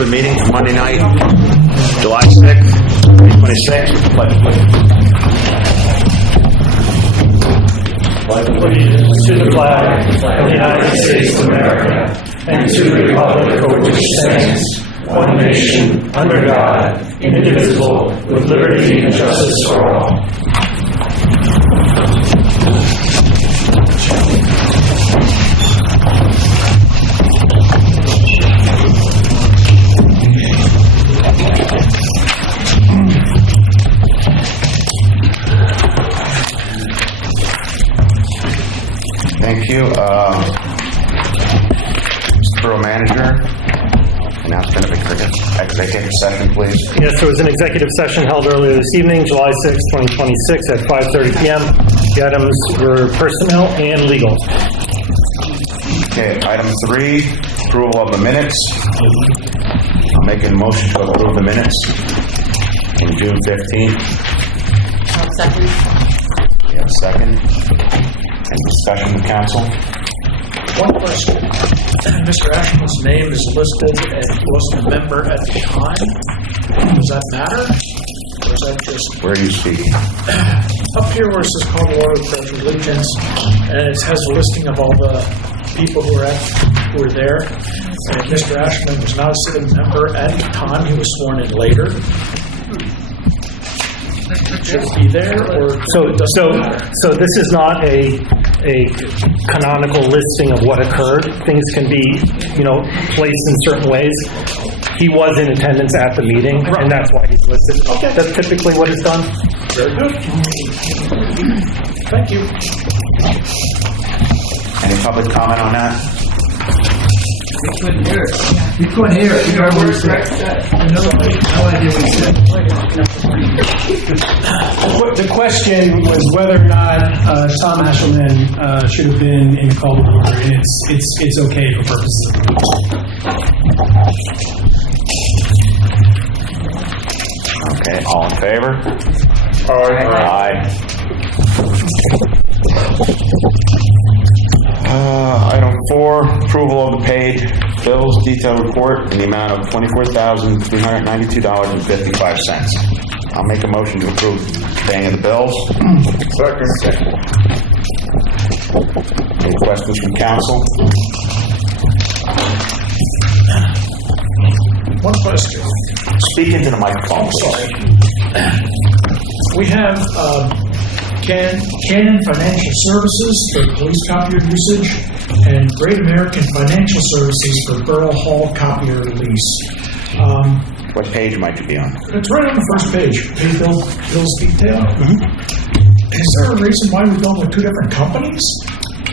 the meeting for Monday night, July 6th, 2026. Allegiance to the flag of the United States of America and to the republic for which it stands, one nation, under God, indivisible, with liberty and justice for all. Thank you. Mr. Borough Manager, announcement of executive session, please. Yes, there was an executive session held earlier this evening, July 6, 2026 at 5:30 p.m. The items were personnel and legal. Okay, item 3, approval of the minutes. I'll make a motion to approve the minutes from June 15th. I'll second. We have a second. Any discussion with council? One question. Mr. Ashman's name is listed and he wasn't a member at the time. Does that matter? Or is that just Where are you speaking? up here where it says call to order the allegiance and it has a listing of all the people who were there. And Mr. Ashman was not a sitting member at the time. He was sworn in later. Should it be there or So this is not a canonical listing of what occurred. Things can be, placed in certain ways. He was in attendance at the meeting, and that's why he's listed. Okay. That's typically what is done. Very good. Thank you. Any public comment on that? We couldn't hear it. We couldn't hear it. You heard what he said. No idea what he said. The question was whether or not Tom Ashelman should have been in the call to order, and it's okay for purposes of the meeting. Okay, all in favor? Aye. Item 4, approval of the paid bills detail report in the amount of $24,392.55. I'll make a motion to approve paying of the bills. Second. Any questions from council? One question. Speak into the microphone. Sorry. We have Canon Financial Services for police copier usage and Great American Financial Services for Borough Hall copier lease. What page might you be on? It's right on the first page. Pay bills detail. Is there a reason why we're going with 2 different companies?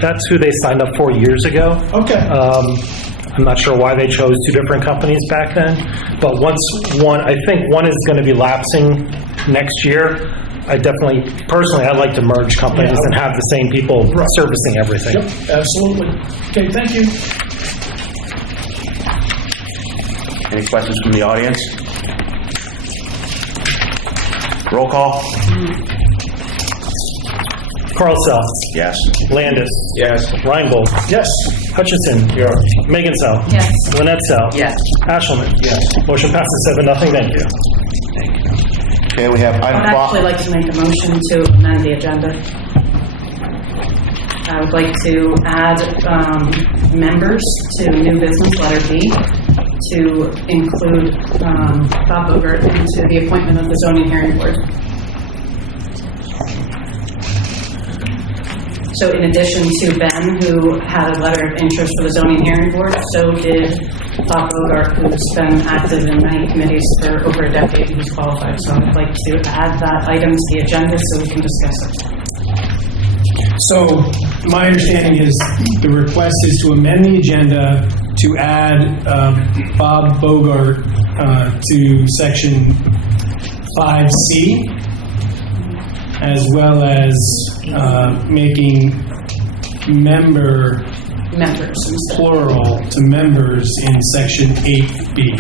That's who they signed up for years ago. Okay. I'm not sure why they chose 2 different companies back then, but I think one is going to be lapsing next year. I'd like to merge companies and have the same people servicing everything. Yep, absolutely. Okay, thank you. Any questions from the audience? Roll call. Carlsell. Yes. Landis. Yes. Reinbold. Yes. Hutchinson. Here. Megansell. Yes. Lynette-Sell. Yes. Ashelman. Yes. Motion passes 7-0. Thank you. Okay, we have item I'd actually 5. like to make a motion to amend the agenda. I would like to add members to new business, letter B, to include Bob Bogart into the appointment of the zoning hearing board. So in addition to Ben, who had a letter of interest for the zoning hearing board, so did Bob Bogart, who's been active in many committees for over a decade, who's qualified. So I'd like to add that item to the agenda so we can discuss it. So my understanding is the request is to amend the agenda to add Bob Bogart to section 5C, as well as making members instead. plural to members in section 8B.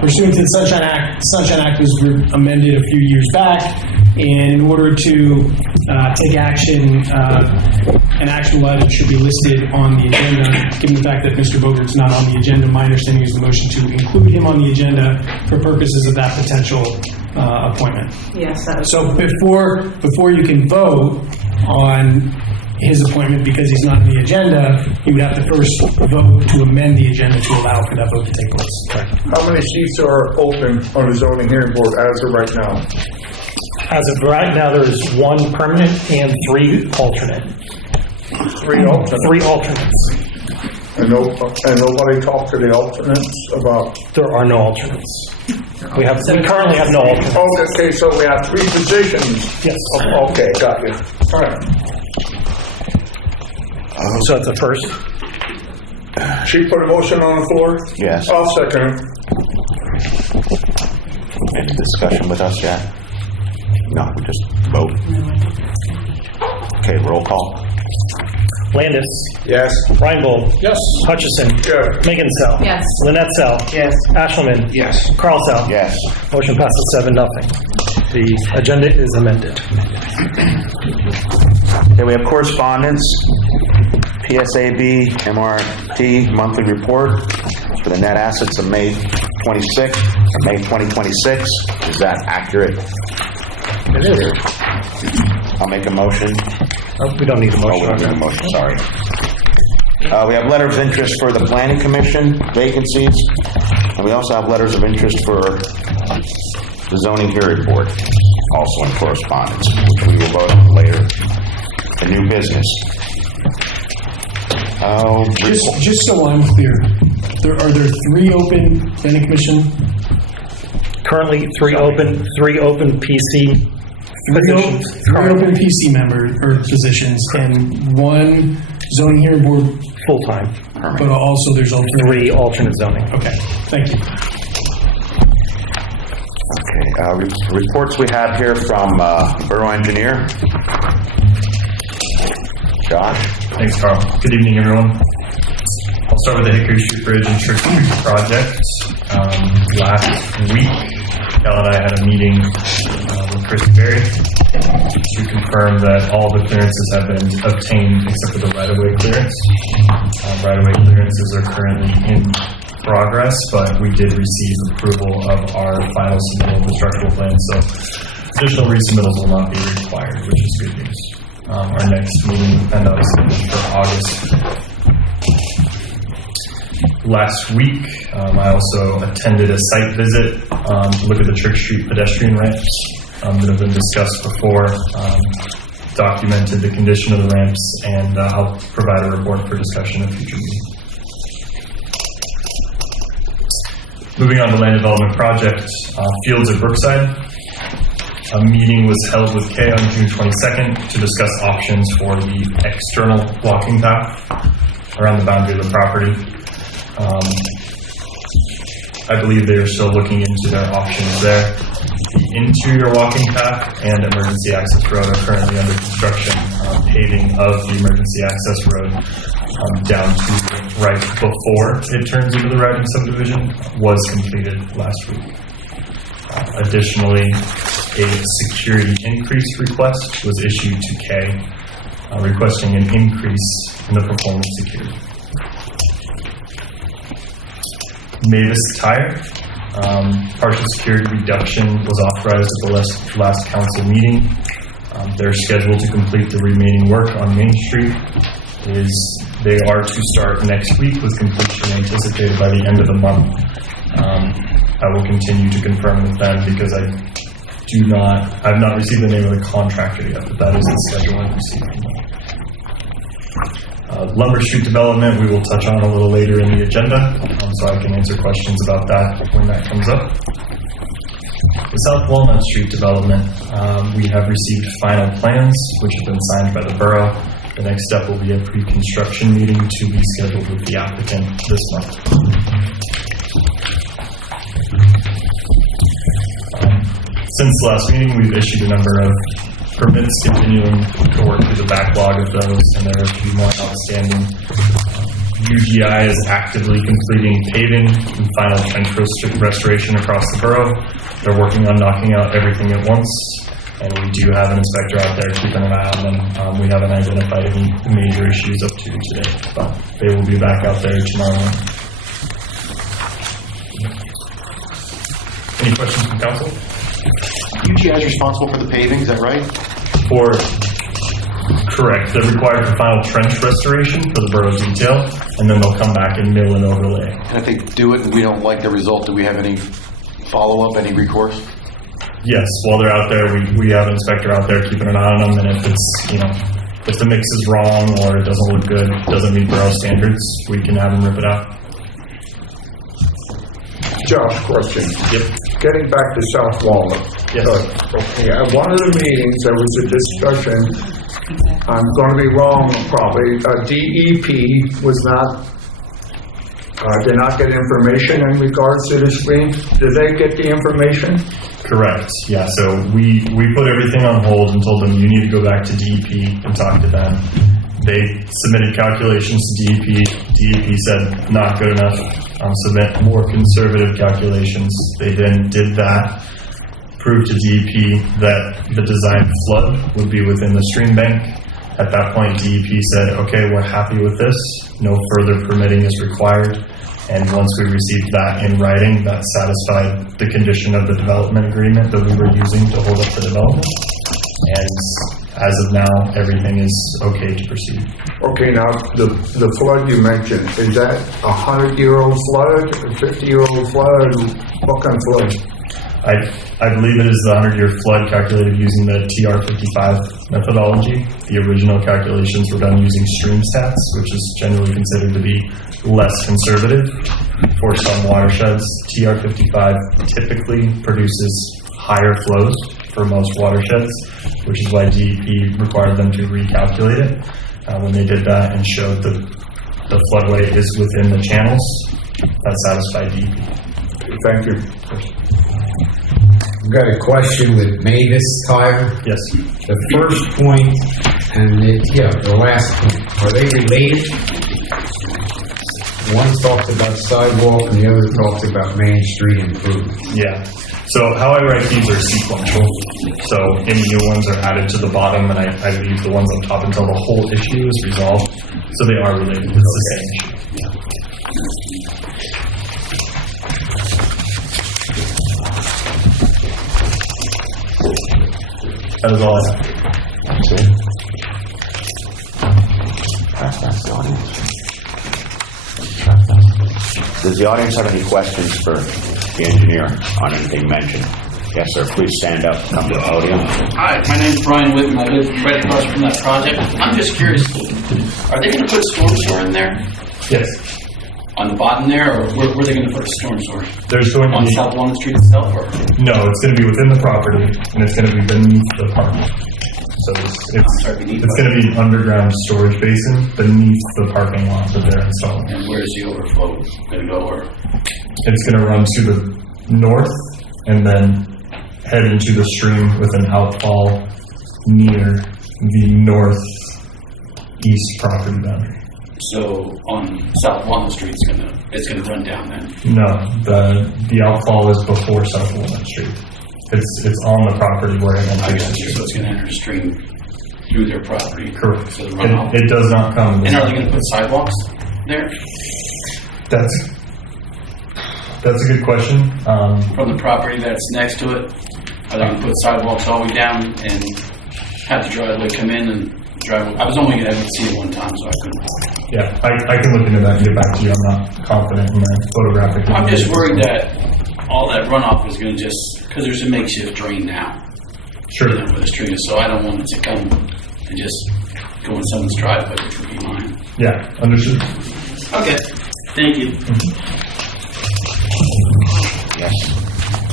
Pursuant to the Sunshine Act was amended a few years back And in order to take action, an actionable item should be listed on the agenda. Given the fact that Mr. Bogart's not on the agenda, my understanding is the motion to include him on the agenda for purposes of that potential appointment. Yes, that was. So before you can vote on his appointment, because he's not on the agenda, you would have to first vote to amend the agenda to allow for that vote to take place. How many seats are open on the zoning hearing board as of right now? As of right now, there is 1 permanent and 3 alternate. 3 alternates. 3 alternates. And nobody talked to the alternates about? There are no alternates. We currently have no alternates. Oh, okay, so we have 3 positions. Yes. Okay, got you. All right. So it's a first. She put a motion on the floor? Yes. I'll second it. Any discussion with us yet? No, we just vote. Okay, roll call. Landis. Yes. Reinbold. Yes. Hutchison. Yes. Megansell. Yes. Lynette Sell. Yes. Ashelman. Yes. Carl Sell. Yes. Motion passes 7-0. The agenda is amended. Okay, we have correspondence. PSAB MRT monthly report for the net assets of May 26th, or May 2026. Is that accurate? It is. I'll make a motion. We don't need a Oh, we motion on don't need a that. motion, sorry. We have letters of interest for the planning commission vacancies, and we also have letters of interest for the zoning hearing board, also in correspondence, which we will vote on later. The new business. Just so I'm clear, are there 3 open planning commission? Currently, 3 open PC positions. 3 open PC member or positions and 1 zoning hearing board, Full-time. but also there's alternate. 3 alternate zoning. Okay, thank you. Okay, reports we have here from Borough Engineer. Josh? Thanks, Carl. Good evening, everyone. I'll start with the Hickory Street Bridge and Church Street project. Last week, Cal and I had a meeting with Chris Berry to confirm that all the clearances have been obtained except for the right-of-way clearance. Right-of-way clearances are currently in progress, but we did receive approval of our final submittal of the structural plan, so additional resubmittals will not be required, which is good news. Our next meeting, and that was for August. Last week, I also attended a site visit to look at the Church Street pedestrian ramps that have been discussed before, documented the condition of the ramps, and I'll provide a report for discussion at a future meeting. Moving on to land development project, Fields at Brookside. A meeting was held with Kay on June 22nd to discuss options for the external walking path around the boundary of the property. I believe they are still looking into their options there. The interior walking path and emergency access road are currently under construction. Paving of the emergency access road down to right before it turns into the routing subdivision was completed last week. Additionally, a security increase request was issued to Kay, requesting an increase in the performance security. Mavis Tire, partial security reduction was authorized at the last council meeting. They're scheduled to complete the remaining work on Main Street. They are to start next week with completion anticipated by the end of the month. I will continue to confirm with them because I've not received the name of the contractor yet, but that is the schedule I've received from them. Lumber Street development we will touch on a little later in the agenda, so I can answer questions about that when that comes up. The South Walnut Street development, we have received final plans which have been signed by the borough. The next step will be a pre-construction meeting to be scheduled with the applicant this month. Since the last meeting, we've issued a number of permits, continuing to work through the backlog of those, and there are a few more outstanding. UGI is actively completing paving and final trench restoration across the borough. They're working on knocking out everything at once. And we do have an inspector out there keeping an eye on them. We haven't identified any major issues up to today, but they will be back out there tomorrow morning. Any questions from council? UGI is responsible for the paving, is that right? Correct. They're required for final trench restoration for the borough detail, and then they'll come back and mill and overlay. And if they do it and we don't like the result, do we have any follow-up, any recourse? Yes, while they're out there, we have an inspector out there keeping an eye on them, and if it's, if the mix is wrong or it doesn't look good, doesn't meet borough standards, we can have them rip it out. Josh, question. Yep. Getting back to South Walnut. Yes. Okay, at one of the meetings, there was a discussion, I'm going to be wrong probably, DEP was not, did not get information in regards to the screen. Did they get the information? Correct. Yeah. So we put everything on hold and told them you need to go back to DEP and talk to them. They submitted calculations to DEP. DEP said not good enough. Submit more conservative calculations. They then did that. Proved to DEP that the design flood would be within the stream bank. At that point, DEP said, okay, we're happy with this. No further permitting is required. And once we received that in writing, that satisfied the condition of the development agreement that we were using to hold up the development. And as of now, everything is okay to proceed. Okay, now, the flood you mentioned, is that a 100-year-old flood, a 50-year-old flood? What kind of flood? I believe it is the 100-year flood calculated using the TR55 methodology. The original calculations were done using stream stats, which is generally considered to be less conservative for some watersheds. TR55 typically produces higher flows for most watersheds, which is why DEP required them to recalculate it. When they did that and showed the floodway is within the channels, that satisfied DEP. Thank you. I've got a question with Mavis Tire. Yes. The first point and the last point, are they related? One talks about sidewalk and the other talks about Main Street improvement. Yeah. So how I write these are sequential. So any new ones are added to the bottom, and I leave the ones on top until the whole issue is resolved. So they are related. It's the same issue. That is all I have. That's the audience. Does the audience have any questions for the engineer on anything mentioned? Yes, sir. Please stand up, come to the podium. Hi, my name's Brian Whitman. I live right across from that project. I'm just curious, are they going to put a storm sewer in there? Yes. On the bottom there, or where are they going to put a storm sewer? There's going to On be... South Walnut Street itself, or? No, it's going to be within the property, and it's going to be beneath the park. So it's going to be underground storage basin beneath the parking lot that they're installing. And where's the overflow going to go, or? It's going to run to the north and then head into the stream with an outfall near the northeast property boundary. So on South Walnut Street, it's going to run down then? No, the outfall is before South Walnut Street. It's on the property where it I enters got the you. street. So it's going to enter the stream through their property? Correct. So the runoff. It does not come. And are they going to put sidewalks there? That's a good question. From the property that's next to it? Are they going to put sidewalks all the way down and have the driveway come in and drive? I was only going to see it one time, so I couldn't. Yeah, I can look into that and get back to you. I'm not confident in my photographic. I'm just worried that all that runoff is going to because there's a makeshift drain now. Sure. You know, where the stream is, so I don't want it to come and just go in someone's driveway, which would be mine. Yeah, understood. Okay, thank you. Yes.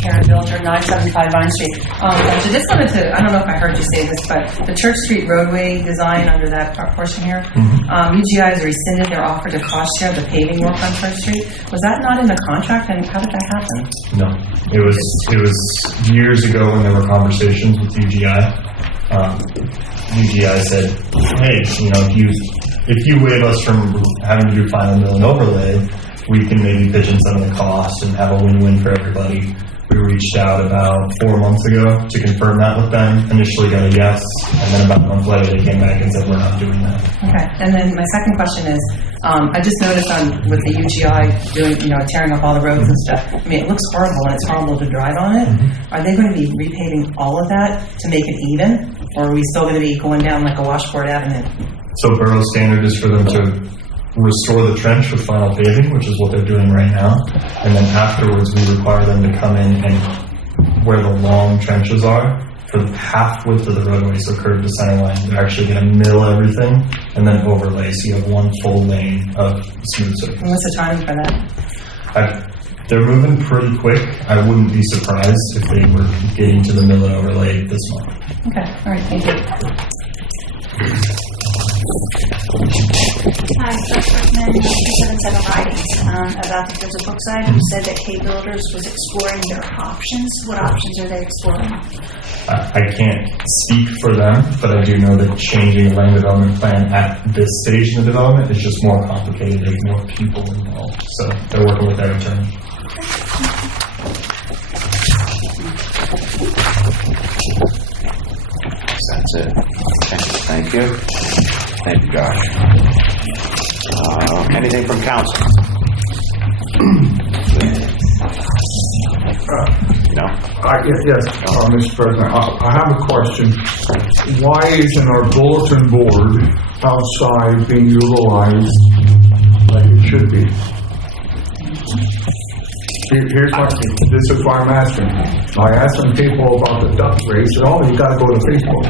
Karen Bilger, 975 Vine Street. So just wanted to, I don't know if I heard you say this, but the Church Street roadway design under that portion here, UGI has rescinded their offer to cost share the paving work on Church Street. Was that not in the contract, and how did that happen? No, it was years ago when there were conversations with UGI. UGI said, hey, if you waive us from having to do final mill and overlay, we can maybe pitch in some of the costs and have a win-win for everybody. We reached out about 4 months ago to confirm that with them. Initially got a yes, and then about a month later they came back and said, we're not doing that. Okay, and then my second question is, I just noticed with the UGI doing, tearing up all the roads and stuff, I mean, it looks horrible and it's horrible to drive on it. Are they going to be repaving all of that to make it even? Or are we still going to be going down like a washboard avenue? So borough standard is for them to restore the trench with final paving, which is what they're doing right now. And then afterwards, we require them to come in and where the long trenches are, for half width of the roadway, so curb to center line, they're actually going to mill everything and then overlay, so you have one full lane of smooth surface. And what's the timing for that? They're moving pretty quick. I wouldn't be surprised if they were getting to the mill and overlay this month. Okay, all right, thank you. Hi, Dr. Beckman, 277 Ridings. About the physical side, you said that K Builders was exploring their options. What options are they exploring? I can't speak for them, but I do know that changing the land development plan at this stage in the development is just more complicated. There's more people involved. So they're working with their attorney. That's it. Okay, thank you. Thank you, Josh. Anything from council? No? Yes, Mr. President, I have a question. Why isn't our bulletin board outside being utilized like it should be? Here's this is why I'm asking. I asked some people about the duck race, and you gotta go to Facebook.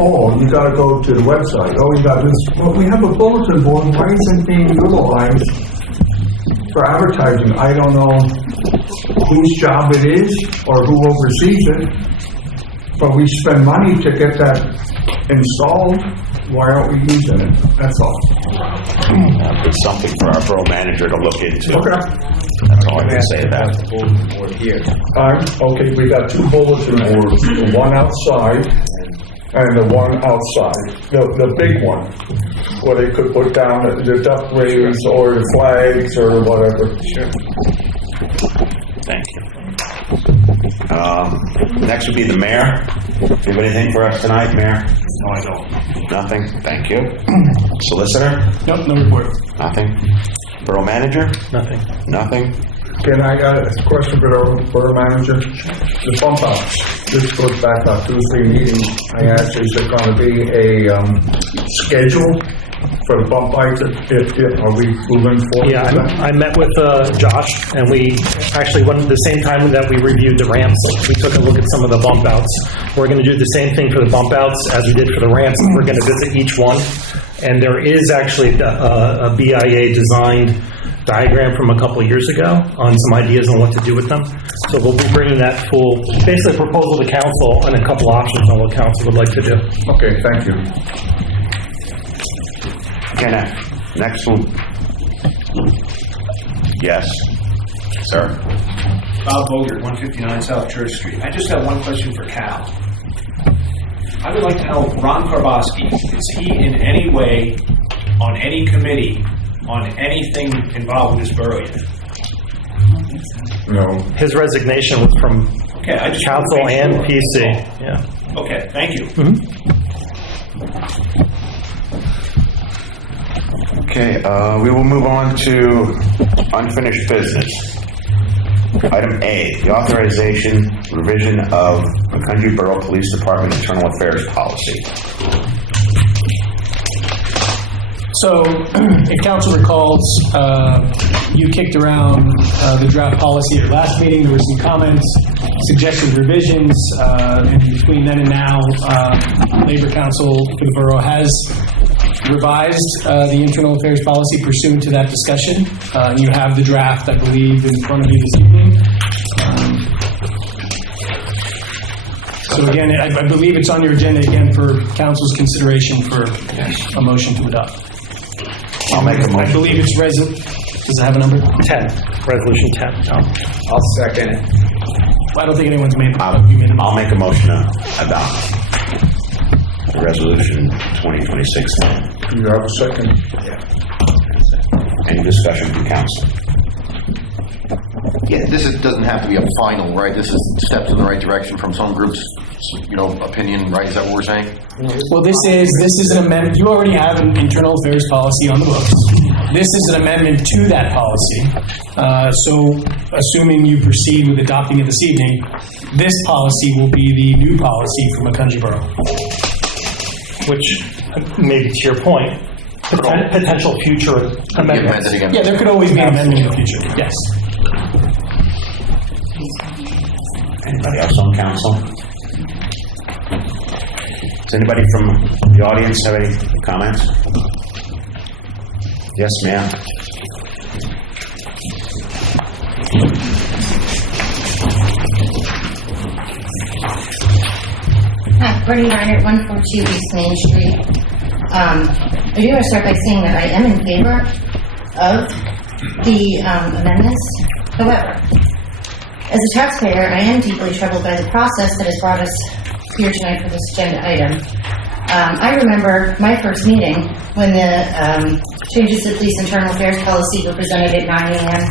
Oh, you gotta go to the website. Oh, you gotta do this. Well, we have a bulletin board. Why isn't it being utilized for advertising? I don't know whose job it is or who oversees it, but we spend money to get that installed. Why aren't we using it? That's all. It's something for our borough manager to look into. Okay. That's all I can say about it. Okay, we got two bulletin boards, the one outside and the one outside, the big one, where they could put down the duck rays or the flags or whatever. Sure. Thank you. Next would be the mayor. Do you have anything for us tonight, Mayor? No, I don't. Nothing? Thank you. Solicitor? Nope, no report. Nothing. Borough manager? Nothing. Nothing. Can I ask a question for the manager? The bump outs, this goes back about 2 or 3 meetings. I asked, is there going to be a schedule for the bump outs? Are we moving forward? Yeah, I met with Josh, and we actually went at the same time that we reviewed the ramps. We took a look at some of the bump outs. We're going to do the same thing for the bump outs as we did for the ramps. We're going to visit each one, and there is actually a BIA designed diagram from a couple of years ago on some ideas on what to do with them. So we'll be bringing that full, basically a proposal to council and a couple options on what council would like to do. Okay, thank you. Okay, next one. Yes, sir. Bob Bogert, 159 South Church Street. I just have one question for Cal. I would like to know, Ron Karboski, is he in any way on any committee on anything involved with this borough yet? No. His resignation was from council and PC. Yeah. Okay, thank you. Okay, we will move on to unfinished business. Item A, the authorization revision of Macungie Borough Police Department Internal Affairs Policy. So, if council recalls, you kicked around the draft policy at your last meeting. There were some comments, suggested revisions, and between then and now, Labor Council for the borough has revised the internal affairs policy pursuant to that discussion. You have the draft, I believe, in front of you this evening. So again, I believe it's on your agenda again for council's consideration for a motion to adopt. I'll make a motion. I believe it's does it have a number? 10. Resolution 10. No. I'll second it. Well, I don't think anyone's made I'll make a motion to adopt the resolution 2026-10. You have a second? Any discussion from council? Yeah, doesn't have to be a final, right? This is steps in the right direction from some group's, opinion, right? Is that what we're saying? Well, this is an amendment. You already have an internal affairs policy on the books. This is an amendment to that policy. So, assuming you proceed with adopting it this evening, this policy will be the new policy for Macungie Borough. Which, maybe to your point, potential future amendments. Amended again. Yeah, there could always be an amendment in the future, yes. Anybody else on council? Does anybody from the audience have any comments? Yes, ma'am. Hi, Courtney Reiner, 142 East Main Street. I do want to start by saying that I am in favor of the amendments. However, as a taxpayer, I am deeply troubled by the process that has brought us here tonight for this agenda item. I remember my first meeting when the changes to police internal affairs policy were presented at 9 a.m.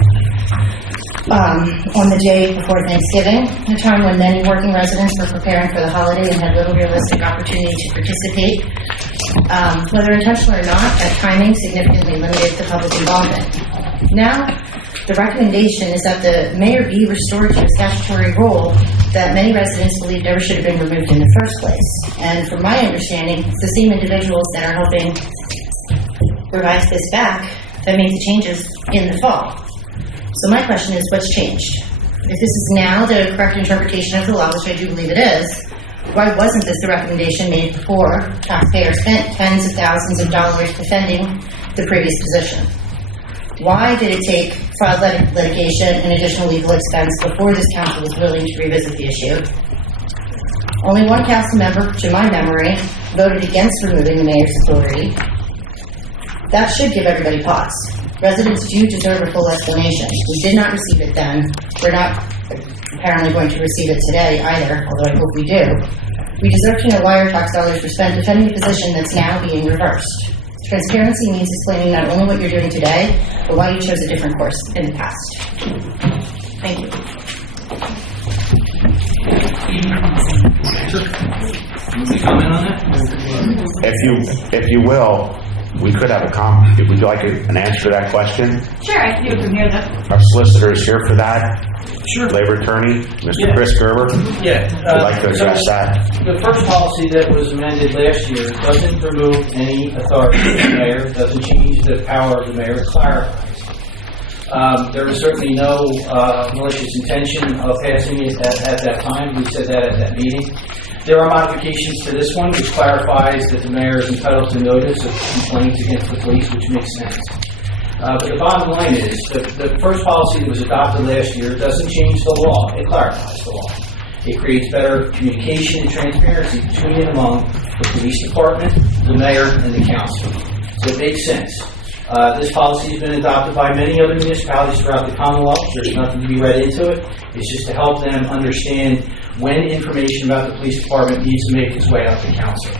On the day before Thanksgiving, a time when many working residents were preparing for the holiday and had little realistic opportunity to participate. Whether intentional or not, that timing significantly limited the public involvement. Now, the recommendation is that the mayor be restored to a statutory role that many residents believe never should have been removed in the first place. And from my understanding, it's the same individuals that are helping revise this back that made the changes in the fall. So my question is, what's changed? If this is now the correct interpretation of the law, which I do believe it is, why wasn't this the recommendation made before taxpayers spent tens of thousands of dollars defending the previous position? Why did it take fraud litigation and additional legal expense before this council was willing to revisit the issue? Only one council member, to my memory, voted against removing the mayor's authority. That should give everybody pause. Residents do deserve a full explanation. We did not receive it then. We're not apparently going to receive it today either, although I hope we do. We deserve to know why our tax dollars were spent defending a position that's now being reversed. Transparency means explaining not only what you're doing today, but why you chose a different course in the past. Thank you. Comment on that? If you will, we could have would you like an answer to that question? Sure, I can do it from here, though. Our solicitor is here for that. Sure. Labor attorney, Mr. Yeah. Chris Gerber. Yeah. Would like to address that. The first policy that was amended last year doesn't remove any authority from the mayor, doesn't change the power of the mayor, it clarifies. There was certainly no malicious intention of passing it at that time. We said that at that meeting. There are modifications to this one, which clarifies that the mayor is entitled to notice of complaints against the police, which makes sense. But the bottom line is, the first policy that was adopted last year doesn't change the law, it clarifies the law. It creates better communication and transparency between and among the police department, the mayor, and the council. So it makes sense. This policy has been adopted by many other municipalities throughout the Commonwealth. There's nothing to be read into it. It's just to help them understand when information about the police department needs to make its way up to council.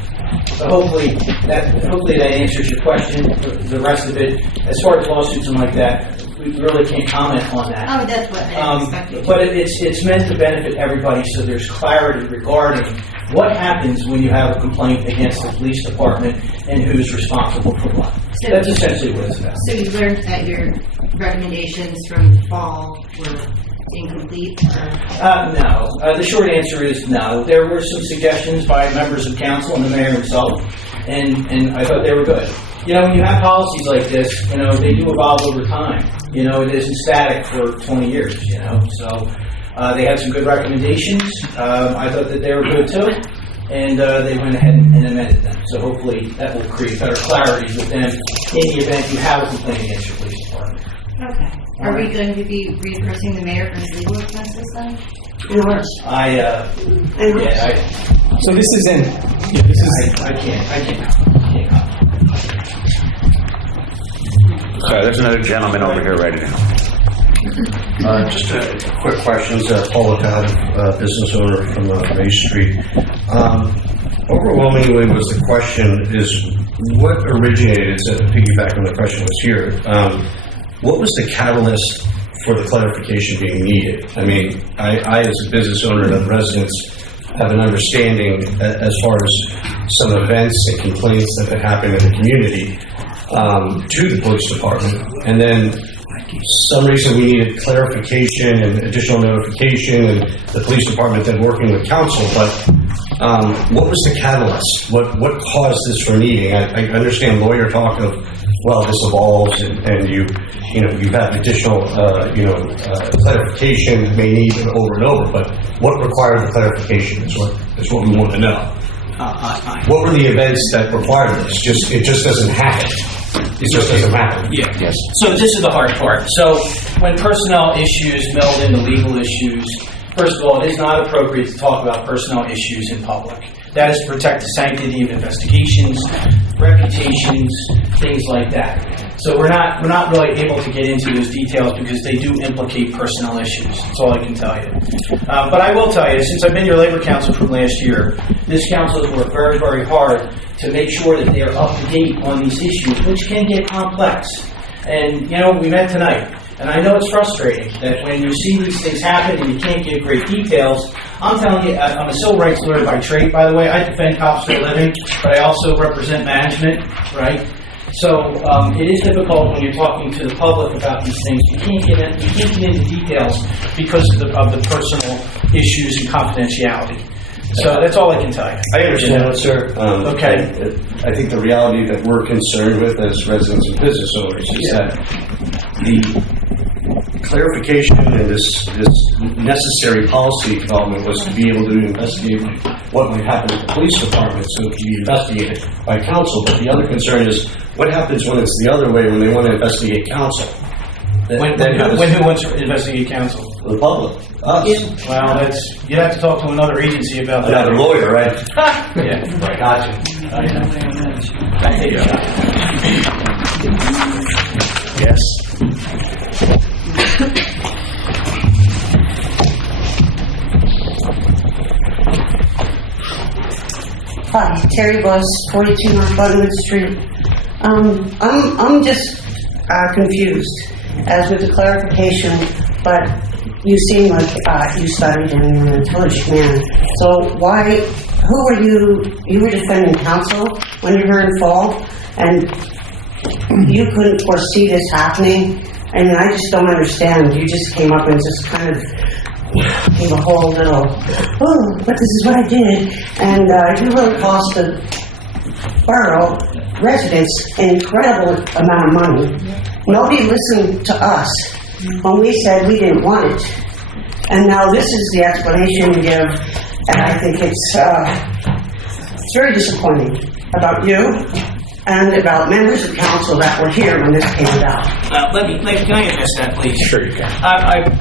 So hopefully that answers your question. The rest of it, as far as lawsuits and like that, we really can't comment on that. Oh, that's what I expected. But it's meant to benefit everybody, so there's clarity regarding what happens when you have a complaint against the police department and who's responsible for what. So That's essentially what it's about. So you learned that your recommendations from the fall were incomplete? No. The short answer is no. There were some suggestions by members of council and the mayor himself, and I thought they were good. When you have policies like this, they do evolve over time. It isn't static for 20 years, So they had some good recommendations. I thought that they were good too, and they went ahead and amended them. So hopefully that will create better clarity with them in the event you have a complaint against your police department. Okay. Are we going to be reimbursing the mayor for his legal expenses then? So this is in. Yeah, this is. I can't. Okay, there's another gentleman over here ready now. Just a quick question. Paul Lacotte, business owner from Main Street. Overwhelmingly was the question is what originated, to piggyback on the question was here, what was the catalyst for the clarification being needed. I mean, I as a business owner and residents have an understanding as far as some events and complaints that have happened in the community to the police department. And then some reason we needed clarification and additional notification, and the police department then working with council. But what was the catalyst? What caused this from needing? I understand lawyer talk of, well, this evolves and you've had additional clarification may need over and over. But what required the clarification is what we want to know. What were the events that required this? It just doesn't happen. It just doesn't happen. Yeah. Yes. So this is the hard part. So when personnel issues meld into legal issues, first of all, it is not appropriate to talk about personnel issues in public. That is to protect the sanctity of investigations, reputations, things like that. So we're not really able to get into those details because they do implicate personnel issues. That's all I can tell you. But I will tell you, since I've been your labor council from last year, this council has worked very, very hard to make sure that they are up to date on these issues, which can get complex. And, we met tonight. And I know it's frustrating that when you see these things happen and you can't give great details. I'm telling you, I'm a civil rights lawyer by trade, by the way. I defend cops for a living, but I also represent management, right? So it is difficult when you're talking to the public about these things. You can't get into details because of the personal issues and confidentiality. So that's all I can tell you. I understand that, sir. Okay. I think the reality that we're concerned with as residents and business owners is that the clarification and this necessary policy development was to be able to investigate what might happen at the police department, so it can be investigated by council. But the other concern is what happens when it's the other way, when they want to investigate council. When who wants to investigate council? The public, us. Well, you have to talk to another agency about that. Another lawyer, right? Yeah. Right, gotcha. Yes. Hi, Terry Buss, 42 North Buttonwood Street. I'm just confused as with the clarification, but you seem like you studied and you're an intelligent man. So who were you were defending counsel when you were in fall, and you couldn't foresee this happening, and I just don't understand. You just came up and just kind of gave a whole little, but this is what I did, and you really cost the borough residents an incredible amount of money. Nobody listened to us when we said we didn't want it, and now this is the explanation you give, and I think it's very disappointing about you and about members of council that were here when this came about. Can I address that, please? Sure you can.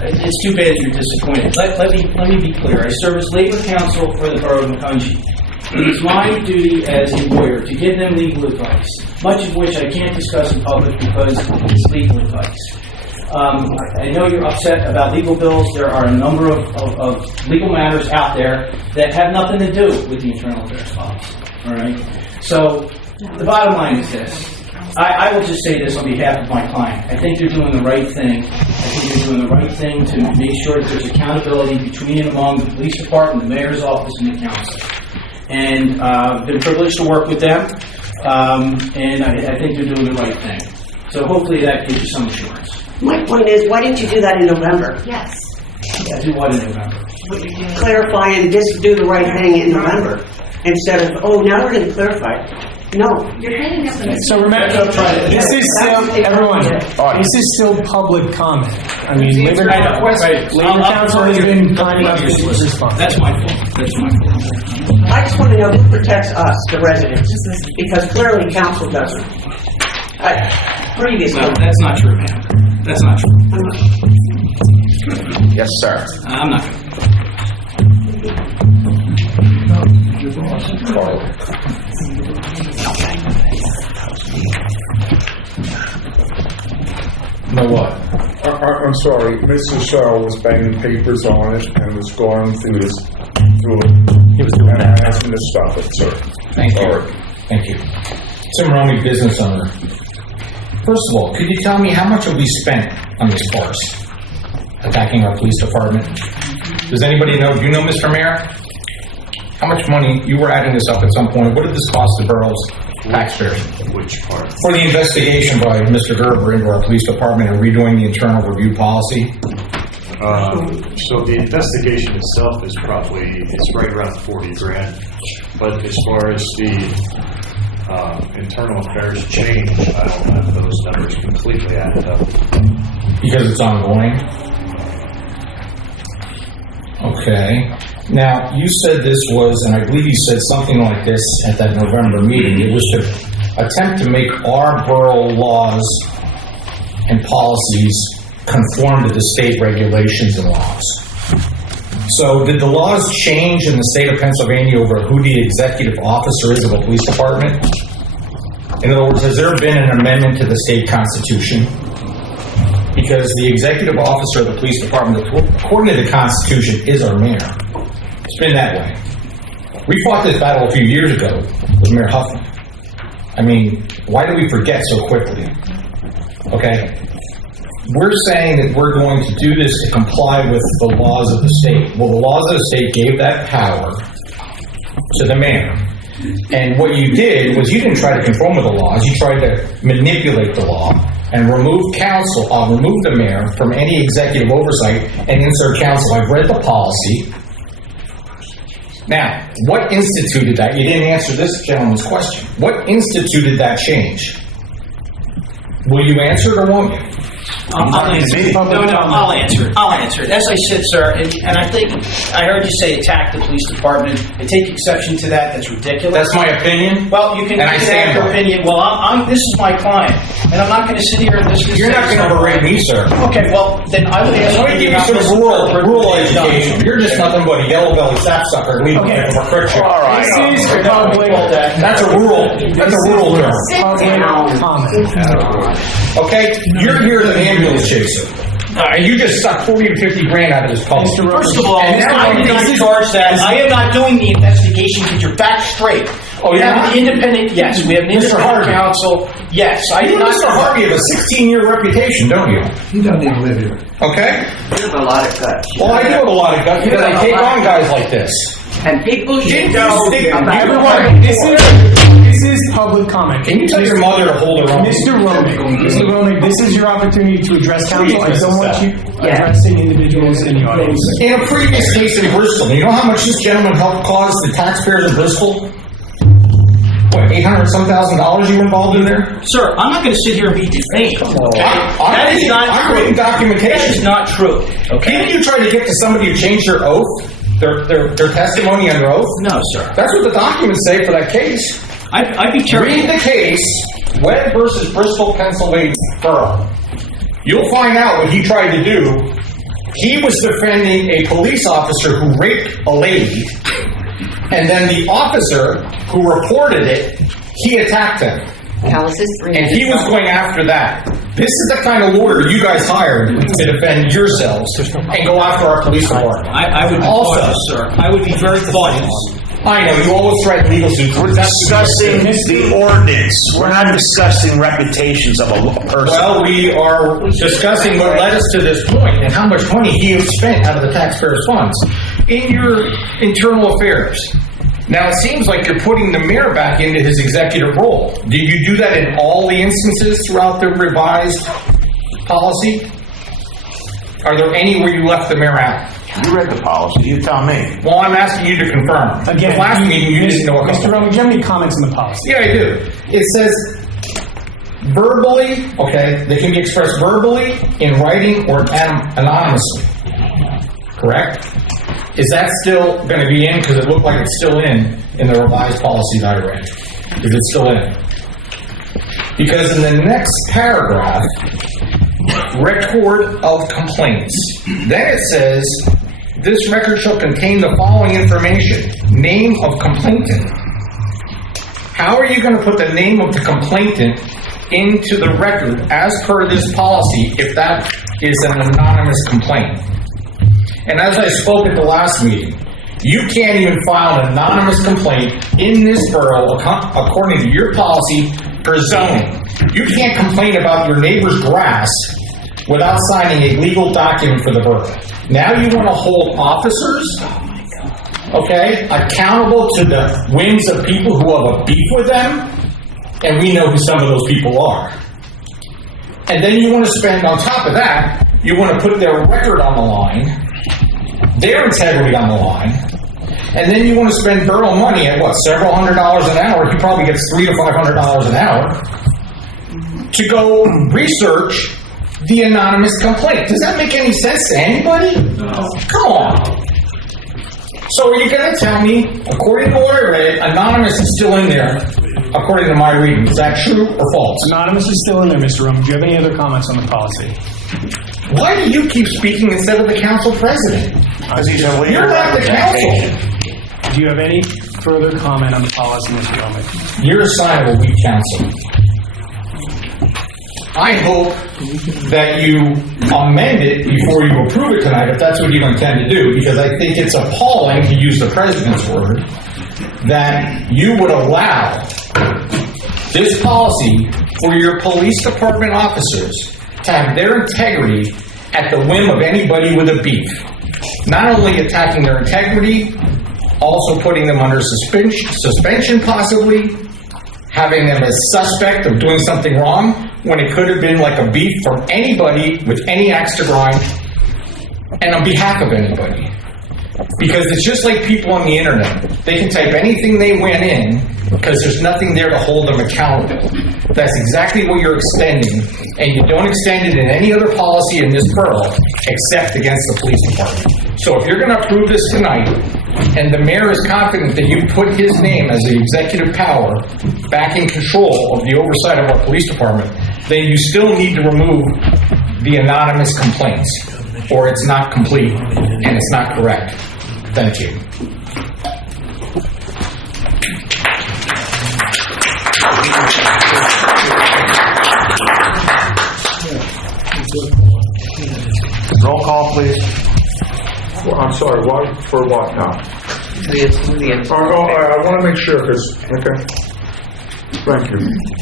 It's too bad you're disappointed. Let me be clear. I serve as labor counsel for the borough of Macungie. It is my duty as a lawyer to give them legal advice, much of which I can't discuss in public because it's legal advice. I know you're upset about legal bills. There are a number of legal matters out there that have nothing to do with the internal affairs policy. All right? So the bottom line is this. I will just say this on behalf of my client. I think you're doing the right thing. I think you're doing the right thing to make sure that there's accountability between and among the police department, the mayor's office, and the council. And been privileged to work with them, and I think they're doing the right thing. So hopefully that gives you some assurance. My point is, why didn't you do that in November? Yes. Yeah, do what in November? Clarify and just do the right thing in November instead of, now we're going to clarify it. No. So remember, this is still, everyone, this is still public comment. I mean, Labor Council has been kind enough to respond. That's my fault. That's my fault. I just want to know who protects us, the residents, because clearly council doesn't. Previously. Well, that's not true, man. That's not true. Yes, sir. I'm not going No what? I'm sorry. Mr. Shaw was banging papers on it and was going through it. He was doing that. I asked him to stop it, sir. Thank you. Thank you. Tim Romney, business owner. First of all, could you tell me how much have we spent on this farce? attacking our police department. Does anybody know, do you know, Mr. Mayor? How much money, you were adding this up at some point, what did this cost the borough's taxpayers? Which part? For the investigation by Mr. Gerber into our police department and redoing the internal review policy? So the investigation itself is it's right around 40 grand. But as far as the internal affairs change, I don't have those numbers completely added up. Because it's ongoing? Okay. Now, you said this was, and I believe you said something like this at that November meeting, it was to attempt to make our borough laws and policies conform to the state regulations and laws. So did the laws change in the state of Pennsylvania over who the executive officer is of a police department? In other words, has there been an amendment to the state constitution? Because the executive officer of the police department, according to the Constitution, is our mayor. It's been that way. We fought this battle a few years ago with Mayor Huffman. I mean, why do we forget so quickly? Okay? We're saying that we're going to do this to comply with the laws of the state. Well, the laws of the state gave that power to the mayor. And what you did was you didn't try to conform with the laws. You tried to manipulate the law and remove the mayor from any executive oversight and insert council. I've read the policy. Now, what instituted that? You didn't answer this gentleman's question. What instituted that change? Will you answer it or won't you? I'll answer it. I'll answer it. As I said, sir, and I think I heard you say attack the police department. I take exception to that. That's ridiculous. That's my opinion. Well, you can have your opinion. Well, this is my client, and I'm not going to sit here and listen to You're not going to berate me, sir. Okay, well, then I would ask Let me give you some rural education. You're just nothing but a yellow belly sapsucker leaving from a quick shot. All right. This is public. That's a rural term. Okay? You're here as an ambulance chaser. And you just sucked 40 to 50 grand out of this policy. First of all, I did not charge that. I am not doing the investigation. Get your back straight. Oh, we have an independent, yes, we have an independent counsel. Yes, I did not. Mr. Harvey have a 16-year reputation, don't you? You don't even live here. Okay? You have a lot of guts. Well, I do have a lot of guts because I take on guys like this. And people should know. Everyone, this is public comment. Can you tell your mother to hold her own? Mr. Romick, this is your opportunity to address council. I don't want you addressing individuals in the audience. In a previous case in Bristol, you know how much this gentleman helped cause the taxpayers in Bristol? What, $800,000 you were involved in there? Sir, I'm not going to sit here and be defamed. Okay? That is not I'm true. reading documentation. That is not true. Okay? Didn't you try to get to somebody who changed their oath? Their testimony under oath? No, sir. That's what the documents say for that case. I'd be careful. Read the case, Webb versus Bristol, Pennsylvania Borough. You'll find out what he tried to do. He was defending a police officer who raped a lady, and then the officer who reported it, he attacked him. And he was going after that. This is the kind of lawyer you guys hired to defend yourselves and go after our police department. I would be cautious, sir. I would be very cautious. I know, you always threaten legal suits. We're discussing the ordinance. We're not discussing reputations of a person. Well, we are discussing what led us to this point and how much money he has spent out of the taxpayers' funds in your internal affairs. Now, it seems like you're putting the mayor back into his executive role. Did you do that in all the instances throughout the revised policy? Are there any where you left the mayor out? You read the policy. You tell me. Well, I'm asking you to confirm. Again, last meeting you didn't know. Mr. Roman, do you have any comments on the policy? Yeah, I do. It says verbally, okay, they can be expressed verbally, in writing, or anonymously. Correct? Is that still going to be in? Because it looked like it's still in the revised policy that I read. Is it still in? Because in the next paragraph, record of complaints, then it says, this record shall contain the following information. Name of complainant. How are you going to put the name of the complainant into the record as per this policy if that is an anonymous complaint? And as I spoke at the last meeting, you can't even file an anonymous complaint in this borough according to your policy for zoning. You can't complain about your neighbor's grass without signing a legal document for the borough. Now you want to hold officers, okay, accountable to the whims of people who have a beef with them, and we know who some of those people are. And then you want to spend, on top of that, you want to put their record on the line, their integrity on the line, and then you want to spend borough money at what, several $100s an hour? He probably gets $300 to $500 an hour to go research the anonymous complaint. Does that make any sense to anybody? No. Come on. So are you going to tell me, according to what I read, anonymous is still in there, according to my reading? Is that true or false? Anonymous is still in there, Mr. Roman. Do you have any other comments on the policy? Why do you keep speaking instead of the council president? You're not the council. Do you have any further comment on the policy, Mr. Roman? You're a sign of a weak council. I hope that you amend it before you approve it tonight, if that's what you intend to do, because I think it's appalling, to use the president's word, that you would allow this policy for your police department officers to have their integrity at the whim of anybody with a beef. Not only attacking their integrity, also putting them under suspension possibly, having them as suspect of doing something wrong, when it could have been like a beef from anybody with any axe to grind, and on behalf of anybody. Because it's just like people on the internet. They can type anything they went in, because there's nothing there to hold them accountable. That's exactly what you're extending, and you don't extend it in any other policy in this borough, except against the police department. So if you're going to approve this tonight, and the mayor is confident that you put his name as the executive power back in control of the oversight of our police department, then you still need to remove the anonymous complaints, or it's not complete and it's not correct. Thank you. Roll call, please. Well, I'm sorry, what, for what now? I want to make sure, because, okay. Thank you.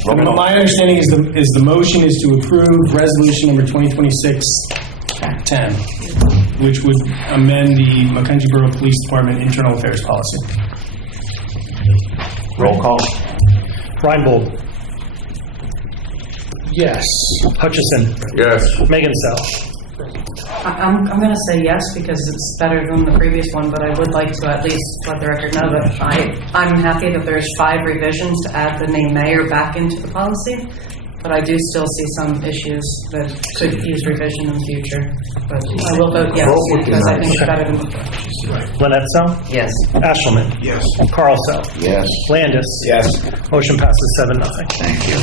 My understanding is the motion is to approve resolution number 2026-10, which would amend the Macungie Borough Police Department internal affairs policy. Roll call. Reinbold. Yes. Hutchison. Yes. Megan Sell. I'm going to say yes because it's better than the previous one, but I would like to at least let the record know that I'm happy that there's 5 revisions to add the name mayor back into the policy, but I do still see some issues that could use revision in the future. But I will vote yes because I think it's better than before. Lynette Sell. Yes. Ashelman. Yes. Carl Sell. Yes. Landis. Yes. Motion passes 7-0. Thank you.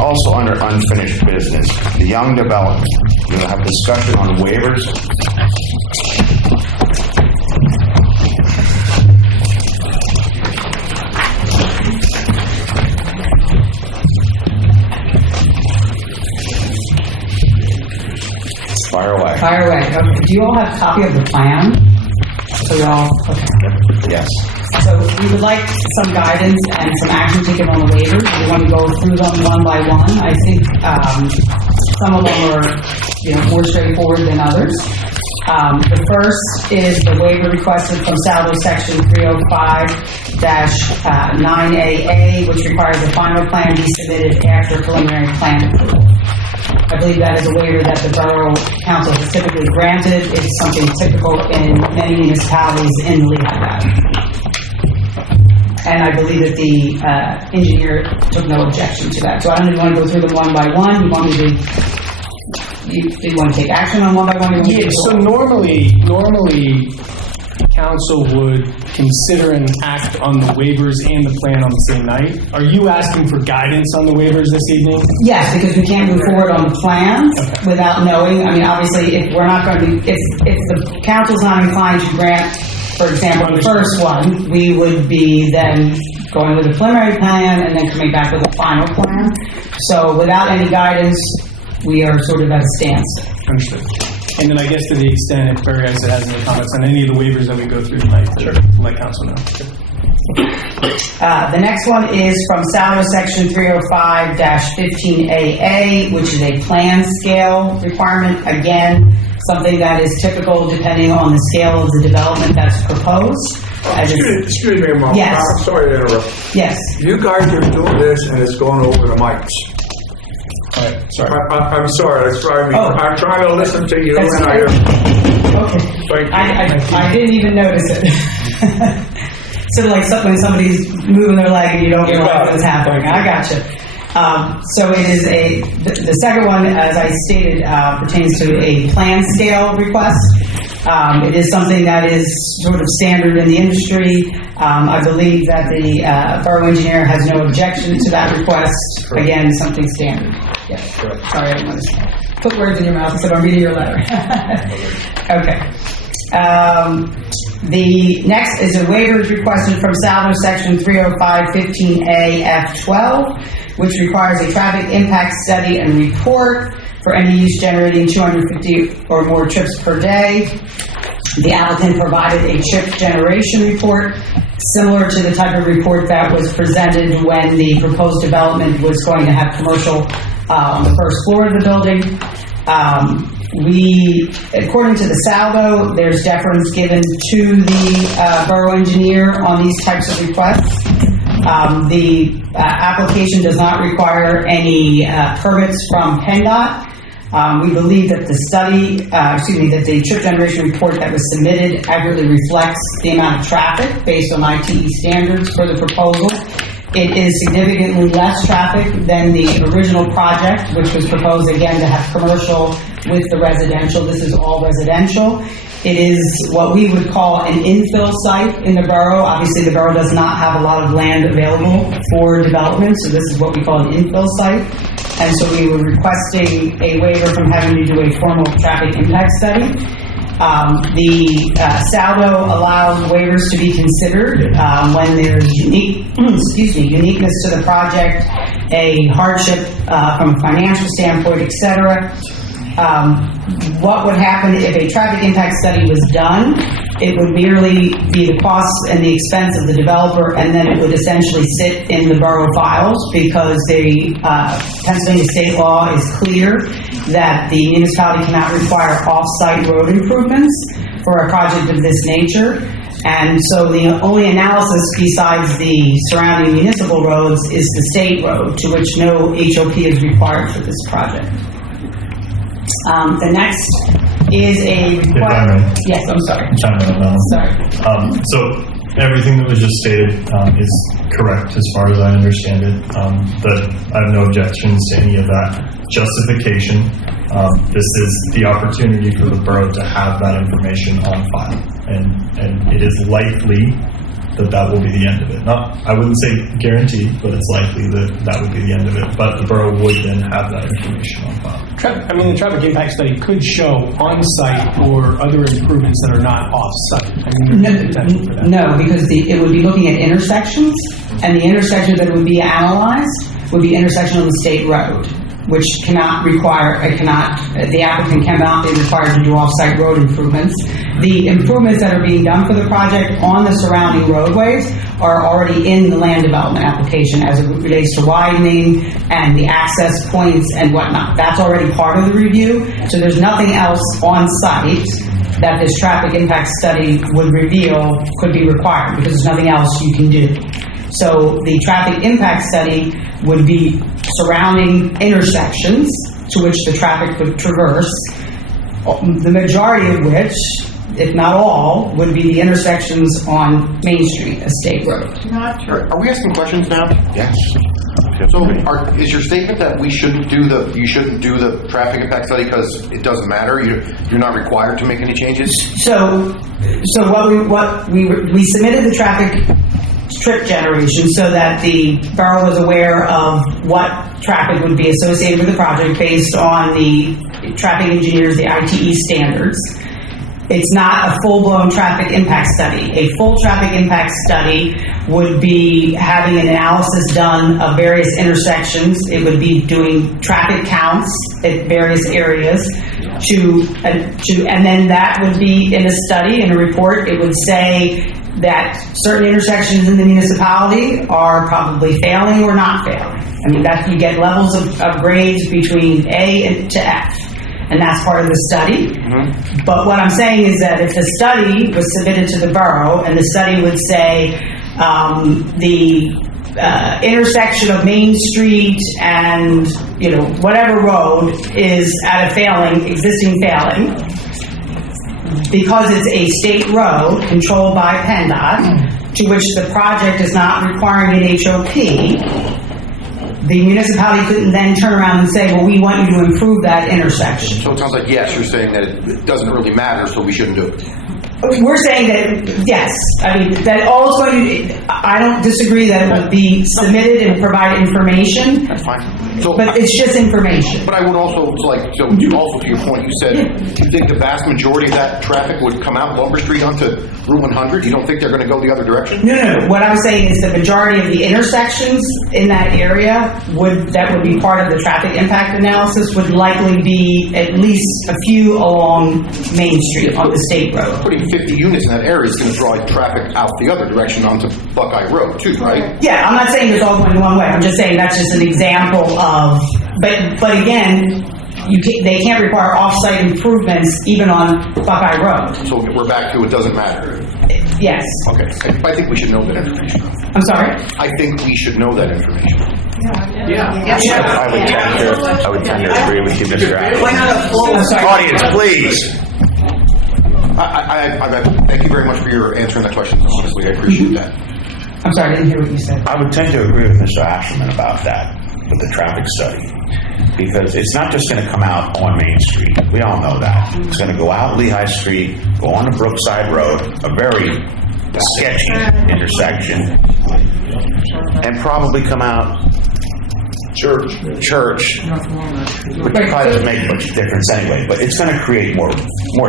Also under unfinished business, the young development. We'll have discussion on waivers. Fire away. Fire away. Okay. Do you all have a copy of the plan? So you're all, okay. Yes. So we would like some guidance and some action taken on the waivers. We want to go through them one by one. I think some of them are, more straightforward than others. The first is the waiver requested from salary section 305-9AA, which requires the final plan be submitted after preliminary plan approval. I believe that is a waiver that the Borough Council has typically granted. It's something typical in many municipalities in the Lehigh Valley. And I believe that the engineer took no objection to that. So I don't even want to go through them one by one. You want me to, you want to take action on one by one? Yeah, so normally, council would consider and act on the waivers and the plan on the same night. Are you asking for guidance on the waivers this evening? Yes, because we can't move forward on the plans without knowing. I mean, obviously, if we're not going to be, if the council's not inclined to grant, for example, the first one, we would be then going with a preliminary plan and then coming back with a final plan. So without any guidance, we are sort of at a standstill. Understood. And then I guess to the extent if Barry has any comments on any of the waivers that we go through tonight, let council know. The next one is from Saldo Section 305-15AA, which is a plan scale requirement. Again, something that is typical depending on the scale of the development that's proposed. Excuse me a moment. Yes. I'm sorry to interrupt. Yes. You guys are doing this and it's going over the mics. Sorry. I'm sorry, that's driving me. Oh. I'm trying to listen to you That's and I Okay. I didn't even notice it. Sort of like when somebody's moving their leg and you don't realize what's happening. I gotcha. So it is the second one, as I stated, pertains to a plan scale request. It is something that is sort of standard in the industry. I believe that the borough engineer has no objection to that request. Again, something standard. Yes. Sorry, I didn't want to put words in your mouth instead of reading your letter. Okay. The next is a waiver requested from Saldo Section 305-15A F12, which requires a traffic impact study and report for any use generating 250 or more trips per day. The applicant provided a trip generation report similar to the type of report that was presented when the proposed development was going to have commercial on the first floor of the building. According to the Saldo, there's deference given to the borough engineer on these types of requests. The application does not require any permits from PennDOT. We believe that the that the trip generation report that was submitted accurately reflects the amount of traffic based on ITE standards for the proposal. It is significantly less traffic than the original project, which was proposed again to have commercial with the residential. This is all residential. It is what we would call an infill site in the borough. Obviously, the borough does not have a lot of land available for development, so this is what we call an infill site. And so we were requesting a waiver from having to do a formal traffic impact study. The Saldo allows waivers to be considered when there's uniqueness to the project, a hardship from a financial standpoint, etc. What would happen if a traffic impact study was done? It would merely be the costs and the expense of the developer, and then it would essentially sit in the borough files because the Pennsylvania state law is clear that the municipality cannot require off-site road improvements for a project of this nature. And so the only analysis besides the surrounding municipal roads is the state road, to which no HOP is required for this project. The next is a request. Yes, I'm sorry. Sorry. So everything that was just stated is correct as far as I understand it. But I have no objections to any of that justification. This is the opportunity for the borough to have that information on file, and it is likely that will be the end of it. I wouldn't say guaranteed, but it's likely that would be the end of it. But the borough would then have that information on file. The traffic impact study could show on-site or other improvements that are not off-site. There's no potential for that. No, because it would be looking at intersections, and the intersections that would be analyzed would be intersection on the state road, which the applicant cannot be required to do off-site road improvements. The improvements that are being done for the project on the surrounding roadways are already in the land development application as it relates to widening and the access points and whatnot. That's already part of the review, so there's nothing else on site that this traffic impact study would reveal could be required because there's nothing else you can do. So the traffic impact study would be surrounding intersections to which the traffic would traverse, the majority of which, if not all, would be the intersections on Main Street, a state road. Are we asking questions now? Yes. So is your statement that you shouldn't do the traffic impact study because it doesn't matter? You're not required to make any changes? So what we submitted the traffic trip generation so that the borough was aware of what traffic would be associated with the project based on the traffic engineers, the ITE standards. It's not a full-blown traffic impact study. A full traffic impact study would be having an analysis done of various intersections. It would be doing traffic counts at various areas and then that would be in a study, in a report. It would say that certain intersections in the municipality are probably failing or not failing. I mean, that you get levels of grades between A and to F, and that's part of the study. But what I'm saying is that if the study was submitted to the borough, and the study would say the intersection of Main Street and, you know, whatever road is at a existing failing, because it's a state road controlled by PennDOT, to which the project is not requiring an HOP, the municipality couldn't then turn around and say, well, we want you to improve that intersection. So it sounds like, yes, you're saying that it doesn't really matter, so we shouldn't do it. We're saying that, yes, I mean, that all is going to, I don't disagree that it would be submitted and provide information. That's fine. So, but it's just information. But I would also, so you also, to your point, you said, you think the vast majority of that traffic would come out Lumber Street onto Route 100? You don't think they're going to go the other direction? No. What I'm saying is the majority of the intersections in that area that would be part of the traffic impact analysis would likely be at least a few along Main Street on the state road. Putting 50 units in that area is going to draw traffic out the other direction onto Buckeye Road too, right? Yeah, I'm not saying it's all going one way. I'm just saying that's just an example of, but again, they can't require off-site improvements even on Buckeye Road. So we're back to it doesn't matter. Yes. Okay. I think we should know that information. I'm sorry? I think we should know that information. I would tend to agree with you, Mr. Adams. Why not a flow? Audience, please. Thank you very much for your answering that question. Honestly, I appreciate that. I'm sorry, I didn't hear what you said. I would tend to agree with Mr. Asherman about that, with the traffic study. Because it's not just going to come out on Main Street. We all know that. It's going to go out Lehigh Street, go on to Brookside Road, a very sketchy intersection, and probably come out Church, which probably doesn't make much difference anyway, but it's going to create more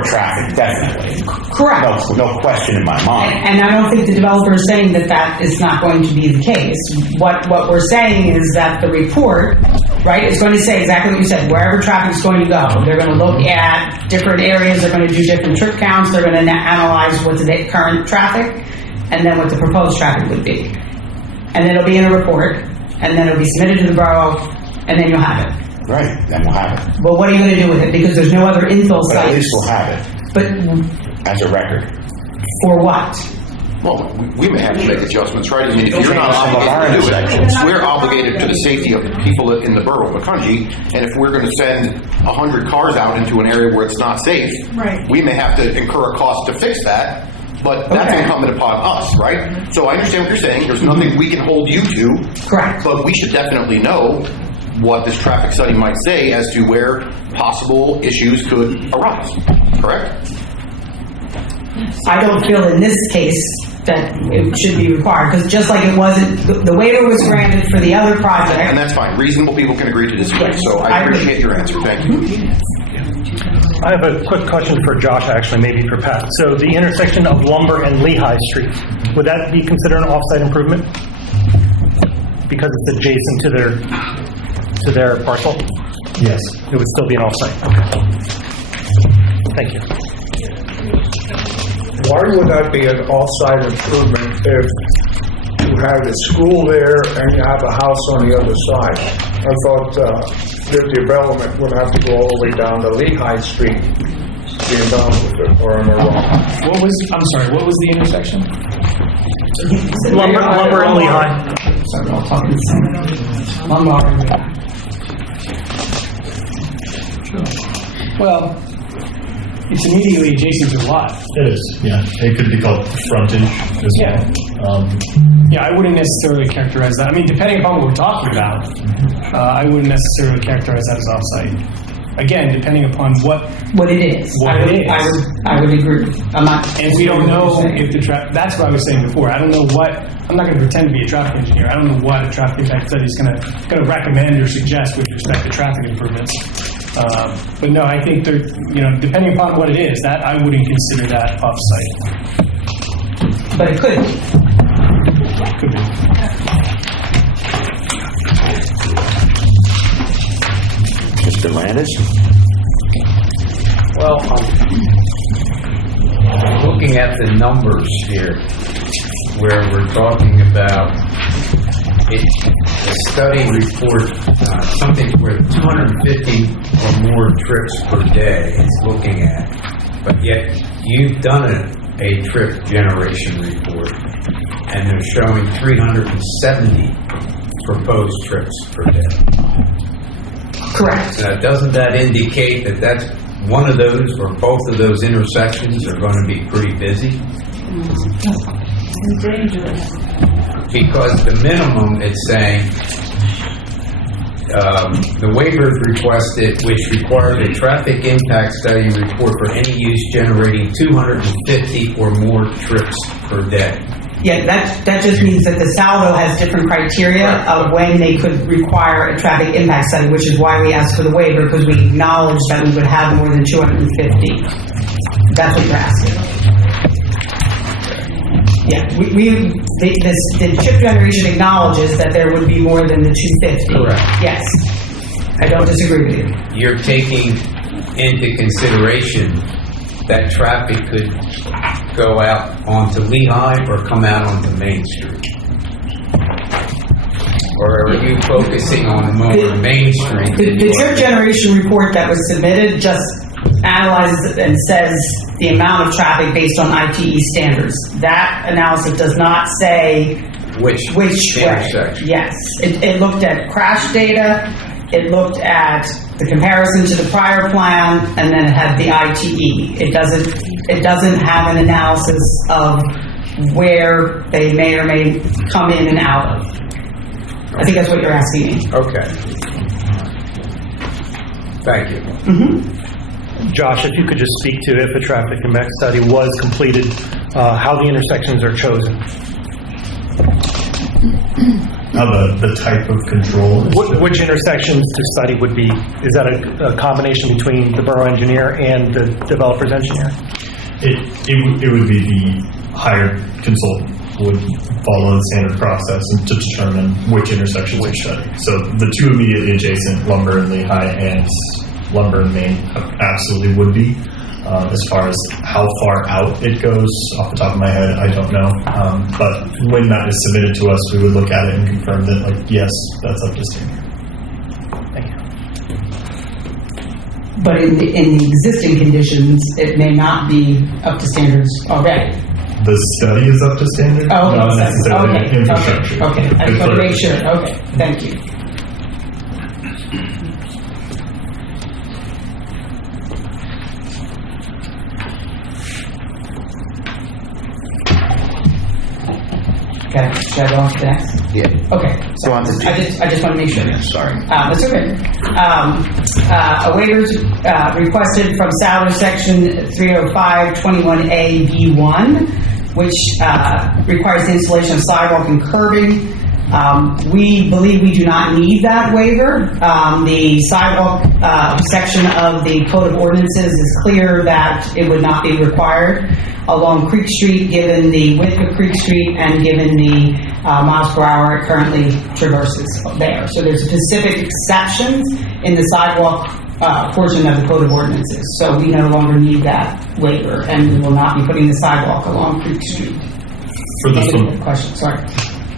traffic, definitely. Correct. No question in my mind. And I don't think the developer is saying that is not going to be the case. What we're saying is that the report, right, is going to say exactly what you said, wherever traffic is going to go. They're going to look at different areas, they're going to do different trip counts, they're going to analyze what's the current traffic, and then what the proposed traffic would be. And then it'll be in a report, and then it'll be submitted to the borough, and then you'll have it. Right, then we'll have it. But what are you going to do with it? Because there's no other infill But site. at least we'll have it. But as a record. for what? Well, we may have to make adjustments, right? I mean, if you're not obligated to do it, we're obligated to the safety of the people in the borough of Macungie, and if we're going to send 100 cars out into an area where it's not safe, we may have to incur a cost to fix that, but that's incumbent upon us, right? So I understand what you're saying. There's nothing we can hold you to. Correct. But we should definitely know what this traffic study might say as to where possible issues could arise, correct? I don't feel in this case that it should be required, because just like it wasn't, the waiver was granted for the other project. And that's fine. Reasonable people can agree to disagree, so I appreciate your answer. Thank you. I have a quick question for Josh, actually, maybe for Pat. So the intersection of Lumber and Lehigh Street, would that be considered an off-site improvement? Because it's adjacent to their parcel? Yes. It would still be an off-site? Okay. Thank you. Why would that be an off-site improvement if you have a school there and you have a house on the other side? I thought the development would have to go all the way down to Lehigh Street to be involved with it, or am I wrong? I'm sorry, what was the intersection? Lumber and Lehigh. Sorry, I'll talk in a second. Lumber and Lehigh. Well, it's immediately adjacent to the lot. It is, yeah. It could be called frontage as well. Yeah, I wouldn't necessarily characterize that. I mean, depending upon what we're talking about, I wouldn't necessarily characterize that as off-site. Again, depending upon what it is. I would agree. I'm not. And we don't know if the traffic. That's what I was saying before. I don't know what. I'm not going to pretend to be a traffic engineer. I don't know what a traffic impact study is going to recommend or suggest with respect to traffic improvements. But no, I think they're, depending upon what it is, that I wouldn't consider that off-site. But it could be. Could be. Mr. Landis? Well, looking at the numbers here, where we're talking about the study report, something where 250 or more trips per day is looking at, but yet you've done a trip generation report, and they're showing 370 proposed trips per day. Correct. Now, doesn't that indicate that that's one of those or both of those intersections are going to be pretty busy? Because the minimum, it's saying, the waivers requested, which requires a traffic impact study report for any use generating 250 or more trips per day. Yeah, that just means that the Salvo has different criteria of when they could require a traffic impact study, which is why we asked for the waiver, because we acknowledge that we would have more than 250. That's what you're asking. Yeah, the chip generation acknowledges that there would be more than the 250. Correct. Yes. I don't disagree with you. You're taking into consideration that traffic could go out onto Lehigh or come out onto Main Street? Or are you focusing on more Main Street? The trip generation report that was submitted just analyzes and says the amount of traffic based on ITE standards. That analysis does not say which intersection. Yes. It looked at crash data, it looked at the comparison to the prior plan, and then it had the ITE. It doesn't have an analysis of where they may or may come in and out of. I think that's what you're asking me. Okay. Thank you. Josh, if you could just speak to if a traffic impact study was completed, how the intersections are chosen. The type of control. Which intersections to study would be? Is that a combination between the borough engineer and the developer's engineer? It would be the hired consultant would follow the standard process and to determine which intersections we study. So the two immediately adjacent, Lumber and Lehigh, and Lumber and Main, absolutely would be. As far as how far out it goes, off the top of my head, I don't know. But when that is submitted to us, we would look at it and confirm that, like, yes, that's up to standard. Thank you. But in the existing conditions, it may not be up to standards already. The study is up to standard? Oh, not necessarily okay. infrastructure. Okay. I just want to make sure. Okay. Thank you. Okay, should I go on to the next? Yeah. Okay. Go on to I just want to make sure. Yeah, sorry. That's okay. A waiver requested from Salvo Section 305-21A B1, which requires the installation of sidewalk and curbing. We believe we do not need that waiver. The sidewalk section of the Code of Ordinances is clear that it would not be required along Creek Street, given the width of Creek Street and given the miles per hour it currently traverses there. So there's specific exceptions in the sidewalk portion of the Code of Ordinances. So we no longer need that waiver, and we will not be putting the sidewalk along Creek Street. For this one. Question, sorry.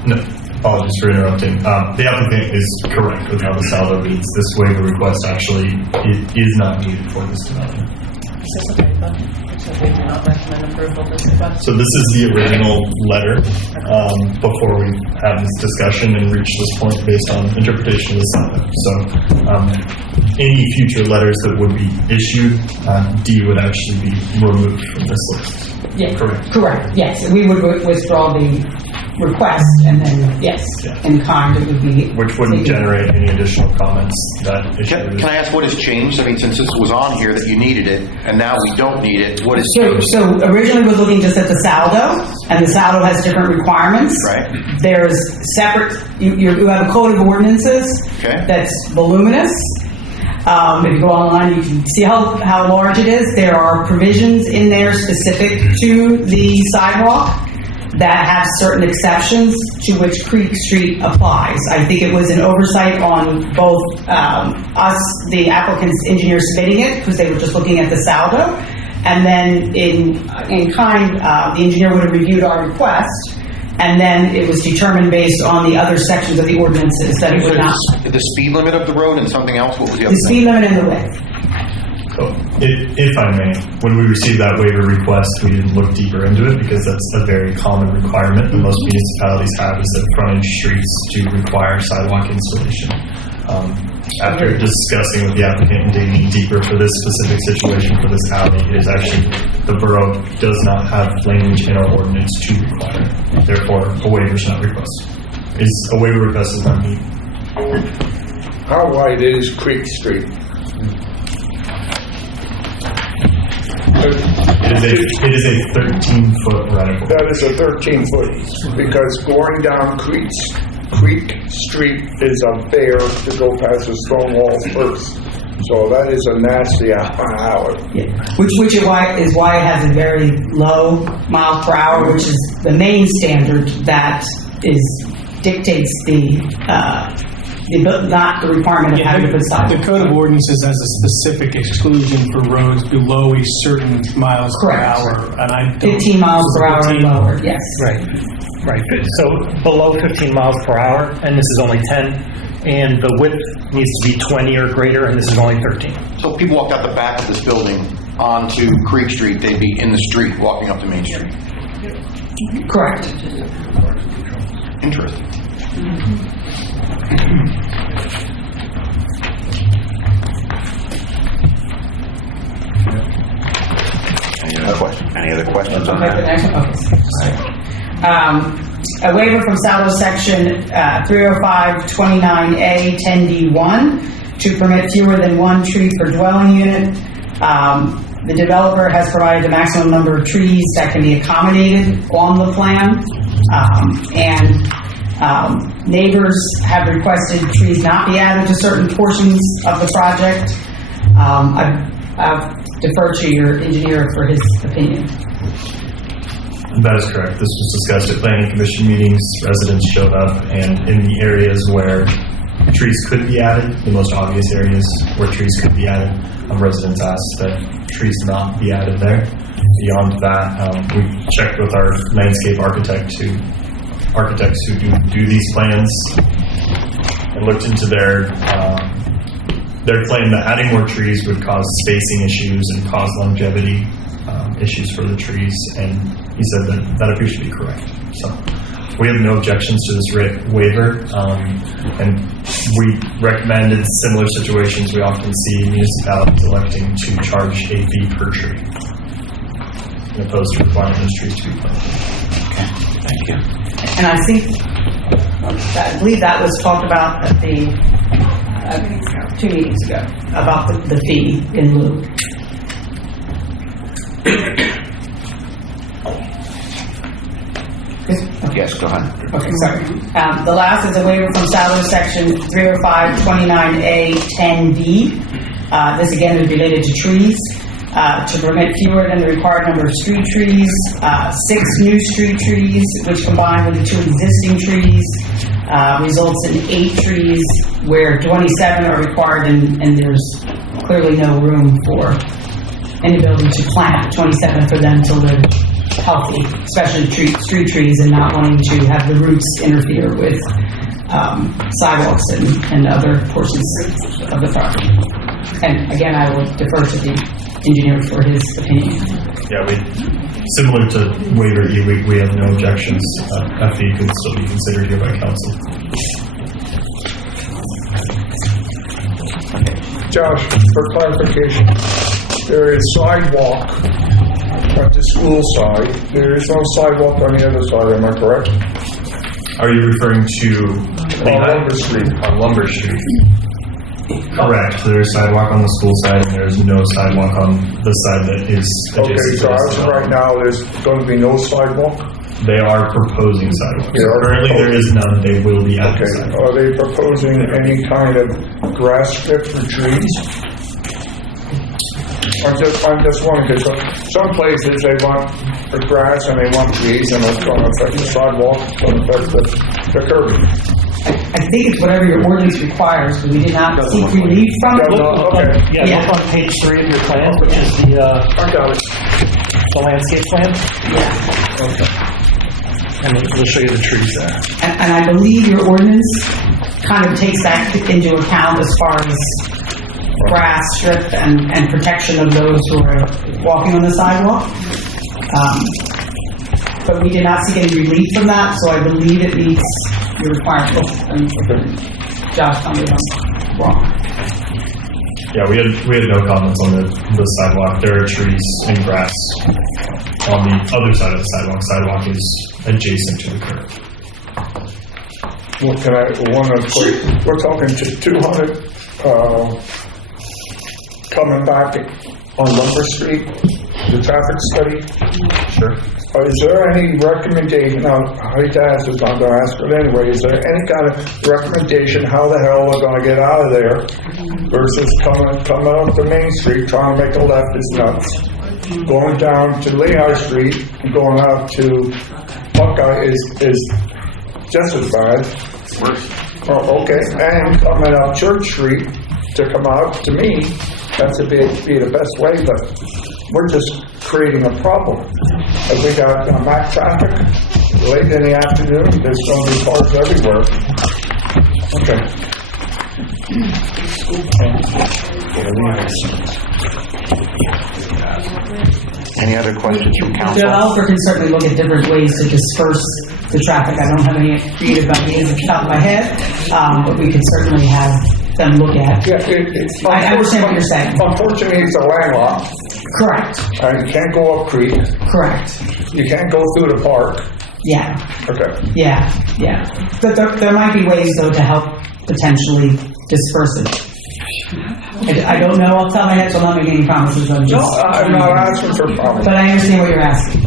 No, apologies for interrupting. The applicant is correct with how the Salvo reads. This waiver request actually is not needed for this development. So this is the original letter before we have this discussion and reach this point based on interpretation of the Salvo. So any future letters that would be issued, D would actually be removed from this list. Yeah, correct. Yes, we would withdraw the request, and then, yes, in kind, it would be... Which wouldn't generate any additional comments that issue. Can I ask what has changed? I mean, since this was on here that you needed it, and now we don't need it, what has changed? So originally was looking just at the Saldo, and the Saldo has different requirements. Right. There's separate, you have a Code of Ordinances that's voluminous. If you go online, you can see how large it is. There are provisions in there specific to the sidewalk that have certain exceptions to which Creek Street applies. I think it was an oversight on both us, the applicant's engineer submitting it, because they were just looking at the Saldo, And then in kind, the engineer would have reviewed our request, and then it was determined based on the other sections of the ordinances that it would not. The speed limit of the road and something else, what was the other The thing? speed limit and the width. If I may, when we received that waiver request, we didn't look deeper into it because that's a very common requirement that most municipalities have, is that frontage streets do require sidewalk installation. After discussing with the applicant and digging deeper for this specific situation for this alley, it is actually, the borough does not have language in our ordinance to require. Therefore, a waiver is not requested. A waiver request is not needed. How wide is Creek Street? It is a 13-foot right of way. That is a 13-foot, because going down Creek Street is a bear to go past the stone walls first. So that is a nasty alley. Which is why it has a very low miles per hour, which is the main standard that dictates not the requirement of having to put sidewalks. The Code of Ordinances has a specific exclusion for roads below a certain miles per hour. And I don't- 15 miles per hour and lower, yes. Right. So below 15 miles per hour, and this is only 10, and the width needs to be 20 or greater, and this is only 13. So if people walked out the back of this building onto Creek Street, they'd be in the street walking up to Main Street. Correct. Interesting. Any other questions on Okay, the that? next one, okay. A waiver from Salvo Section 305-29A 10D1 to permit fewer than one tree per dwelling unit. The developer has provided the maximum number of trees that can be accommodated on the plan. Neighbors have requested trees not be added to certain portions of the project. I've deferred to your engineer for his opinion. That is correct. This was discussed at planning commission meetings. Residents showed up, and in the areas where trees could be added, the most obvious areas where trees could be added, residents asked that trees not be added there. Beyond that, we checked with our landscape architects who do these plans and looked into their claim that adding more trees would cause spacing issues and cause longevity issues for the trees, and he said that appears to be correct. So we have no objections to this waiver, and we recommended similar situations. We often see municipalities electing to charge a fee per tree, as opposed to requiring those trees to be planted. Thank you. And I believe that was talked about at the 2 meetings ago, about the fee in lieu. Yes, go ahead. Okay, sorry. The last is a waiver from Salvo Section 305-29A 10D. This again is related to trees. To permit fewer than the required number of street trees, 6 new street trees, which combined with the 2 existing trees, results in 8 trees, where 27 are required, and there's clearly no room for any building to plant 27 for them to live healthy, especially street trees, and not wanting to have the roots interfere with sidewalks and other portions of the property. And again, I will defer to the engineer for his opinion. Yeah, similar to waiver E, we have no objections. A fee could still be considered here by council. Josh, for clarification, there is sidewalk at the school side. There is no sidewalk on the other side, am I correct? Are you referring to Lumber Street? On Lumber Street. Correct. There is sidewalk on the school side, and there is no sidewalk on the side that is Okay, adjacent so to as of right now, there's going to be no sidewalk? They are proposing sidewalks. They are Currently, there is none. They will be adding Okay, sidewalks. are they proposing any kind of grass strip for trees? I'm just wondering, because some places they want the grass and they want trees, and it's going to affect the sidewalk, it's going to affect the curbing. I think it's whatever your ordinance requires, because we did not seek relief from it. Okay. Look on page 3 of your plan, which is the I got it. the landscape plan? Yeah. Okay. And we'll show you the trees there. And I believe your ordinance kind of takes that into account as far as grass strip and protection of those who are walking on the sidewalk. But we did not seek any relief from that, so I believe it meets your requirements. And Josh, tell me if I'm wrong. Yeah, we had no comments on the sidewalk. There are trees and grass on the other side of the sidewalk. Sidewalk is adjacent to the curb. Well, can I, we're talking to 200, coming back on Lumber Street, the traffic study. Sure. Is there any recommendation, now, I hate to ask this, I'm gonna ask it anyway, is there any kind of recommendation how the hell we're gonna get out of there versus coming up to Main Street, trying to make a left is nuts. Going down to Lehigh Street and going out to Buckeye is just as bad. Oh, okay, and coming up Church Street to come out, to me, that's be the best way, but we're just creating a problem. If we got Mac traffic late in the afternoon, there's going to be cars everywhere. Okay. Any other questions from The council? developer can certainly look at different ways to disperse the traffic. I don't have any creative ideas at the top of my head, but we can certainly have them look at. Yeah, I understand what you're saying. Unfortunately, it's a landlocked. Correct. And you can't go up creek. Correct. You can't go through the park. Yeah. Okay. Yeah. But there might be ways, though, to help potentially disperse it. I don't know off the top of my head, so I'm not making any promises. I'm not asking for promises. But I understand what you're asking.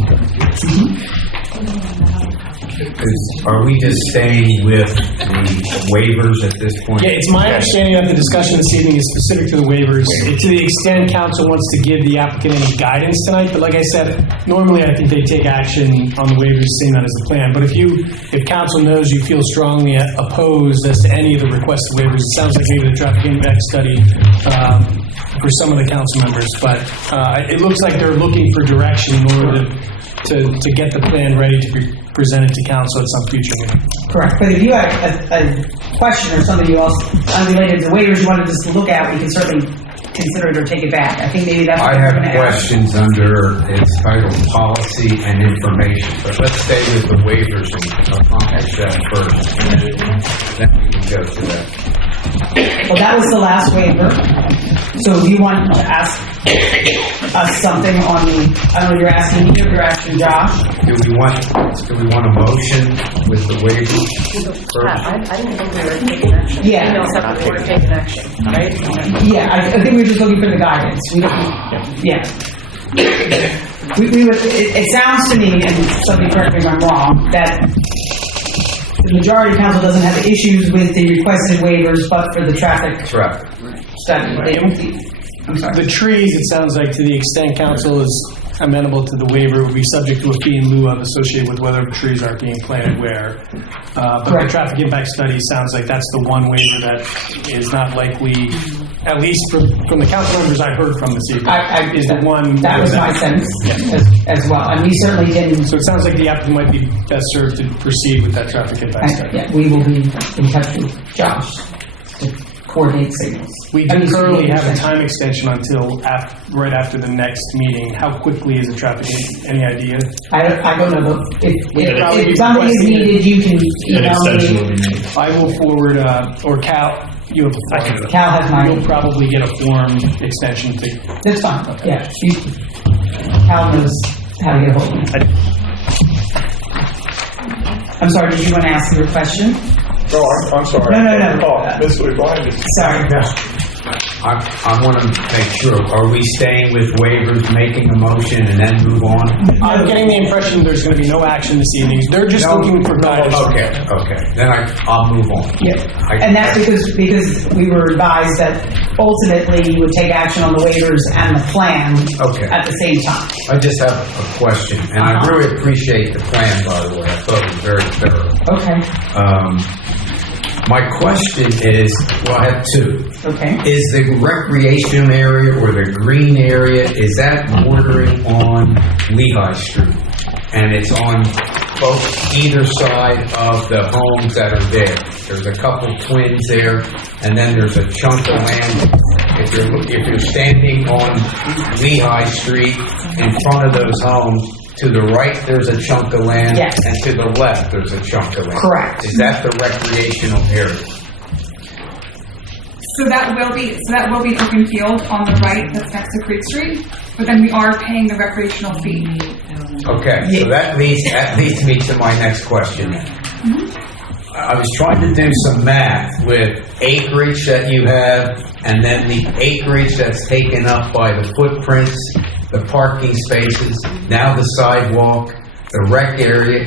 Are we just staying with the waivers at this point? Yeah, it's my understanding that the discussion this evening is specific to the waivers. To the extent council wants to give the applicant any guidance tonight, but like I said, normally I think they take action on the waivers, seeing that as the plan. But if council knows you feel strongly opposed as to any of the requested waivers, it sounds like maybe the traffic impact study for some of the council members. But it looks like they're looking for direction in order to get the plan ready to be presented to council at some future meeting. Correct. But if you had a question or something you also unrelated to waivers you wanted us to look at, we can certainly consider it or take it back. I think maybe that's what I we're have going to ask. questions under its title, Policy and Information, but let's stay with the waivers and accomplish that first. Then we can go to that. Well, that was the last waiver. So if you want to ask us something on, I don't know if you're asking me or you're asking Josh. Do we want a motion with the waivers first? I didn't think we were taking action. Yeah. We don't we were taking action, right? Yeah, I think we were just looking for the guidance. We don't, yeah. We would, it sounds to me, and somebody correct me if I'm wrong, that the majority of council doesn't have issues with the requested waivers, but for the traffic study. I'm sorry. The trees, it sounds like, to the extent council is amenable to the waiver, would be subject to a fee in lieu of associated with whether trees are being planted where. But the traffic impact study sounds like that's the one waiver that is not likely, at least from the council members I heard from this evening, is the one. That was my sense as well. And we certainly didn't. So it sounds like the applicant might be best served to proceed with that traffic impact study. Yeah, we will be in touch with Josh to coordinate signals. We do currently have a time extension until right after the next meeting. How quickly is the traffic? Any idea? I don't know. If something is needed, you can email me. I will forward, or Cal, you have a form. Cal has mine. You'll probably get a form extension to. That's fine. Yeah. Cal knows how to get a hold of me. I'm sorry, did you want to ask your question? No, I'm sorry. No. Oh, misreminded. Sorry. I want to make sure, are we staying with waivers, making a motion, and then move on? I'm getting the impression there's going to be no action this evening. They're just looking for guidance. Okay. Then I'll move on. Yeah. And that's because we were advised that ultimately you would take action on the waivers and the plan at the same time. I just have a question, and I really appreciate the plan, by the way. I thought it was very thorough. Okay. My question is, well, I have two. Okay. Is the recreation area or the green area, is that bordering on Lehigh Street? And it's on both, either side of the homes that are there? There's a couple twins there, and then there's a chunk of land. If you're standing on Lehigh Street in front of those homes, to the right, there's a chunk of land. Yes. And to the left, there's a chunk of land. Correct. Is that the recreational area? So that will be an open field on the right that's next to Creek Street, but then we are paying the recreational fee. Okay, so that leads me to my next question. I was trying to do some math with acreage that you have, and then the acreage that's taken up by the footprints, the parking spaces, now the sidewalk, the rec area.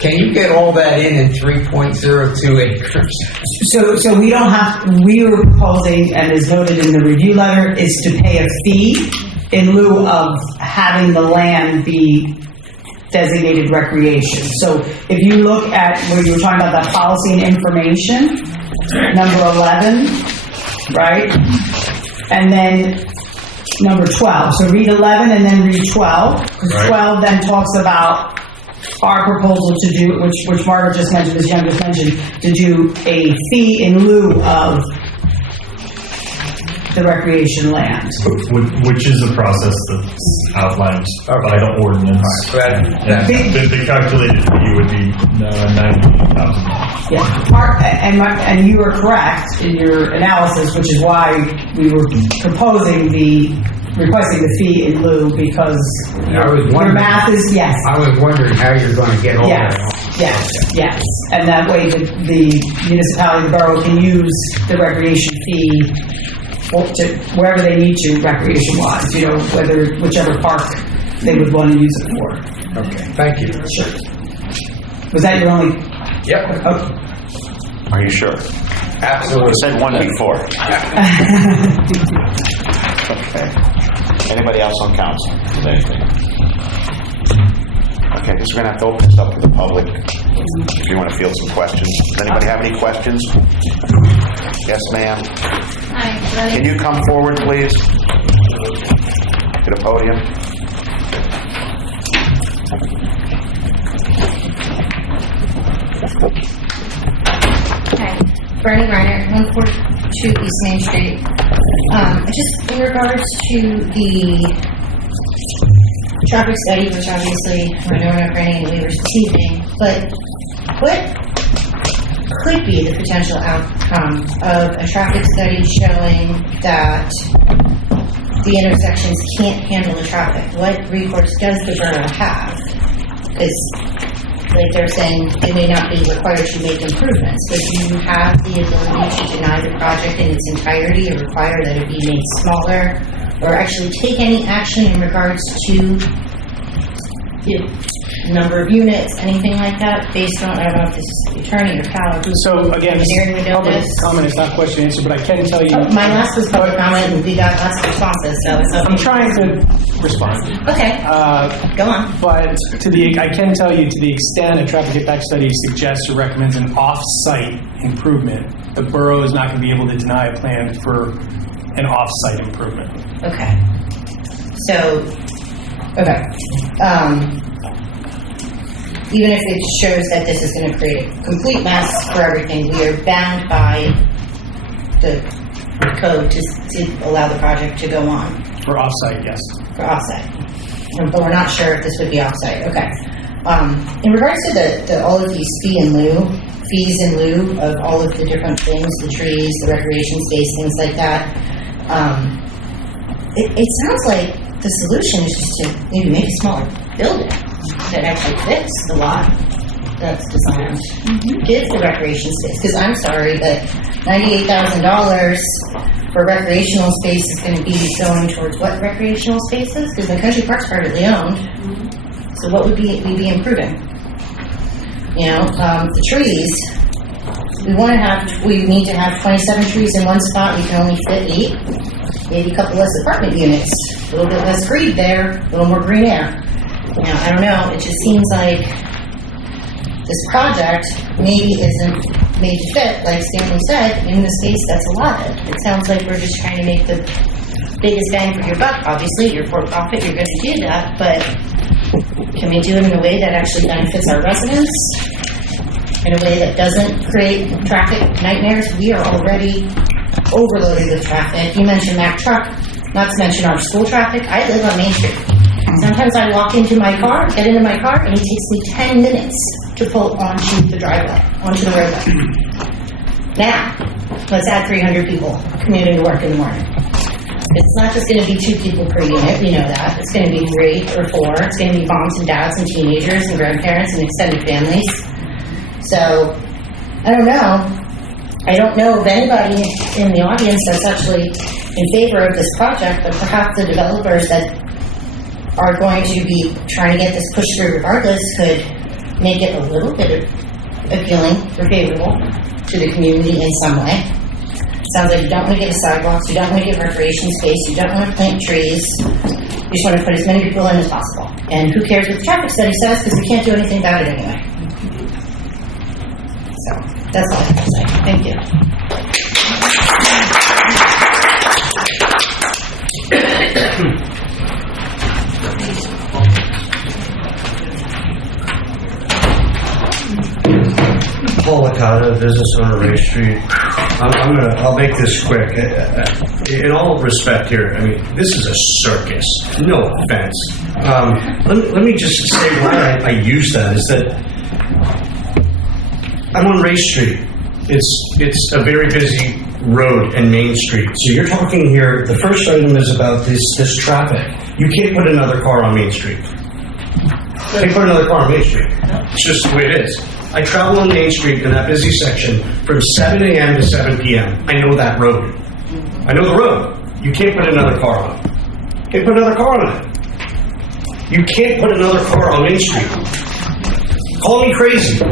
Can you get all that in 3.02 acres? So we don't have, we were proposing, and is noted in the review letter, is to pay a fee in lieu of having the land be designated recreation. So if you look at where you were talking about that policy and information, number 11, right? And then number 12. So read 11 and then read 12. Because Right. 12 then talks about our proposal to do, which Margaret just mentioned, Ms. Young just mentioned, to do a fee in lieu of the recreation land. Which is a process that's outlined by the ordinance. And the calculated fee would be $98,000. Yeah, and you were correct in your analysis, which is why we were requesting the fee in lieu, because your math is, yes. I was wondering how you're going to get all that on. Yes. And that way the municipality, the borough can use the recreation fee to wherever they need to recreation-wise, whichever park they would want to use it for. Okay, thank you. Sure. Was that your only? Yep. Okay. Are you sure? Absolutely. I said one before. Okay. Anybody else on council with anything? Okay, this we're going to have to open this up to the public if you want to field some questions. Does anybody have any questions? Yes, ma'am. Hi. Can you come forward, please? To the podium. Hi. Bernie Reiner, 142 East Main Street. Just in regards to the traffic study, which obviously we're not granting waivers this evening, but what could be the potential outcome of a traffic study showing that the intersections can't handle the traffic? What recourse does the borough have? Because, like they're saying, they may not be required to make improvements, but do you have the ability to deny the project in its entirety or require that it be made smaller, or actually take any action in regards to number of units, anything like that, based on, I don't know if this is the attorney or Cal. So again, this is public comment, it's not question and answer, but I can tell you. My last was public comment, and we got lots of responses, so. I'm trying to respond. Okay, go on. But I can tell you, to the extent a traffic impact study suggests or recommends an off-site improvement, the borough is not going to be able to deny a plan for an off-site improvement. Okay. So, okay. Even if it shows that this is going to create a complete mess for everything, we are bound by the code to allow the project to go on. For off-site, yes. For off-site. But we're not sure if this would be off-site. Okay. In regards to all of these fees in lieu of all of the different things, the trees, the recreation space, things like that, it sounds like the solution is just to maybe make a smaller building that actually fits the lot that's designed. Gives the recreation space. Because I'm sorry, but $98,000 for recreational space is going to be going towards what recreational spaces? Because Macungie Park's privately owned. So what would we be improving? The trees. We need to have 27 trees in one spot. We can only fit 8. Maybe a couple less apartment units. A little bit less green there. A little more green air. I don't know. It just seems like this project maybe isn't made to fit, like Stanley said, in the space that's allotted. It sounds like we're just trying to make the biggest bang for your buck. Obviously, you're for profit, you're going to do that, but can we do it in a way that actually benefits our residents? In a way that doesn't create traffic nightmares? We are already overloaded with traffic. You mentioned Mack truck, not to mention our school traffic. I live on Main Street. Sometimes I walk into my car, get into my car, and it takes me 10 minutes to pull onto the driveway, onto the roadway. Now, let's add 300 people commuting to work in the morning. It's not just going to be 2 people per unit, we know that. It's going to be 3 or 4. It's going to be moms and dads and teenagers and grandparents and extended families. So, I don't know. I don't know of anybody in the audience that's actually in favor of this project, but perhaps the developers that are going to be trying to get this pushed through regardless could make it a little bit appealing or favorable to the community in some way. Sounds like you don't want to give sidewalks, you don't want to give recreation space, you don't want to plant trees, you just want to put as many people in as possible. And who cares what the traffic study says, because we can't do anything about it anyway. So, that's all I have to say. Thank you. Paul Licata, business owner, Ray Street. I'll make this quick. In all respect here, I mean, this is a circus. No offense. Let me just say why I use that is that I'm on Ray Street. It's a very busy road and Main Street. So you're talking here, the first item is about this traffic. You can't put another car on Main Street. You can't put another car on Main Street. It's just the way it is. I travel on Main Street in that busy section from 7 a.m. to 7 p.m. I know that road. I know the road. You can't put another car on it. You can't put another car on it. You can't put another car on Main Street. Call me crazy.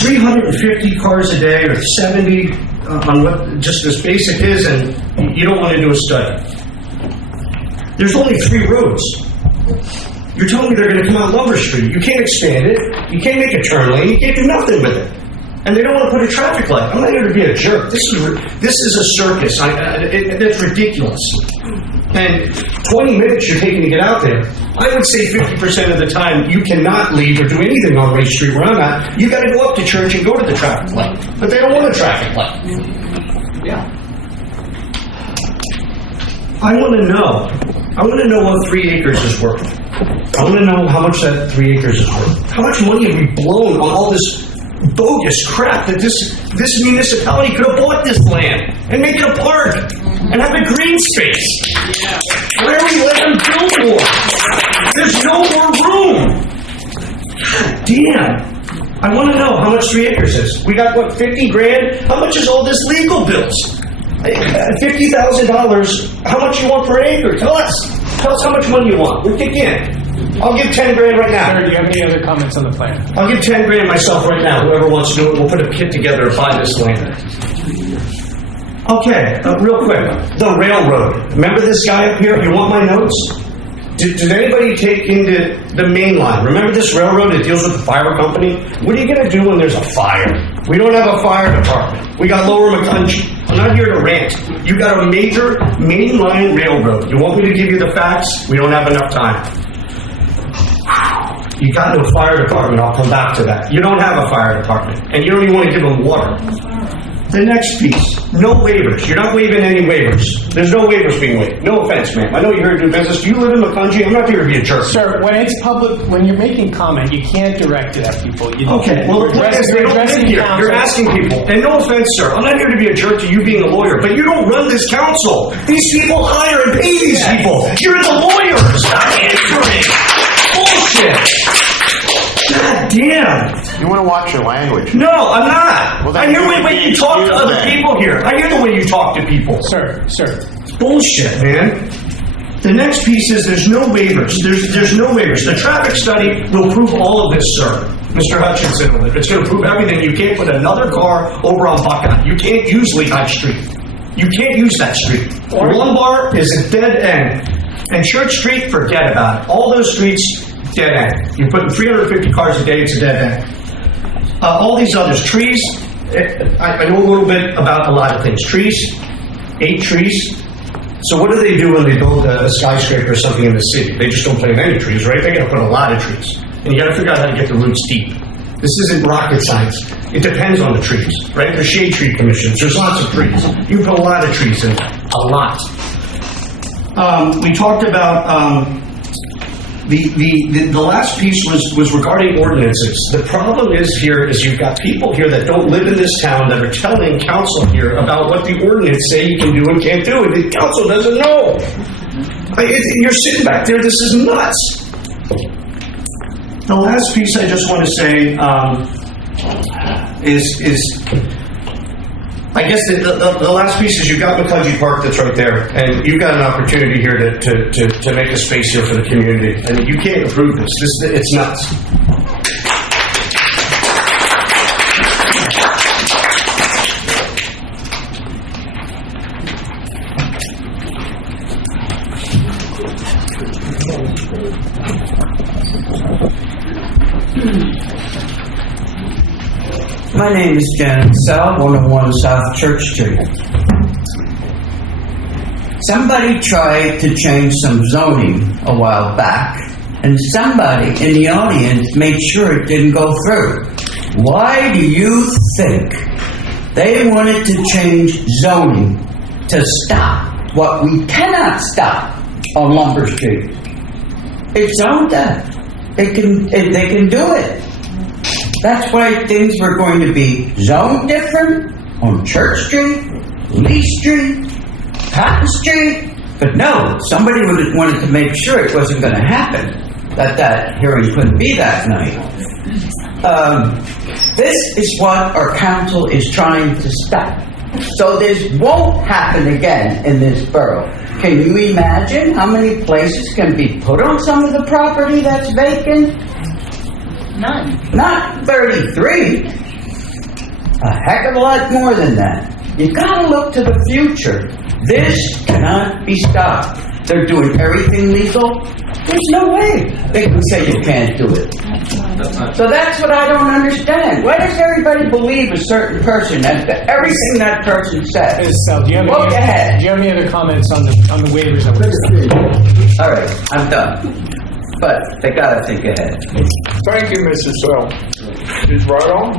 350 cars a day or 70 on what just this basic is, and you don't want to do a study. There's only 3 roads. You're telling me they're going to come out Lover Street. You can't expand it. You can't make a turn lane. You can't do nothing with it. And they don't want to put a traffic light. I'm not here to be a jerk. This is a circus. That's ridiculous. And 20 minutes you're taking to get out there. I would say 50% of the time you cannot leave or do anything on Ray Street where I'm at. You got to go up to church and go to the traffic light. But they don't want a traffic light. Yeah. I want to know what 3 acres is worth. I want to know how much that 3 acres is worth. How much money have we blown on all this bogus crap that this municipality could have bought this land and make it a park and have a green space. Where are we letting them build more? There's no more room. God damn. I want to know how much 3 acres is. We got, what, 50 grand? How much is all this legal bills? $50,000. How much you want per acre? Tell us how much money you want. We'll kick in. I'll give 10 grand right now. Sir, do you have any other comments on the plan? I'll give 10 grand myself right now. Whoever wants to do it, we'll put a kit together to buy this land. Okay, real quick. The railroad. Remember this guy up here? You want my notes? Did anybody take into the main line? Remember this railroad that deals with the fire company? What are you going to do when there's a fire? We don't have a fire department. We got Lower Macungie. I'm not here to rant. You got a major mainline railroad. You want me to give you the facts? We don't have enough time. You got no fire department. I'll come back to that. You don't have a fire department. And you don't even want to give them water. The next piece, no waivers. You're not waiving any waivers. There's no waivers being waived. No offense, ma'am. I know you're here to do business. Do you live in Macungie? I'm not here to be a jerk. Sir, when it's public, when you're making comment, you can't direct it at people. Okay, well, the point is, they don't live here. You're asking people. And no offense, sir. I'm not here to be a jerk to you being a lawyer, but you don't run this council. These people hire and pay these people. You're the lawyers. Stop answering. Bullshit. God damn. You want to watch your language. No, I'm not. Well, I hear the way you talk to other people here. I hear the way you talk to people. Sir. It's bullshit, man. The next piece is there's no waivers. There's no waivers. The traffic study will prove all of this, sir. Mr. Hutchinson, it's going to prove everything. You can't put another car over on Buckeye. You can't use Lehigh Street. You can't use that street. Lumbar is a dead end. And Church Street, forget about it. All those streets, dead end. You're putting 350 cars a day, it's a dead end. All these others, trees, I know a little bit about a lot of things. Trees, 8 trees. So what do they do when they build a skyscraper or something in the city? They just don't plant any trees, right? They gotta put a lot of trees. And you gotta figure out how to get the roots deep. This isn't rocket science. It depends on the trees, right? There's shade tree commissions. There's lots of trees. You can put a lot of trees in, a lot. We talked about the last piece was regarding ordinances. The problem is you've got people here that don't live in this town that are telling council here about what the ordinance say you can do and can't do, and the council doesn't know. You're sitting back there. This is nuts. The last piece I just want to say is I guess the last piece is you've got Macungie Park that's right there, and you've got an opportunity here to make a space here for the community, and you can't approve this. It's nuts. My name is Janet Sell, 101 South Church Street. Somebody tried to change some zoning a while back, and somebody in the audience made sure it didn't go through. Why do you think they wanted to change zoning to stop what we cannot stop on Lumber Street? It's zoned that. They can do it. That's why things were going to be zoned different on Church Street, Lee Street, Patton Street. But no, somebody wanted to make sure it wasn't going to happen, that hearing couldn't be that night. This is what our council is trying to stop. So this won't happen again in this borough. Can you imagine how many places can be put on some of the property that's vacant? None. Not 33. A heck of a lot more than that. You gotta look to the future. This cannot be stopped. They're doing everything legal. There's no way they can say you can't do it. So that's what I don't understand. Why does everybody believe a certain person and everything that person says? Look ahead. Do you have any other comments on the waivers that were All right, I'm done. But they gotta think ahead. Thank you, Mrs. Sell. She's right on.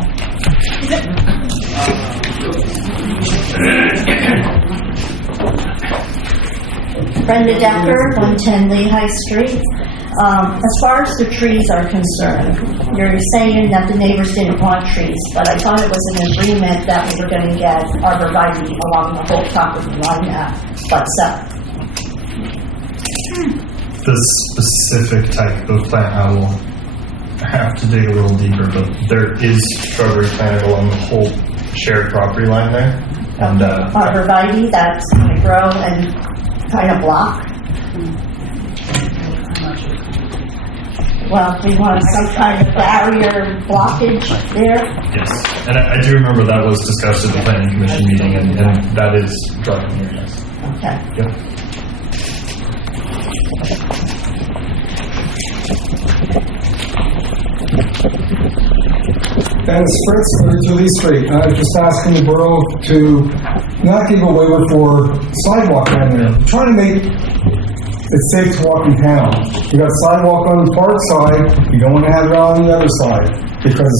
Brenda Decker, 110 Lehigh Street. As far as the trees are concerned, you're saying that the neighbors didn't want trees, but I thought it was an agreement that we were going to get arborvitae along the whole property line now. What's up? The specific type of plant, I will have to dig a little deeper, but there is shrubbery planted along the whole shared property line there. And Arborvitae that's going to grow and kind of block. Well, we want some kind of barrier blockage there. yes, and I do remember that was discussed at the planning commission meeting, and that is driving here, yes. Okay. Yep. Dennis Fritz, 32 Lee Street. I was just asking the borough to not give a waiver for sidewalk down there. I'm trying to make it safe to walk in town. You got sidewalk on the park side, you don't want to have it on the other side because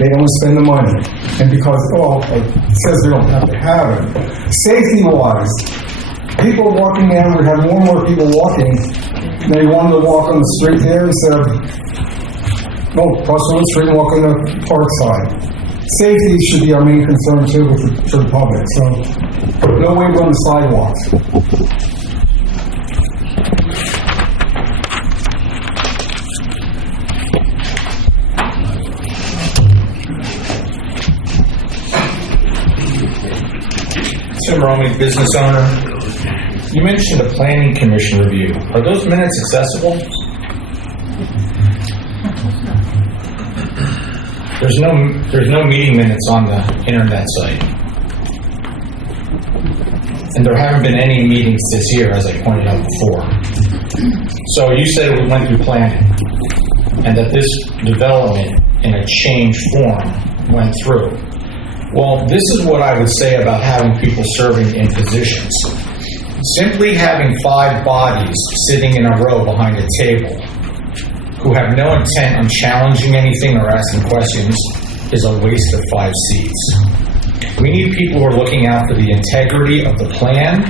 they don't want to spend the money. And because, it says they don't have to have it. Safety-wise, people walking down, we have more and more people walking. They want to walk on the street there instead of cross the street and walk on the park side. Safety should be our main concern too for the public. So no waiver on the sidewalks. Tim Romey, business owner. You mentioned a planning commission review. Are those minutes accessible? There's no meeting minutes on the internet site. And there haven't been any meetings this year, as I pointed out before. So you said it went through planning, and that this development in a changed form went through. Well, this is what I would say about having people serving in positions. Simply having 5 bodies sitting in a row behind a table who have no intent on challenging anything or asking questions is a waste of 5 seats. We need people who are looking out for the integrity of the plan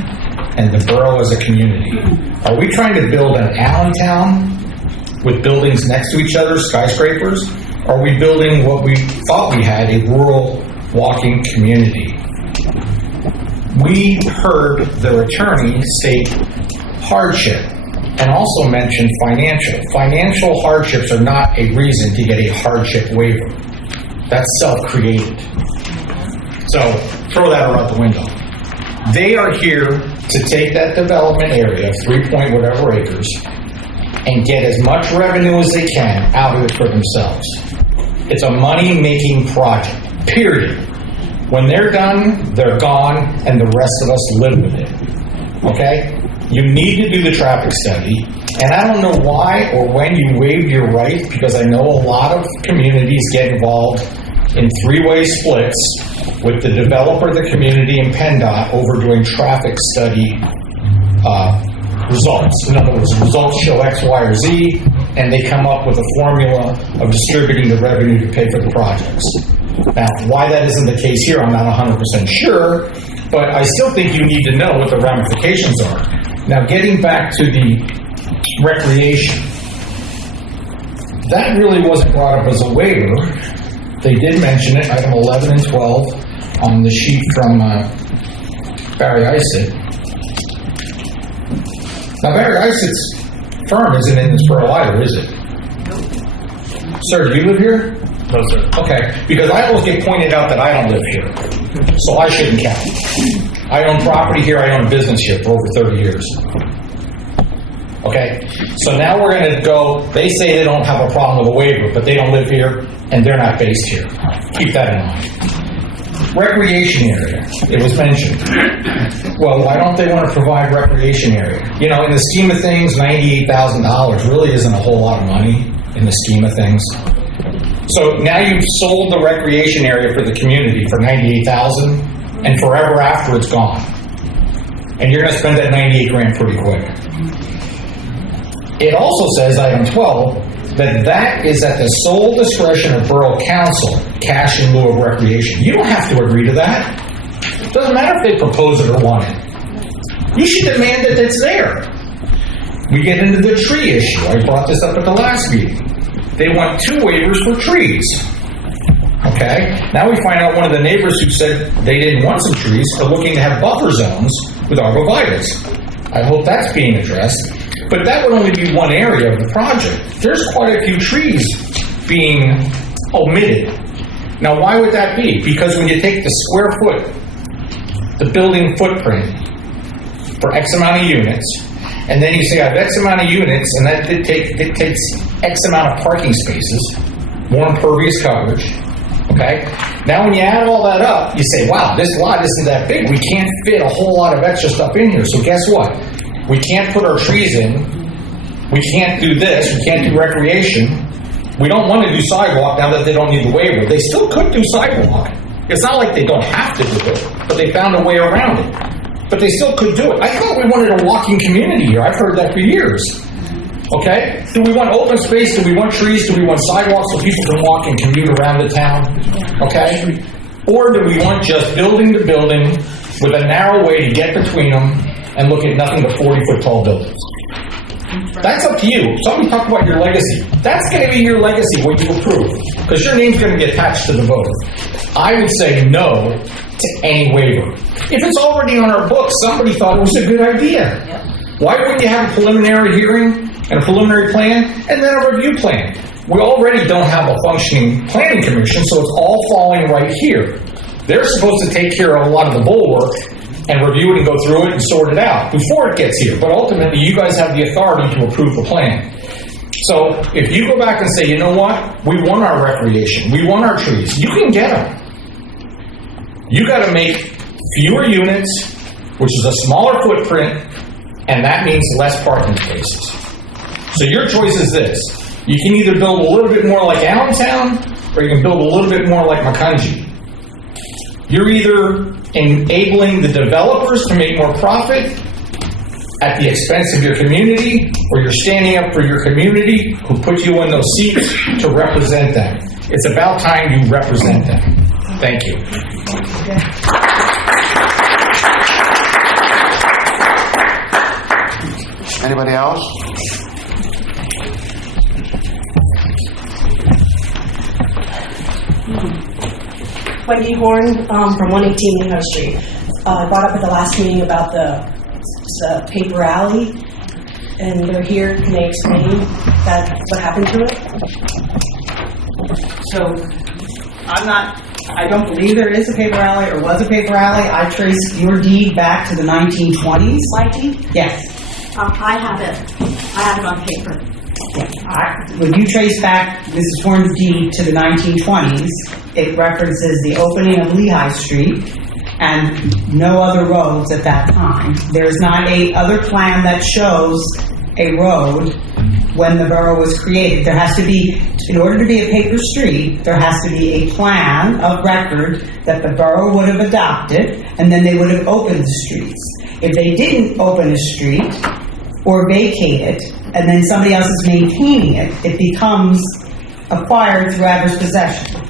and the borough as a community. Are we trying to build an Allentown with buildings next to each other, skyscrapers? Are we building what we thought we had, a rural walking community? We heard their attorney state hardship and also mention financial. Financial hardships are not a reason to get a hardship waiver. That's self-created. So throw that out the window. They are here to take that development area, 3 point whatever acres, and get as much revenue as they can out of it for themselves. It's a money-making project, period. When they're done, they're gone, and the rest of us live with it. Okay? You need to do the traffic study, and I don't know why or when you waived your right, because I know a lot of communities get involved in 3-way splits with the developer, the community, and PennDOT over doing traffic study results. In other words, results show X, Y, or Z, and they come up with a formula of distributing the revenue to pay for the projects. Now, why that isn't the case here, I'm not 100% sure, but I still think you need to know what the ramifications are. Now, getting back to the recreation, that really wasn't brought up as a waiver. They did mention it, item 11 and 12, on the sheet from Barry Isett. Now, Barry Isett's firm isn't in this borough either, is it? Sir, do you live here? No, sir. Okay, because I always get pointed out that I don't live here, so I shouldn't count. I own property here, I own a business here for over 30 years. Okay, so now we're going to go, they say they don't have a problem with a waiver, but they don't live here, and they're not based here. Keep that in mind. Recreation area, it was mentioned. Well, why don't they want to provide recreation area? You know, in the scheme of things, $98,000 really isn't a whole lot of money in the scheme of things. So now you've sold the recreation area for the community for $98,000, and forever after it's gone. And you're going to spend that $98,000 pretty quick. It also says, item 12, that is at the sole discretion of Borough Council, cash in lieu of recreation. You don't have to agree to that. It doesn't matter if they propose it or want it. You should demand that it's there. We get into the tree issue. I brought this up at the last meeting. They want 2 waivers for trees. Okay? Now we find out one of the neighbors who said they didn't want some trees are looking to have buffer zones with arborvitaes. I hope that's being addressed. But that would only be one area of the project. There's quite a few trees being omitted. Now, why would that be? Because when you take the square foot, the building footprint for X amount of units, and then you say I have X amount of units, and that dictates X amount of parking spaces, more impervious coverage, okay? Now, when you add all that up, you say, wow, this lot isn't that big. We can't fit a whole lot of extra stuff in here. So guess what? We can't put our trees in. We can't do this. We can't do recreation. We don't want to do sidewalk now that they don't need the waiver. They still could do sidewalk. It's not like they don't have to do it, but they found a way around it. But they still could do it. I thought we wanted a walking community here. I've heard that for years. Okay? Do we want open space? Do we want trees? Do we want sidewalks so people can walk and commute around the town? Okay? Or do we want just building to building with a narrow way to get between them and look at nothing but 40-foot tall buildings? That's up to you. Somebody talk about your legacy. That's going to be your legacy, what you approve. Because your name's going to get attached to the vote. I would say no to any waiver. If it's already on our books, somebody thought it was a good idea. Why wouldn't you have a preliminary hearing and a preliminary plan and then a review plan? We already don't have a functioning planning commission, so it's all falling right here. They're supposed to take care of a lot of the bulwark and review it and go through it and sort it out before it gets here. But ultimately, you guys have the authority to approve the plan. So if you go back and say, you know what, we want our recreation, we want our trees, you can get them. You got to make fewer units, which is a smaller footprint, and that means less parking spaces. So your choice is this. You can either build a little bit more like Allentown, or you can build a little bit more like Macungie. You're either enabling the developers to make more profit at the expense of your community, or you're standing up for your community who put you in those seats to represent them. It's about time you represent them. Thank you. Anybody else? Wendy Horn from 118 Minot Street. Brought up at the last meeting about the paper alley, and they're here. Can they explain what happened to it? So, I don't believe there is a paper alley or was a paper alley. I traced your deed back to the 1920s. My deed? Yes. I have it. I have it on paper. When you trace back Mrs. Horn's deed to the 1920s, it references the opening of Lehigh Street and no other roads at that time. There's not a other plan that shows a road when the borough was created. There has to be, in order to be a paper street, there has to be a plan of record that the borough would have adopted, and then they would have opened the streets. If they didn't open a street or vacate it, and then somebody else is maintaining it, it becomes acquired through adverse possession.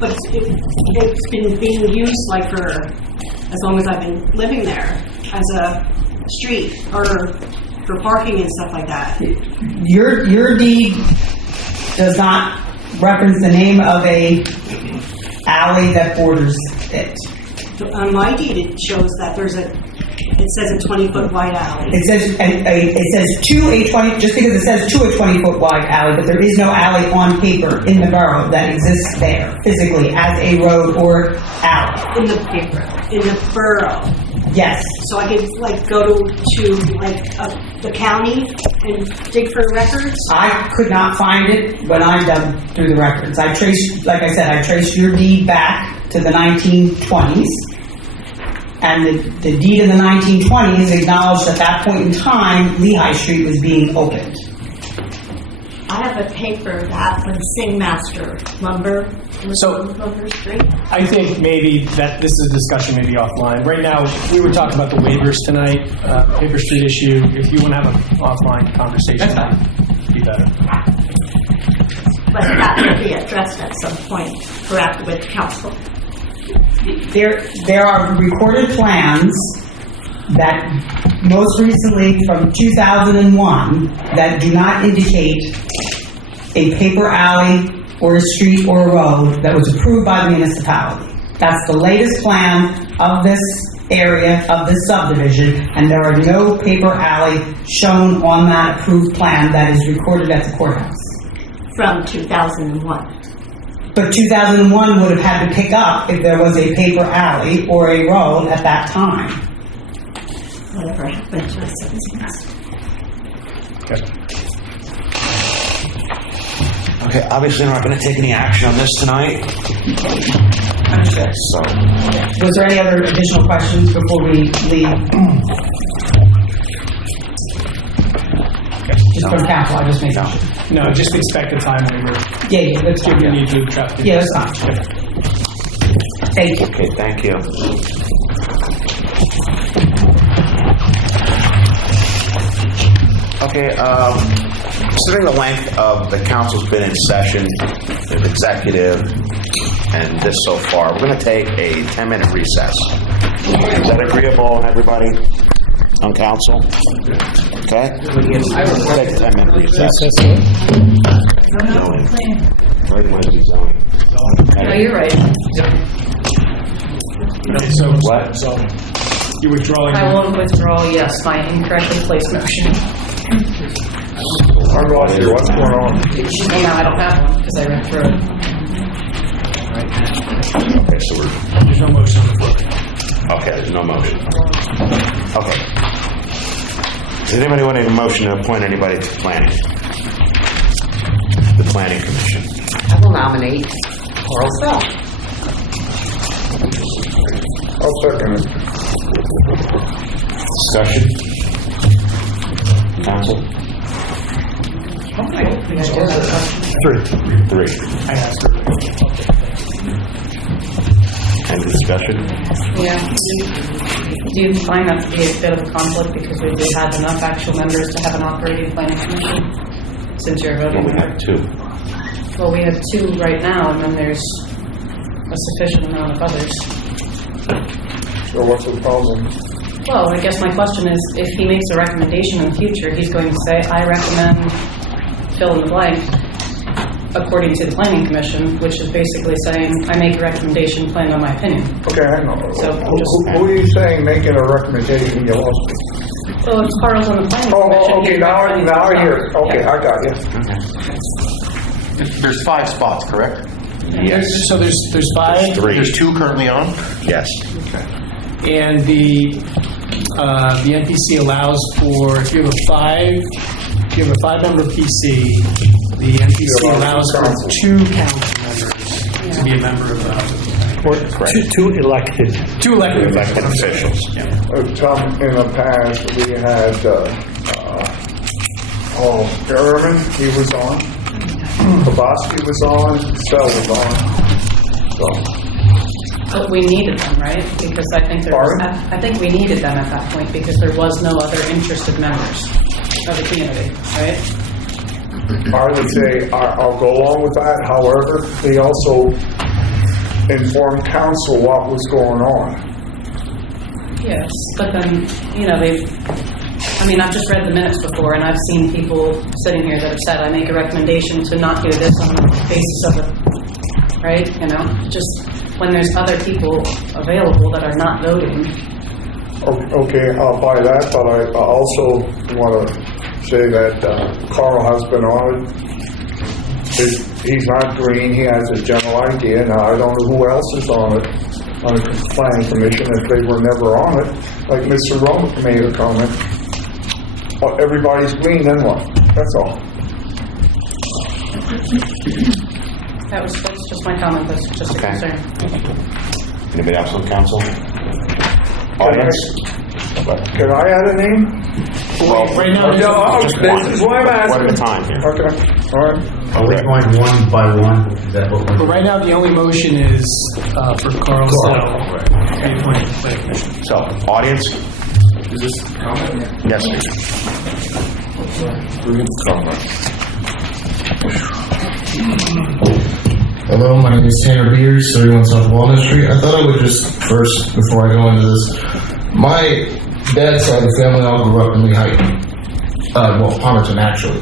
But it's been being used like for as long as I've been living there as a street or for parking and stuff like that. Your deed does not reference the name of a alley that borders it. On my deed, it shows that it says a 20-foot wide alley. It says just because it says to a 20-foot wide alley, but there is no alley on paper in the borough that exists there physically as a road or alley. In the paper, in the borough. Yes. So I could go to the county and dig for records. I could not find it when I dug through the records. I traced your deed back to the 1920s. And the deed in the 1920s acknowledged at that point in time, Lehigh Street was being opened. I have a paper that from Singmaster Lumber, Lumber Street. I think maybe that this is a discussion maybe offline. Right now, we were talking about the waivers tonight, paper street issue. If you want to have an offline conversation, that'd be better. But that will be addressed at some point, correct, with council. There are recorded plans that most recently from 2001 that do not indicate a paper alley or a street or a road that was approved by the municipality. That's the latest plan of this area, of this subdivision, and there are no paper alley shown on that approved plan that is recorded at the courthouse. From 2001. But 2001 would have had to pick up if there was a paper alley or a road at that time. Whatever happened to us. Okay, obviously we're not going to take any action on this tonight. Okay, so. Was there any other additional questions before we leave? Just from council, I just made sure. No, just expect a time waiver. Yeah, that's Give fine. you need to traffic. Yeah, that's fine. Thank you. Okay, thank you. Okay, considering the length of the council's been in session, the executive, and this so far, we're going to take a 10-minute recess. Is that agreeable on everybody on council? Okay? We'll take a 10-minute recess. Zoning. Right, want to do zoning. No, you're right. So what? You withdrawing? I will withdraw, yes, my incorrectly placed motion. I lost you. What's going on? Well, now I don't have one because I ran through it. Okay, so There's no motion on the floor. okay, there's no motion. Okay. Does anybody want a motion to appoint anybody to planning? The planning commission. I will nominate Carl Sell. I'll second it. Discussion? Council? Three. Any discussion? Yeah. Do you find that to be a bit of a conflict because we do have enough actual members to have an operating planning commission? Since you're voting We member? have two. Well, we have two right now, and then there's a sufficient amount of others. So what's the problem? Well, I guess my question is, if he makes a recommendation in the future, he's going to say, I recommend fill in the blank, according to the planning commission, which is basically saying, I make a recommendation playing on my opinion. Okay, I know. So, Who are you saying making a recommendation? You lost me. So if Carl's on the planning commission. Oh, okay, he's now recommending I himself. hear. Okay, Yeah. I got you. There's 5 spots, correct? Yes. So there's 5? Three. There's 2 currently on? Yes. And the NPC allows for, if you have a 5-member PC, the NPC allows for 2 council members to be a member of the. Or two elected. 2 elected officials. Tom, in the past, we had, Erwin, he was on. Kowalski was on, Stell was on. So, But we needed them, right? Because I think I think we needed them at that point because there was no other interested members of the community, right? I would say I'll go along with that. However, they also informed council what was going on. Yes, but then, I've just read the minutes before and I've seen people sitting here that have said, I make a recommendation to not do this on the basis of it, right? Just when there's other people available that are not voting. Okay, I'll buy that, but I also want to say that Carl has been on it. He's not green, he has a general idea. Now, I don't know who else is on it, on the planning commission, if they were never on it. Like Mr. Roman made a comment. Oh, everybody's green, then what? That's all. That's just my comment, that's just a concern. Anybody else on council? Audience? Can I add a name? Well, right now, just this is what I'm asking. one at a time here. Okay, all right. Are we going one by one? Is that what But we're? right now, the only motion is for Carl Sell. So, audience? Is this comment? Yes. Hello, my name is Tanner Beers, 31 South Walnut Street. I thought I would just first, before I go into this, my dad's side of the family all grew up in Lehighton. Palmerton actually.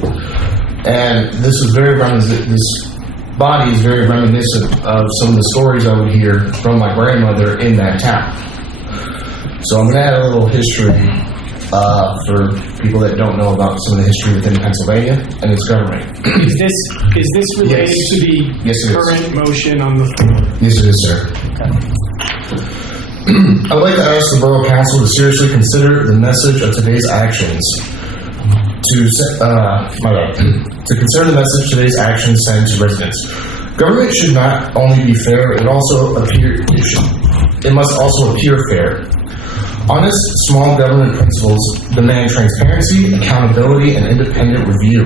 And this is this body is very reminiscent of some of the stories I would hear from my grandmother in that town. So I'm going to add a little history for people that don't know about some of the history within Pennsylvania and its government. Is this related Yes. to the Yes, it is. current motion on the floor? Yes, it is, sir. I would like to ask the Borough Council to seriously consider the message of today's actions. To consider the message today's actions send to residents. Government should not only be fair, it must also appear fair. Honest, small government principles demand transparency, accountability, and independent review.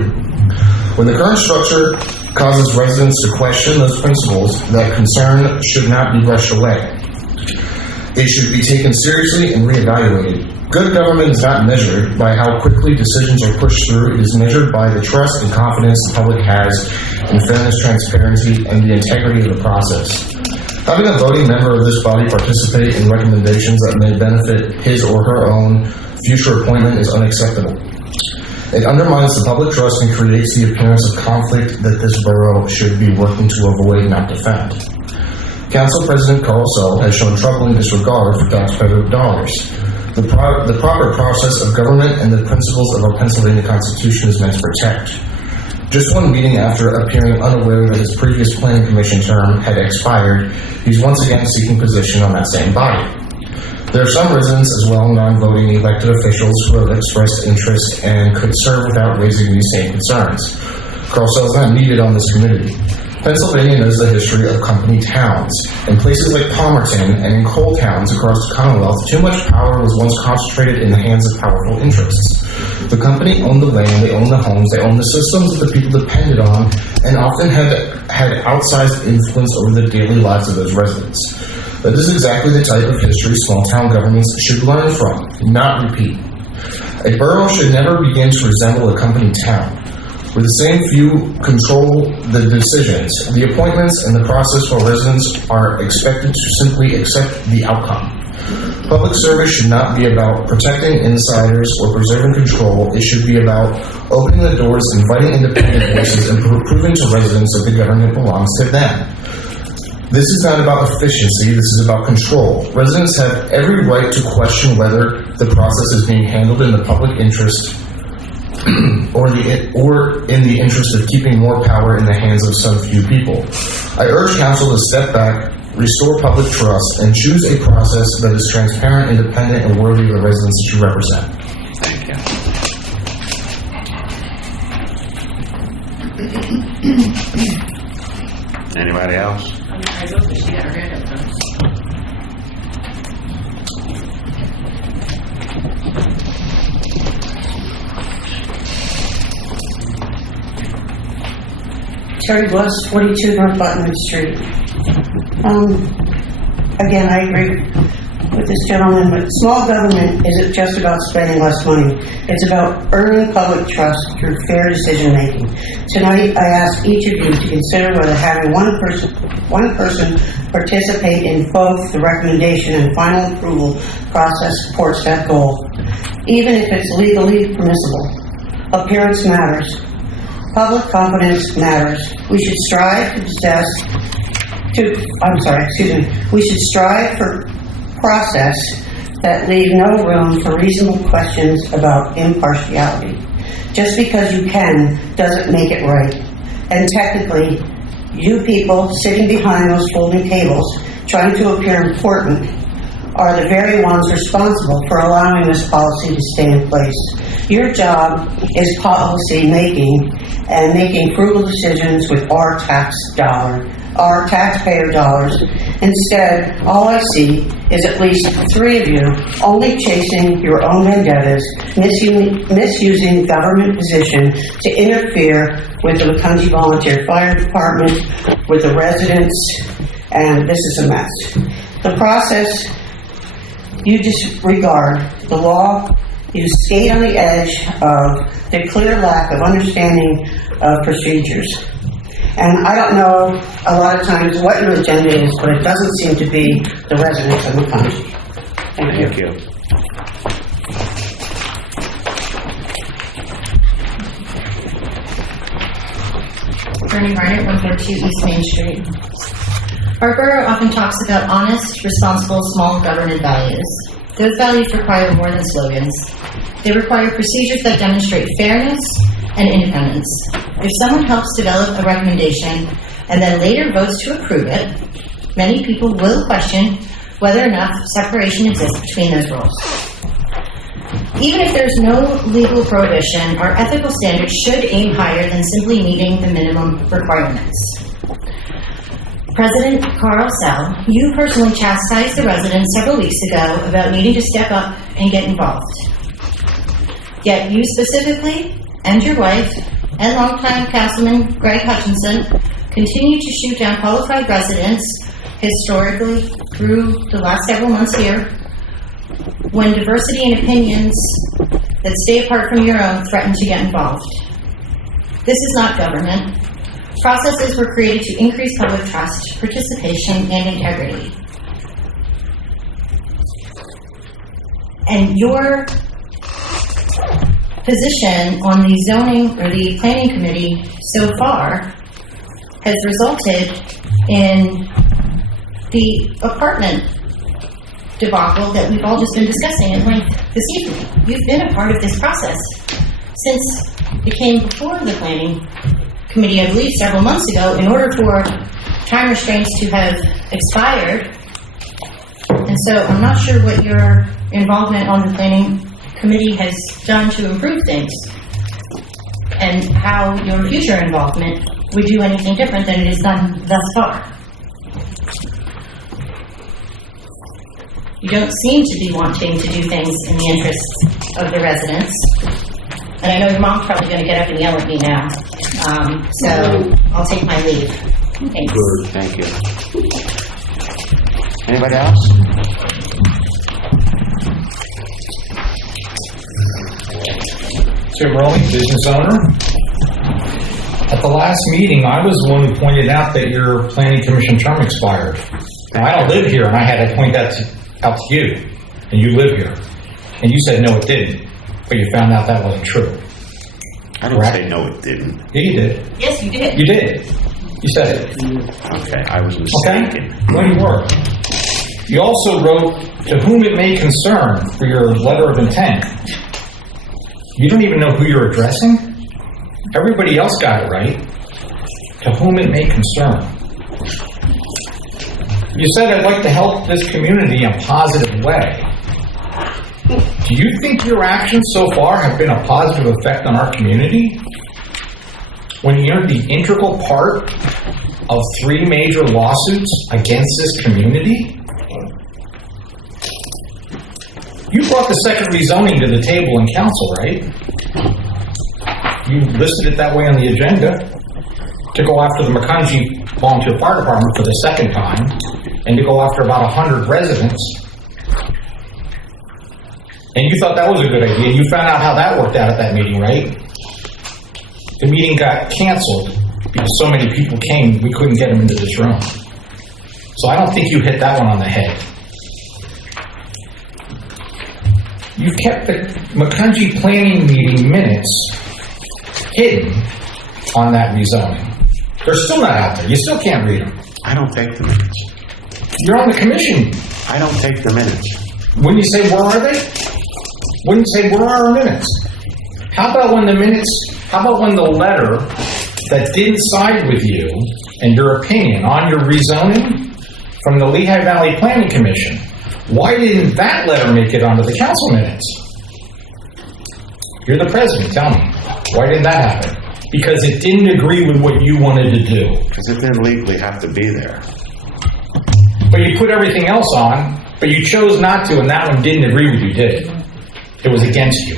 When the current structure causes residents to question those principles, that concern should not be brushed away. It should be taken seriously and reevaluated. Good government is not measured by how quickly decisions are pushed through. It is measured by the trust and confidence the public has in fairness, transparency, and the integrity of the process. Having a voting member of this body participate in recommendations that may benefit his or her own future appointment is unacceptable. It undermines the public trust and creates the appearance of conflict that this borough should be working to avoid, not defend. Council President Carl Sell has shown troubling disregard for taxpayer dollars. The proper process of government and the principles of our Pennsylvania Constitution is meant to protect. Just one meeting after appearing unaware that his previous planning commission term had expired, he's once again seeking position on that same body. There are some residents as well, non-voting elected officials, who have expressed interest and could serve without raising these same concerns. Carl Sell is not needed on this committee. Pennsylvania knows the history of company towns. In places like Palmerton and in coal towns across the Commonwealth, too much power was once concentrated in the hands of powerful interests. The company owned the land, they owned the homes, they owned the systems that the people depended on, and often had outsized influence over the daily lives of those residents. That is exactly the type of history small-town governments should learn from, not repeat. A borough should never begin to resemble a company town, where the same few control the decisions, the appointments, and the process while residents are expected to simply accept the outcome. Public service should not be about protecting insiders or preserving control. It should be about opening the doors, inviting independent voices, and proving to residents that the government belongs to them. This is not about efficiency, this is about control. Residents have every right to question whether the process is being handled in the public interest or in the interest of keeping more power in the hands of some few people. I urge council to step back, restore public trust, and choose a process that is transparent, independent, and worthy of the residents that you represent. Thank you. Anybody else? I vote that she got her hand up first. Terry Bliss, 42 North Button Street. Again, I agree with this gentleman, but small government isn't just about spending less money. It's about earning public trust through fair decision making. Tonight, I ask each of you to consider whether having one person participate in both the recommendation and final approval process supports that goal, even if it's legally permissible. Appearance matters. Public confidence matters. We should strive We should strive for process that leave no room for reasonable questions about impartiality. Just because you can doesn't make it right. And technically, you people sitting behind those folding tables trying to appear important are the very ones responsible for allowing this policy to stay in place. Your job is policy making and making frugal decisions with our taxpayer dollars. Instead, all I see is at least 3 of you only chasing your own vendettas, misusing government position to interfere with the Macungie Volunteer Fire Department, with the residents, and this is a mess. The process, you disregard the law, you skate on the edge of the clear lack of understanding of procedures. And I don't know a lot of times what your agenda is, but it doesn't seem to be the residents of Macungie. Thank you. Thank you. Bernie Barnett, 142 East Main Street. Our borough often talks about honest, responsible, small government values. Those values require more than slogans. They require procedures that demonstrate fairness and independence. If someone helps develop a recommendation and then later votes to approve it, many people will question whether enough separation exists between those roles. Even if there's no legal prohibition, our ethical standards should aim higher than simply meeting the minimum requirements. President Carl Sell, you personally chastised the residents several weeks ago about needing to step up and get involved. Yet you specifically, and your wife, and longtime Councilman Greg Hutchinson, continue to shoot down qualified residents historically through the last several months here, when diversity in opinions that stay apart from your own threaten to get involved. This is not government. Processes were created to increase public trust, participation, and integrity. And your position on the zoning or the planning committee so far has resulted in the apartment debacle that we've all just been discussing at length this evening. You've been a part of this process since it came before the planning committee, I believe, several months ago, in order for time restraints to have expired. And so I'm not sure what your involvement on the planning committee has done to improve things, and how your future involvement would do anything different than it has done thus far. You don't seem to be wanting to do things in the interests of the residents. And I know your mom's probably going to get up and yell at me now. So I'll take my leave. Thanks. Good, thank you. Anybody else? Tim Rowley, business owner. At the last meeting, I was the one who pointed out that your planning commission term expired. Now, I don't live here, and I had to point that out to you, and you live here. And you said, no, it didn't. But you found out that wasn't true. I didn't say no, it didn't. Yeah, you did. Yes, you did. You did. You said it. Okay, I was mistaken. Okay? Well, you were. You also wrote, to whom it may concern, for your letter of intent. You don't even know who you're addressing? Everybody else got it right. To whom it may concern. You said, I'd like to help this community in a positive way. Do you think your actions so far have been a positive effect on our community? When you're the integral part of 3 major lawsuits against this community? You brought the second rezoning to the table in council, right? You listed it that way on the agenda to go after the Macungie Volunteer Fire Department for the second time and to go after about 100 residents. And you thought that was a good idea. You found out how that worked out at that meeting, right? The meeting got canceled because so many people came, we couldn't get them into this room. So I don't think you hit that one on the head. You kept the Macungie planning meeting minutes hidden on that rezoning. They're still not out there. You still can't read them. I don't take the minutes. You're on the commission. I don't take the minutes. When you say, where are they? When you say, where are our minutes? How about when the letter that didn't side with you and your opinion on your rezoning from the Lehigh Valley Planning Commission, why didn't that letter make it onto the council minutes? You're the president, tell me. Why didn't that happen? Because it didn't agree with what you wanted to do. Because it didn't legally have to be there. But you put everything else on, but you chose not to, and that one didn't agree with you, did it? It was against you.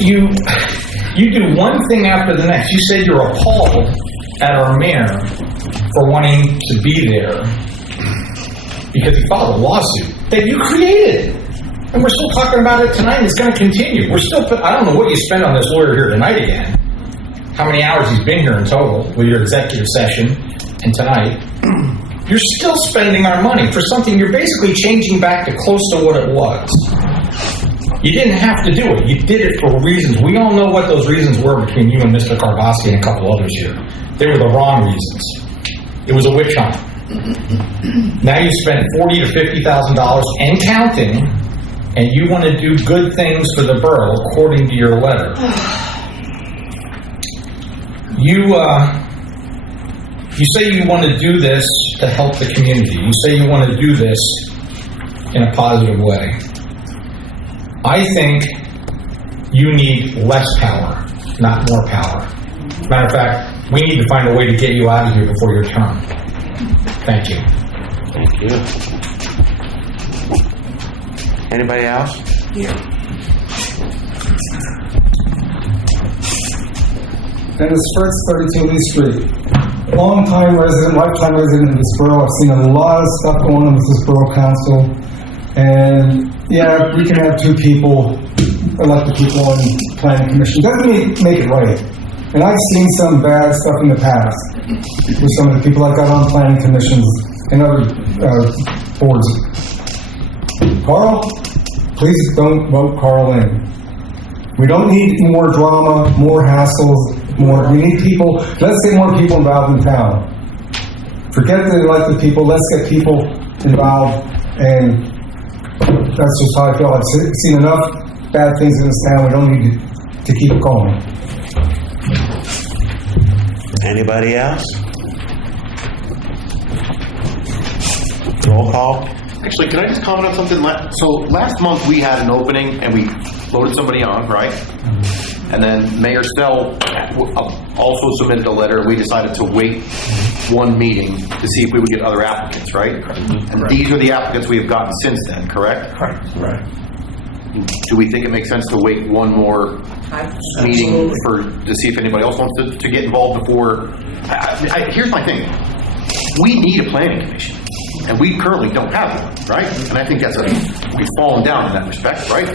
You do one thing after the next. You said you're appalled at our mayor for wanting to be there because he filed a lawsuit that you created. And we're still talking about it tonight, and it's going to continue. I don't know what you spent on this lawyer here tonight again. How many hours he's been here in total with your executive session and tonight. You're still spending our money for something you're basically changing back to close to what it was. You didn't have to do it. You did it for reasons. We all know what those reasons were between you and Mr. Karvosky and a couple others here. They were the wrong reasons. It was a witch hunt. Now you spent $40,000 to $50,000 and counting, and you want to do good things for the borough according to your letter. You say you want to do this to help the community. You say you want to do this in a positive way. I think you need less power, not more power. Matter of fact, we need to find a way to get you out of here before your term. Thank you. Thank you. Anybody else? Dennis Fritz, 32 Lee Street. Long-time resident, lifetime resident of this borough. I've seen a lot of stuff going on with this borough council. And yeah, we can have 2 people, elected people on planning commission. Doesn't make it right. And I've seen some bad stuff in the past with some of the people I got on planning commissions and other boards. Carl, please don't vote Carl in. We don't need more drama, more hassles, we need people. Let's get more people involved in town. Forget the elected people. Let's get people involved, and that's just how I feel. I've seen enough bad things in this town. We don't need to keep it going. Anybody else? Roll call. Actually, can I just comment on something? So last month we had an opening and we voted somebody on, right? And then Mayor Stell also submitted a letter. We decided to wait one meeting to see if we would get other applicants, right? And these are the applicants we have gotten since then, correct? Correct. Right. do we think it makes sense to wait one more meeting to see if anybody else wants to get involved before? Here's my thing. We need a planning commission, and we currently don't have one, right? And I think we've fallen down in that respect, right?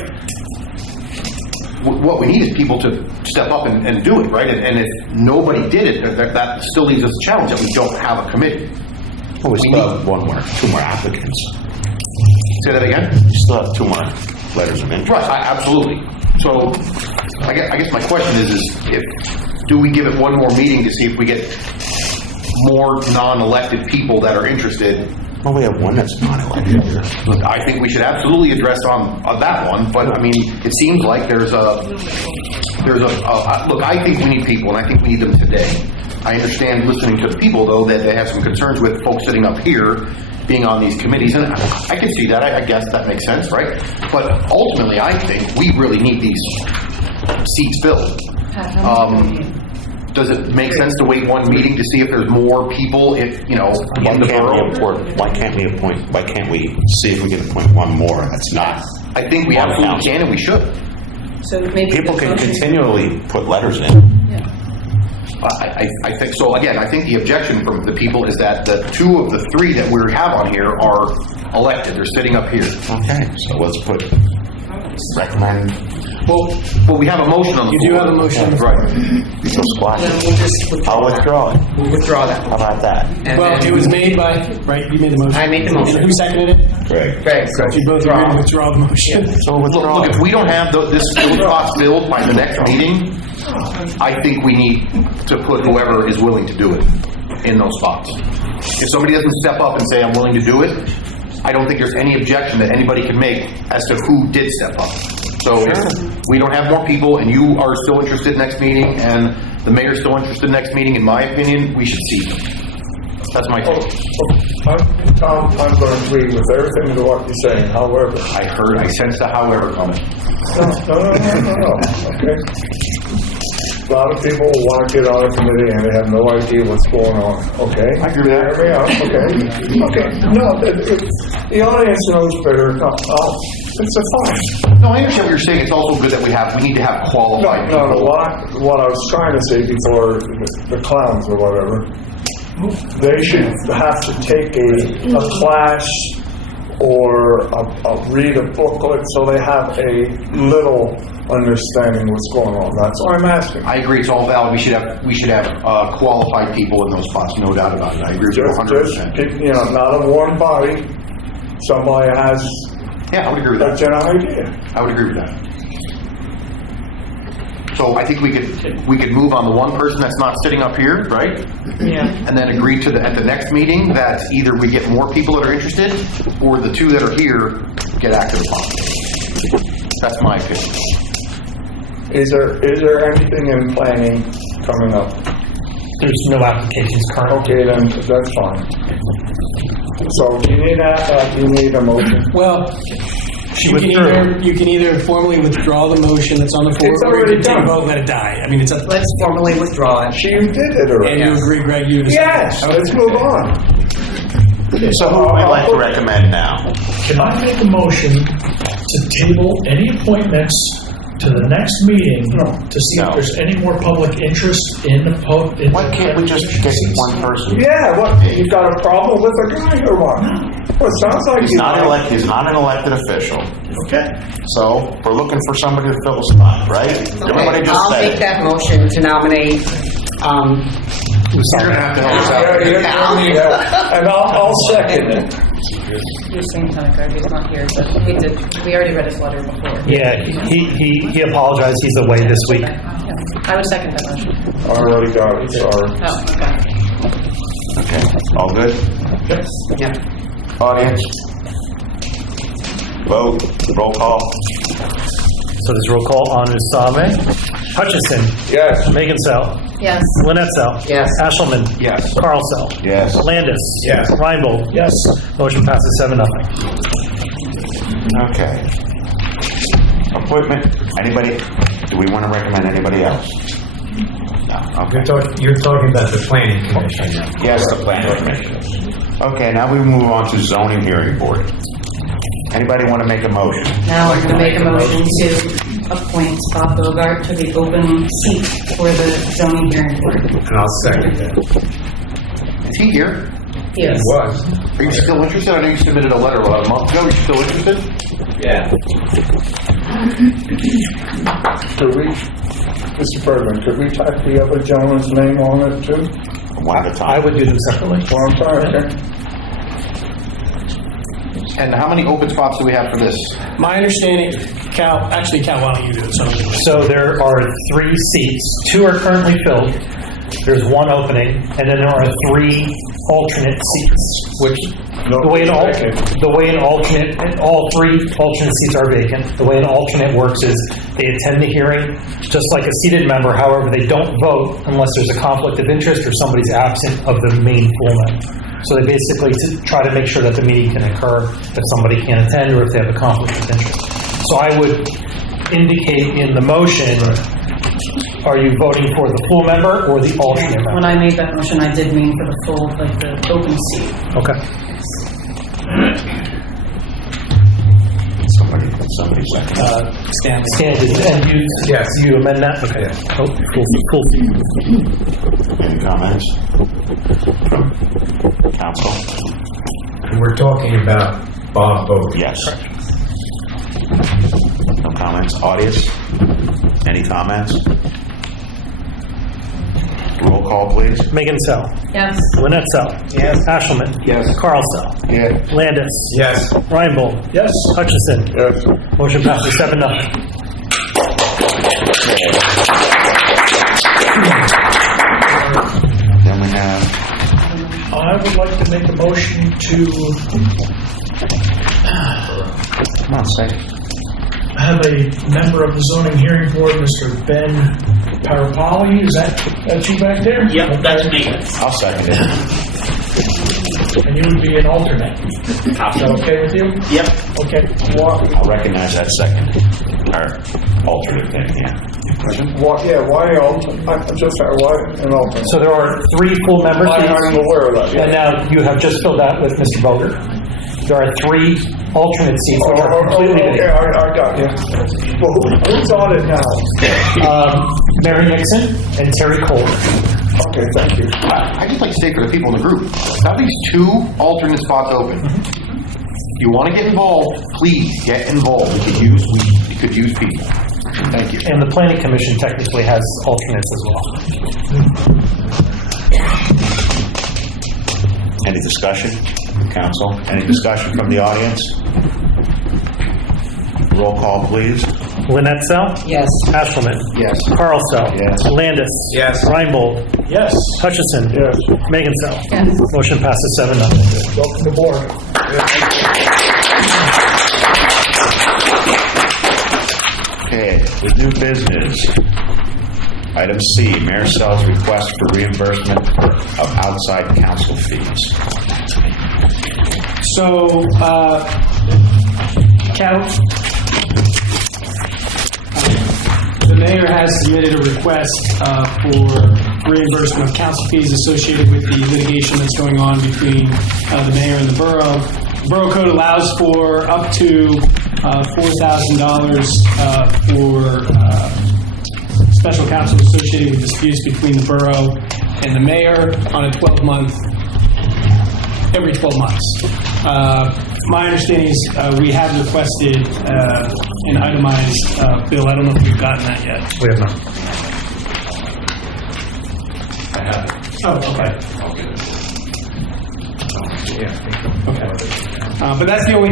What we need is people to step up and do it, right? And if nobody did it, that still leaves us a challenge that we don't have a committee. Well, we still have two more applicants. Say that again? We still have 2 more letters of interest. Right, absolutely. So, I guess my question is do we give it one more meeting to see if we get more non-elected people that are interested? Well, we have one that's non-elected here. Look, I think we should absolutely address on that one, but I mean, it seems like there's a look, I think we need people, and I think we need them today. I understand listening to the people, though, that they have some concerns with folks sitting up here being on these committees, and I can see that. I guess that makes sense, right? But ultimately, I think we really need these seats filled. Does it make sense to wait one meeting to see if there's more people, in the borough? Why can't we see if we can appoint one more that's not? I think we absolutely can, and we should. So maybe People can continually put letters in. I think so. Again, I think the objection from the people is that the 2 of the 3 that we have on here are elected. They're sitting up here. Okay, so let's recommend. Well, we have a motion on the floor. You do have a motion on the floor. floor. Right. You can squash Then it. we'll just withdraw. I'll withdraw it. We'll withdraw that. How about that? And Well, then- it was made by, right, you made the motion. I made the motion. And who seconded it? Greg. Greg, so You both agreed to withdraw the motion. So withdraw. Look, if we don't have those spots filled by the next meeting, I think we need to put whoever is willing to do it in those spots. If somebody doesn't step up and say, I'm willing to do it, I don't think there's any objection that anybody can make as to who did step up. So if we don't have more people and you are still interested next meeting and the mayor's still interested next meeting, in my opinion, we should see them. That's my take. Tom, I'm going to agree with everything to what you're saying, however. I sensed the however comment. No, okay. A lot of people want to get on a committee and they have no idea what's going on, okay? I agree with that. Hear me out, okay? No, the audience knows better. It's a fine. No, I understand what you're saying. It's also good that we need to have qualified people. No, what I was trying to say before the clowns or whatever, they should have to take a class or read a booklet so they have a little understanding what's going on. That's all I'm asking. I agree. It's all valid. We should have qualified people in those spots. No doubt about it. I agree with you 100%. Just, not a warm body. Somebody has. Yeah, I would agree with that. That's an idea. I would agree with that. So I think we could move on the one person that's not sitting up here, right? Yeah. And then agree at the next meeting that either we get more people that are interested, or the 2 that are here get acted upon. That's my opinion. Is there anything in planning coming up? There's no applications currently. Okay, then that's fine. So you need a motion. Well, you can either formally withdraw the motion that's on the floor, It's or you already can take a done. vote, let it die. I mean, it's up. Let's formally withdraw it. You did it already. And you agree, Greg, you Yes, let's move on. So who would we like to recommend now? Can I make a motion to table any appointments to the next meeting to see if there's any more public interest in the Why can't we just get one person? Yeah, what, you got a problem with a guy or what? Well, it sounds like He's not an elected official. Okay. So we're looking for somebody to fill a spot, right? Everybody just I'll said make it. that motion to nominate, You're going to have to help us out. And I'll second it. You're saying kind of Greg, he's not here, but we already read his letter before. Yeah, he apologized. He's away this week. I would second that motion. I already got it, sorry. Oh, okay. Okay, all good? yeah. Audience? Vote, roll call. So there's roll call on Usame. Hutchison. Yes. Megan Sell. Yes. Lynette Sell. Yes. Ashelman. Yes. Carl Sell. Yes. Landis. Yes. Reinbold. Yes. Motion passes 7-0. Okay. Appointment, anybody, do we want to recommend anybody else? No, okay. You're talking about the planning commission now. Yes, the planning commission. Okay, now we move on to zoning hearing board. Anybody want to make a motion? Now I'm going to make a motion to appoint Bob Bogart to the open seat for the zoning hearing board. And I'll second that. Is he here? Yes. Was. Are you still interested? I know you submitted a letter about a month ago. Are you still interested? Yeah. Could we, Mr. Bergman, could we type the other gentleman's name on it too? One at a time. I would do them separately. Well, I'm sorry, okay. And how many open spots do we have for this? My understanding, Cal, why don't you do it? So there are 3 seats. 2 are currently filled. There's 1 opening, and then there are 3 alternate seats. Which all 3 alternate seats are vacant. The way an alternate works is they attend the hearing just like a seated member. However, they don't vote unless there's a conflict of interest or somebody's absent of the main full member. So they basically try to make sure that the meeting can occur if somebody can't attend or if they have a conflict of interest. So I would indicate in the motion, are you voting for the full member or the alternate member? When I made that motion, I did mean for the full, like the open seat. Okay. Somebody second. Stanley. And you amend that? Okay. Oh, full seat. Any comments from council? And we're talking about Bob Bogart. Yes. No comments. Audience? Any comments? Roll call, please. Megan Sell. Yes. Lynette Sell. Yes. Ashelman. Yes. Carl Sell. Yeah. Landis. Yes. Reinbold. Yes. Hutchison. Yes. Motion passes 7-0. Then we have, I would like to make a motion to come on, say it. have a member of the zoning hearing board, Mr. Ben Parapoli. Is that you back there? Yep, that's me. I'll second it. And you would be an alternate. Is that okay with you? Yep. Okay. I'll recognize that second. Or alternate thing, yeah. Why an alternate? So there are 3 full member seats. I'm aware of that, yeah. And now you have just filled out with Mr. Bogart. There are 3 alternate seats which are completely Okay, vacant. I got you. Well, who's on it now? Mary Nixon and Terry Cole. Okay, thank you. I just like to say for the people in the group, have these 2 alternate spots open. If you want to get involved, please get involved. We could use people. Thank you. And the planning commission technically has alternates as well. Any discussion, council? Any discussion from the audience? Roll call, please. Lynette Sell. Yes. Ashelman. Yes. Carl Sell. Yes. Landis. Yes. Reinbold. Yes. Hutchison. Yes. Megan Sell. Yes. Motion passes 7-0. Welcome to board. Okay, with new business. Item C, Mayor Sell's request for reimbursement of outside council fees. So, Cal, the mayor has submitted a request for reimbursement of council fees associated with the litigation that's going on between the mayor and the borough. The Borough Code allows for up to $4,000 for special counsel associated with disputes between the borough and the mayor on a 12-month, every 12 months. My understanding is we have requested an itemized bill. I don't know if we've gotten that yet. We have not. I have it. Oh, okay. I'll get it. Yeah. Okay. But that's the only,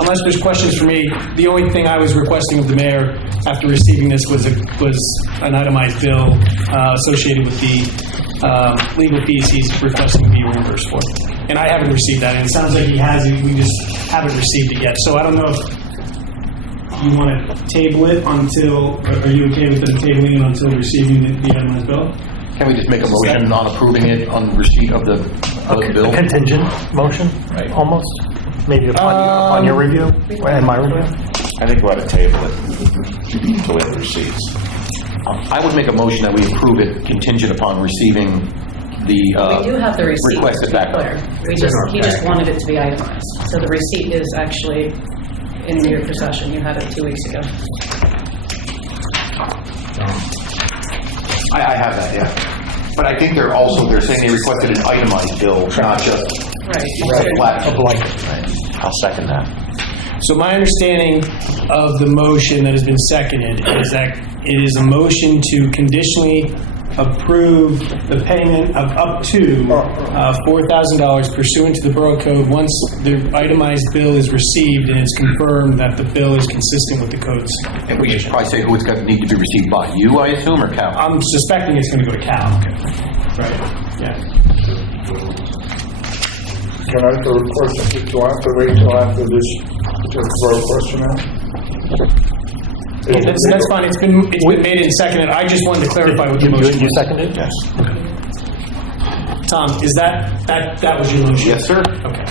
unless there's questions for me, the only thing I was requesting of the mayor after receiving this was an itemized bill associated with the legal fees he's requesting to be reimbursed for. And I haven't received that, and it sounds like he has it, we just haven't received it yet. So I don't know if you want to table it until, are you okay with them tabling it until receiving the itemized bill? Can we just make a motion on approving it on receipt of the bill? A contingent motion, almost? Maybe upon your review and my review? I think we ought to table it until we have receipts. I would make a motion that we approve it contingent upon receiving We do have the receipt. requested back. He just wanted it to be itemized. So the receipt is actually in your possession. You had it 2 weeks ago. I have that, yeah. But I think they're saying they requested an itemized bill, not just a flat. Right. I'll second that. So my understanding of the motion that has been seconded is that it is a motion to conditionally approve the payment of up to $4,000 pursuant to the Borough Code once the itemized bill is received and it's confirmed that the bill is consistent with the code's. And we should probably say who it's going to need to be received by. You, I assume, or Cal? I'm suspecting it's going to go to Cal. Right, yeah. Can I throw a question? Do I have to wait till after this to throw a question out? That's fine. It's been made and seconded. I just wanted to clarify what the motion was. You seconded? Yes. Tom, is that was your motion? Yes, sir. Okay.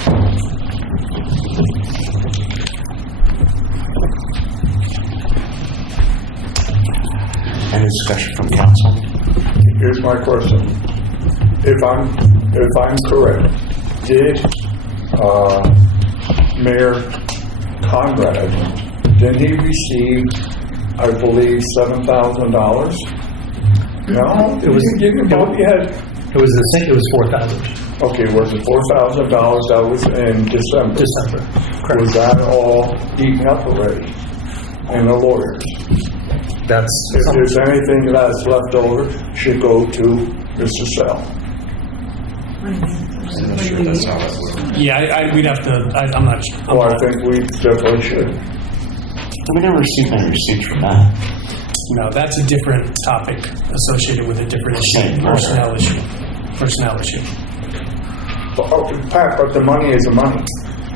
Any discussion from council? Here's my question. If I'm correct, did Mayor Conrad, did he receive, I believe, $7,000? No? It was, it was 4,000. Okay, was it $4,000? That was in December. Correct. Was that all eaten up already? And the lawyers? If there's anything that's left over, should go to Mr. Sell. Yeah, we'd have to, I'm not sure. Well, I think we definitely should. We never received any receipt from that. No, that's a different topic associated with a different issue, personnel issue. But, Pat, but the money is the money.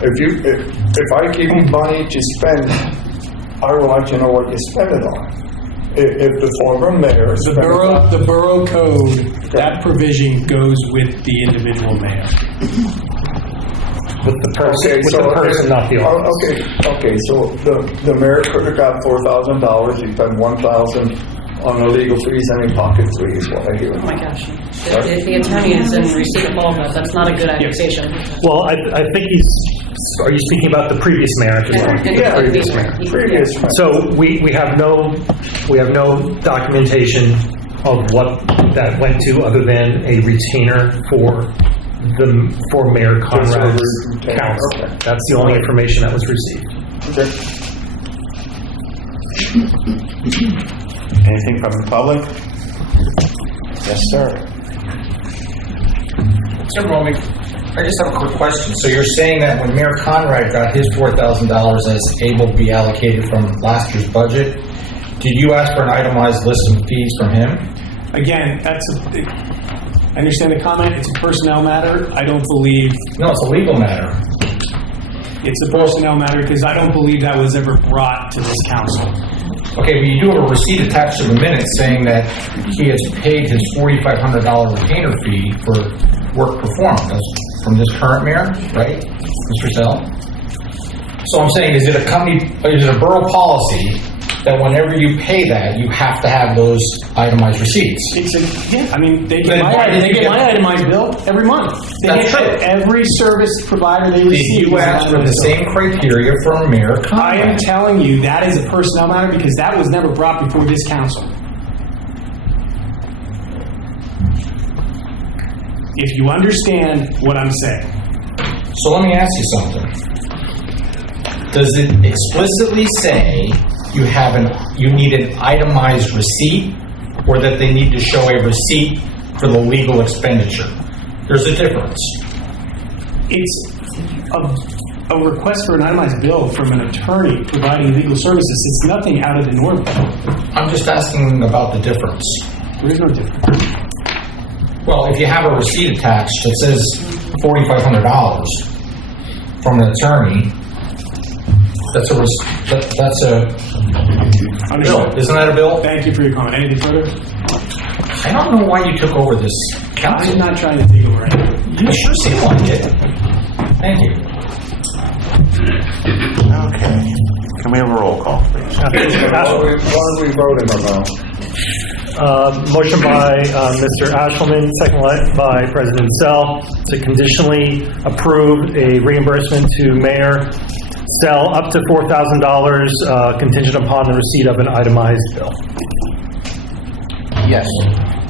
If I give you money to spend, I would like to know what you spend it on. If the former mayor The borough code, that provision goes with the individual mayor. With the person, not the office. Okay, so the mayor could have got $4,000, he spent $1,000 on the legal fees and he pocket fees, what I hear. Oh my gosh. The attorney is in receipt of all of that. That's not a good accusation. Well, I think are you speaking about the previous mayor? Yeah, previous mayor. So we have no documentation of what that went to other than a retainer for Mayor Conrad's council. Okay. That's the only information that was received. Anything from the public? Yes, sir. Mr. Romick, I just have a quick question. So you're saying that when Mayor Conrad got his $4,000 as able to be allocated from last year's budget, did you ask for an itemized list of fees from him? Again, I understand the comment. It's a personnel matter. I don't believe. No, it's a legal matter. It's a personnel matter because I don't believe that was ever brought to this council. Okay, but you do have a receipt attached to the minutes saying that he has paid his $4,500 retainer fee for work performed. That's from this current mayor, right, Mr. Sell? So I'm saying, is it a borough policy that whenever you pay that, you have to have those itemized receipts? I mean, they get my itemized bill every month. That's true. Every service provider they receive. Did you ask for the same criteria from Mayor Conrad? I am telling you that is a personnel matter because that was never brought before this council. If you understand what I'm saying. So let me ask you something. Does it explicitly say you need an itemized receipt, or that they need to show a receipt for the legal expenditure? There's a difference. It's a request for an itemized bill from an attorney providing legal services. It's nothing out of the norm. I'm just asking about the difference. There is no difference. Well, if you have a receipt attached that says $4,500 from an attorney, that's a bill. Isn't that a bill? Thank you for your comment. Anything further? I don't know why you took over this council. I'm not trying to take over anything. You sure seem like it. Thank you. Okay. Can we have a roll call, please? What are we voting about? Motion by Mr. Ashelman, second by President Sell, to conditionally approve a reimbursement to Mayor Sell up to $4,000 contingent upon the receipt of an itemized bill. Yes.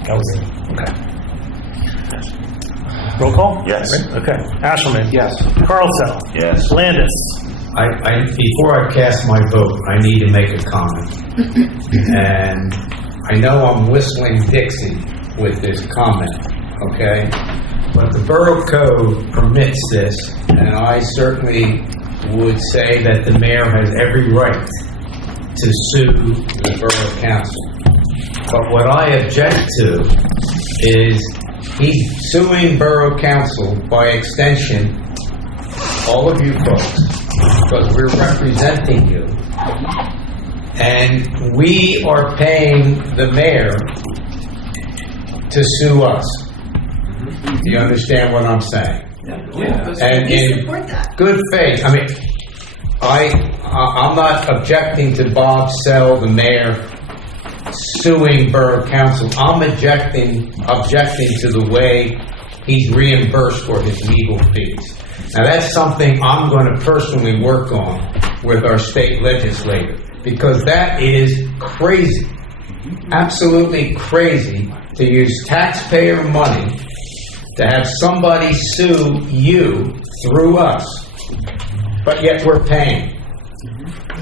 That was it. Okay. Roll call? Yes. Okay. Ashelman? Yes. Carlsell? Yes. Landis? Before I cast my vote, I need to make a comment. And I know I'm whistling Dixie with this comment, okay? But the Borough Code permits this, and I certainly would say that the mayor has every right to sue the Borough Council. But what I object to is he's suing Borough Council, by extension, all of you folks, because we're representing you. And we are paying the mayor to sue us. Do you understand what I'm saying? And in good faith, I mean, I'm not objecting to Bob Sell, the mayor, suing Borough Council. I'm objecting to the way he's reimbursed for his legal fees. Now, that's something I'm going to personally work on with our state legislator, because that is crazy, absolutely crazy, to use taxpayer money to have somebody sue you through us, but yet we're paying.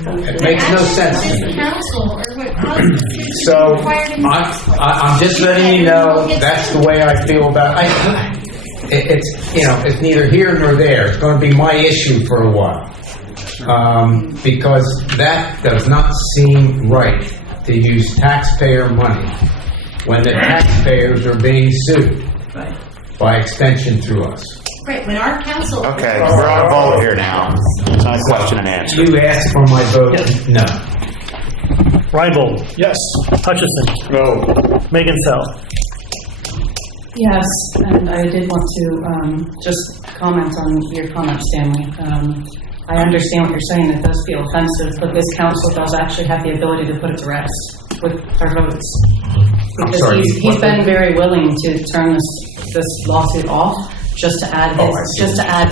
It makes no sense to me. So I'm just letting you know that's the way I feel about it. It's neither here nor there. It's going to be my issue for a while, because that does not seem right to use taxpayer money when the taxpayers are being sued by extension through us. Right, when our council... Okay, we're on a vote here now. It's not a question and answer. You asked for my vote? Yes. No. Reinbold? Yes. Hutchison? No. Megan Sell? Yes, and I did want to just comment on your comment, Stanley. I understand what you're saying. It does feel offensive, but this council does actually have the ability to put it to rest with our votes. Because he's been very willing to turn this lawsuit off, just to add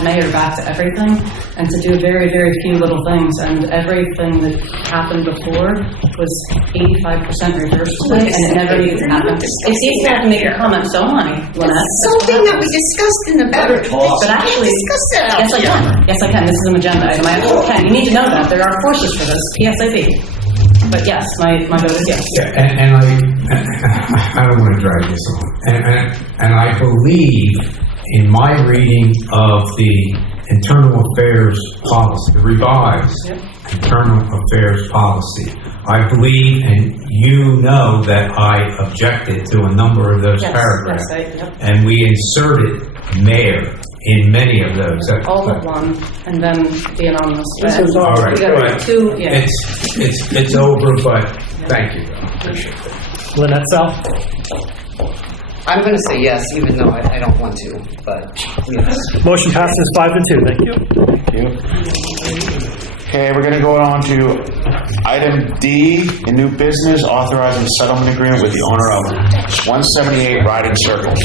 mayor back to everything, and to do very, very few little things. And everything that happened before was 85% reversed today, and it never needed to happen. It's easy to have to make your comments, don't I, Lynette? Something that we discussed in the better talk. But actually, yes, I can. Yes, I can. This is an agenda item. I actually can. You need to know that. There are courses for this, PSAB. But yes, my vote is yes. Yeah, and I don't want to drag this on. And I believe, in my reading of the Internal Affairs Policy, the revised Internal Affairs Policy, I believe, and you know that I objected to a number of those paragraphs. And we inserted mayor in many of those. All but one, and then the anonymous. All right, but two, yeah. It's over, but thank you. Appreciate it. Lynette Sell? I'm going to say yes, even though I don't want to, but yes. Motion passes 5-2. Thank you. Thank you. Okay, we're going to go on to item D in new business, authorizing settlement agreement with the owner of 178 Riding Circles.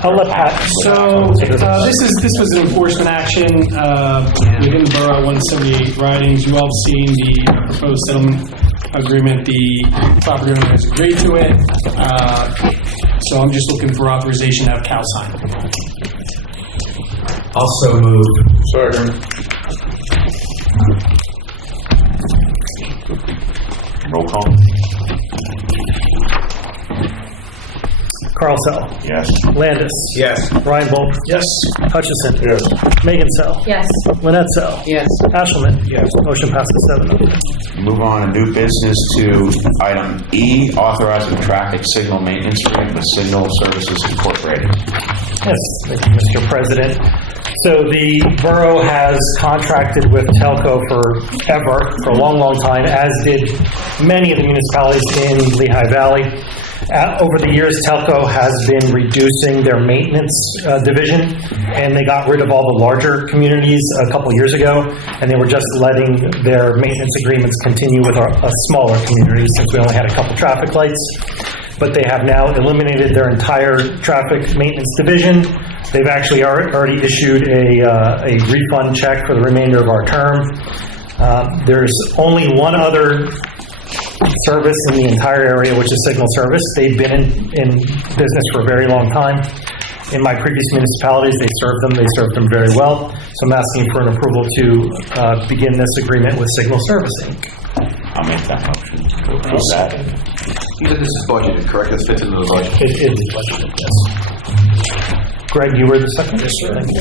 I'll let Pat. So this was an enforcement action within the borough, 178 ridings. You all have seen the proposed settlement agreement. The property owner has agreed to it. So I'm just looking for authorization to have Cal sign. Also moved. Second. Roll call. Carlsell? Yes. Landis? Yes. Reinbold? Yes. Hutchison? Yes. Megan Sell? Yes. Lynette Sell? Yes. Ashelman? Yes. Motion passes 7-0. Move on to new business to item E, authorizing traffic signal maintenance agreement with Signal Services Incorporated. Yes, thank you, Mr. President. So the borough has contracted with Telco for a long, long time, as did many of the municipalities in Lehigh Valley. Over the years, Telco has been reducing their maintenance division, and they got rid of all the larger communities a couple years ago, and they were just letting their maintenance agreements continue with a smaller community since we only had a couple traffic lights. But they have now eliminated their entire traffic maintenance division. They've actually already issued a refund check for the remainder of our term. There's only one other service in the entire area, which is Signal Service. They've been in business for a very long time. In my previous municipalities, they served them very well. So I'm asking for an approval to begin this agreement with Signal Service, Inc. I'll make that motion to approve that. Even this is budgeted, correct? This fits into the budget? It is budgeted, yes. Greg, you were the second? Yes, sir. Thank you.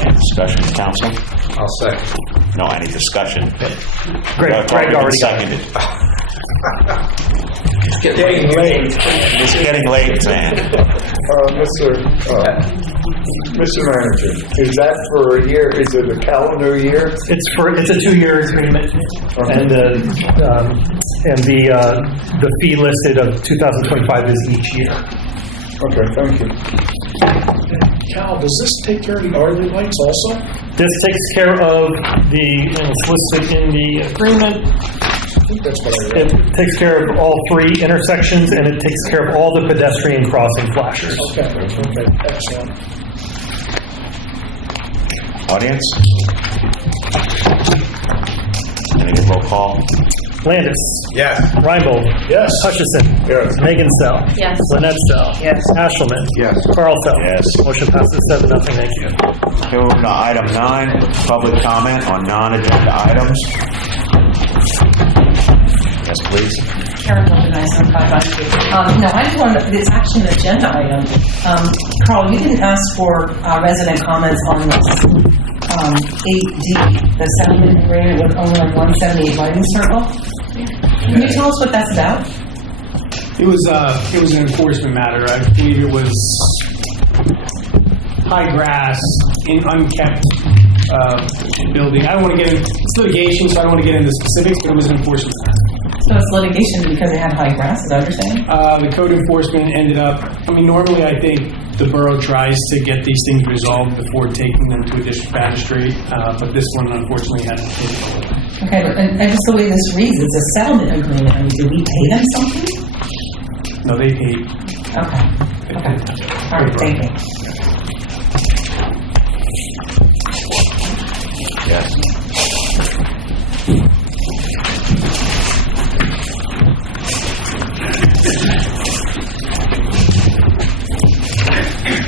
Any discussion, council? I'll second. No, any discussion? Greg already seconded. It's getting late. It's getting late, man. Mr. Manager, is that for a year? Is it a calendar year? It's a 2-year agreement, and the fee listed of 2025 is each year. Okay, thank you. Cal, does this take care of the hourly lights also? This takes care of it's listed in the agreement. I think that's what I read. It takes care of all 3 intersections, and it takes care of all the pedestrian crossing flashers. Okay, excellent. Audience? Any roll call? Landis. Yes. Reinbold. Yes. Hutchison. Yes. Megansell. Yes. Linetzell. Yes. Ashelman. Yes. Carlfeld. Yes. Motion passes 7-0. Thank you. Moving to item 9, public comment on non-agenda items. Yes, please. Karen Organizer, 5 No, I just wanted, it's actually an agenda item. Carl, you didn't ask for resident comments on this 8D, the settlement agreement with owner of 178 Lighting Circle. Can you tell us what that's about? It was an enforcement matter. I believe it was high grass in unkept building. I don't want to get into it's litigation, so I don't want to get into specifics, but it was an enforcement matter. So it's litigation because they had high grass, is that what you're saying? The code enforcement ended up, normally I think the borough tries to get these things resolved before taking them to a district magistrate, but this one unfortunately had to take it. Okay, but and just the way this reads, it's a settlement agreement. I mean, do we pay them something? No, they paid. Okay. Okay. All right, thank you. Yes.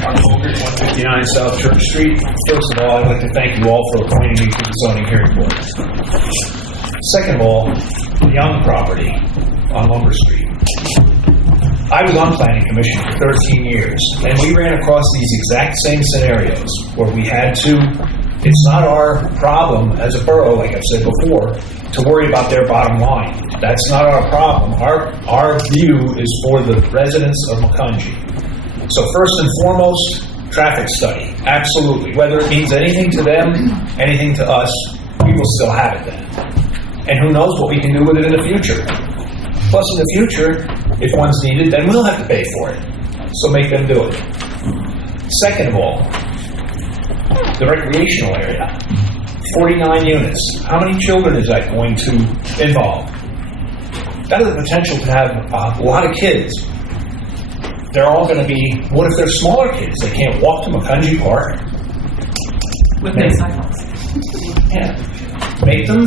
Mark Holger, 159 South Church Street. First of all, I'd like to thank you all for appointing me to the zoning hearing board. Second of all, the Young property on Lumber Street. I was on planning commission for 13 years, and we ran across these exact same scenarios where we had to, it's not our problem as a borough, like I've said before, to worry about their bottom line. That's not our problem. Our view is for the residents of Macungie. So first and foremost, traffic study, absolutely. Whether it means anything to them, anything to us, we will still have it then. And who knows what we can do with it in the future. Plus in the future, if one's needed, then we'll have to pay for it. So make them do it. Second of all, the recreational area, 49 units. How many children is that going to involve? That has the potential to have a lot of kids. They're all going to be, what if they're smaller kids? They can't walk to Macungie Park. With no sidewalks. Yeah. Make them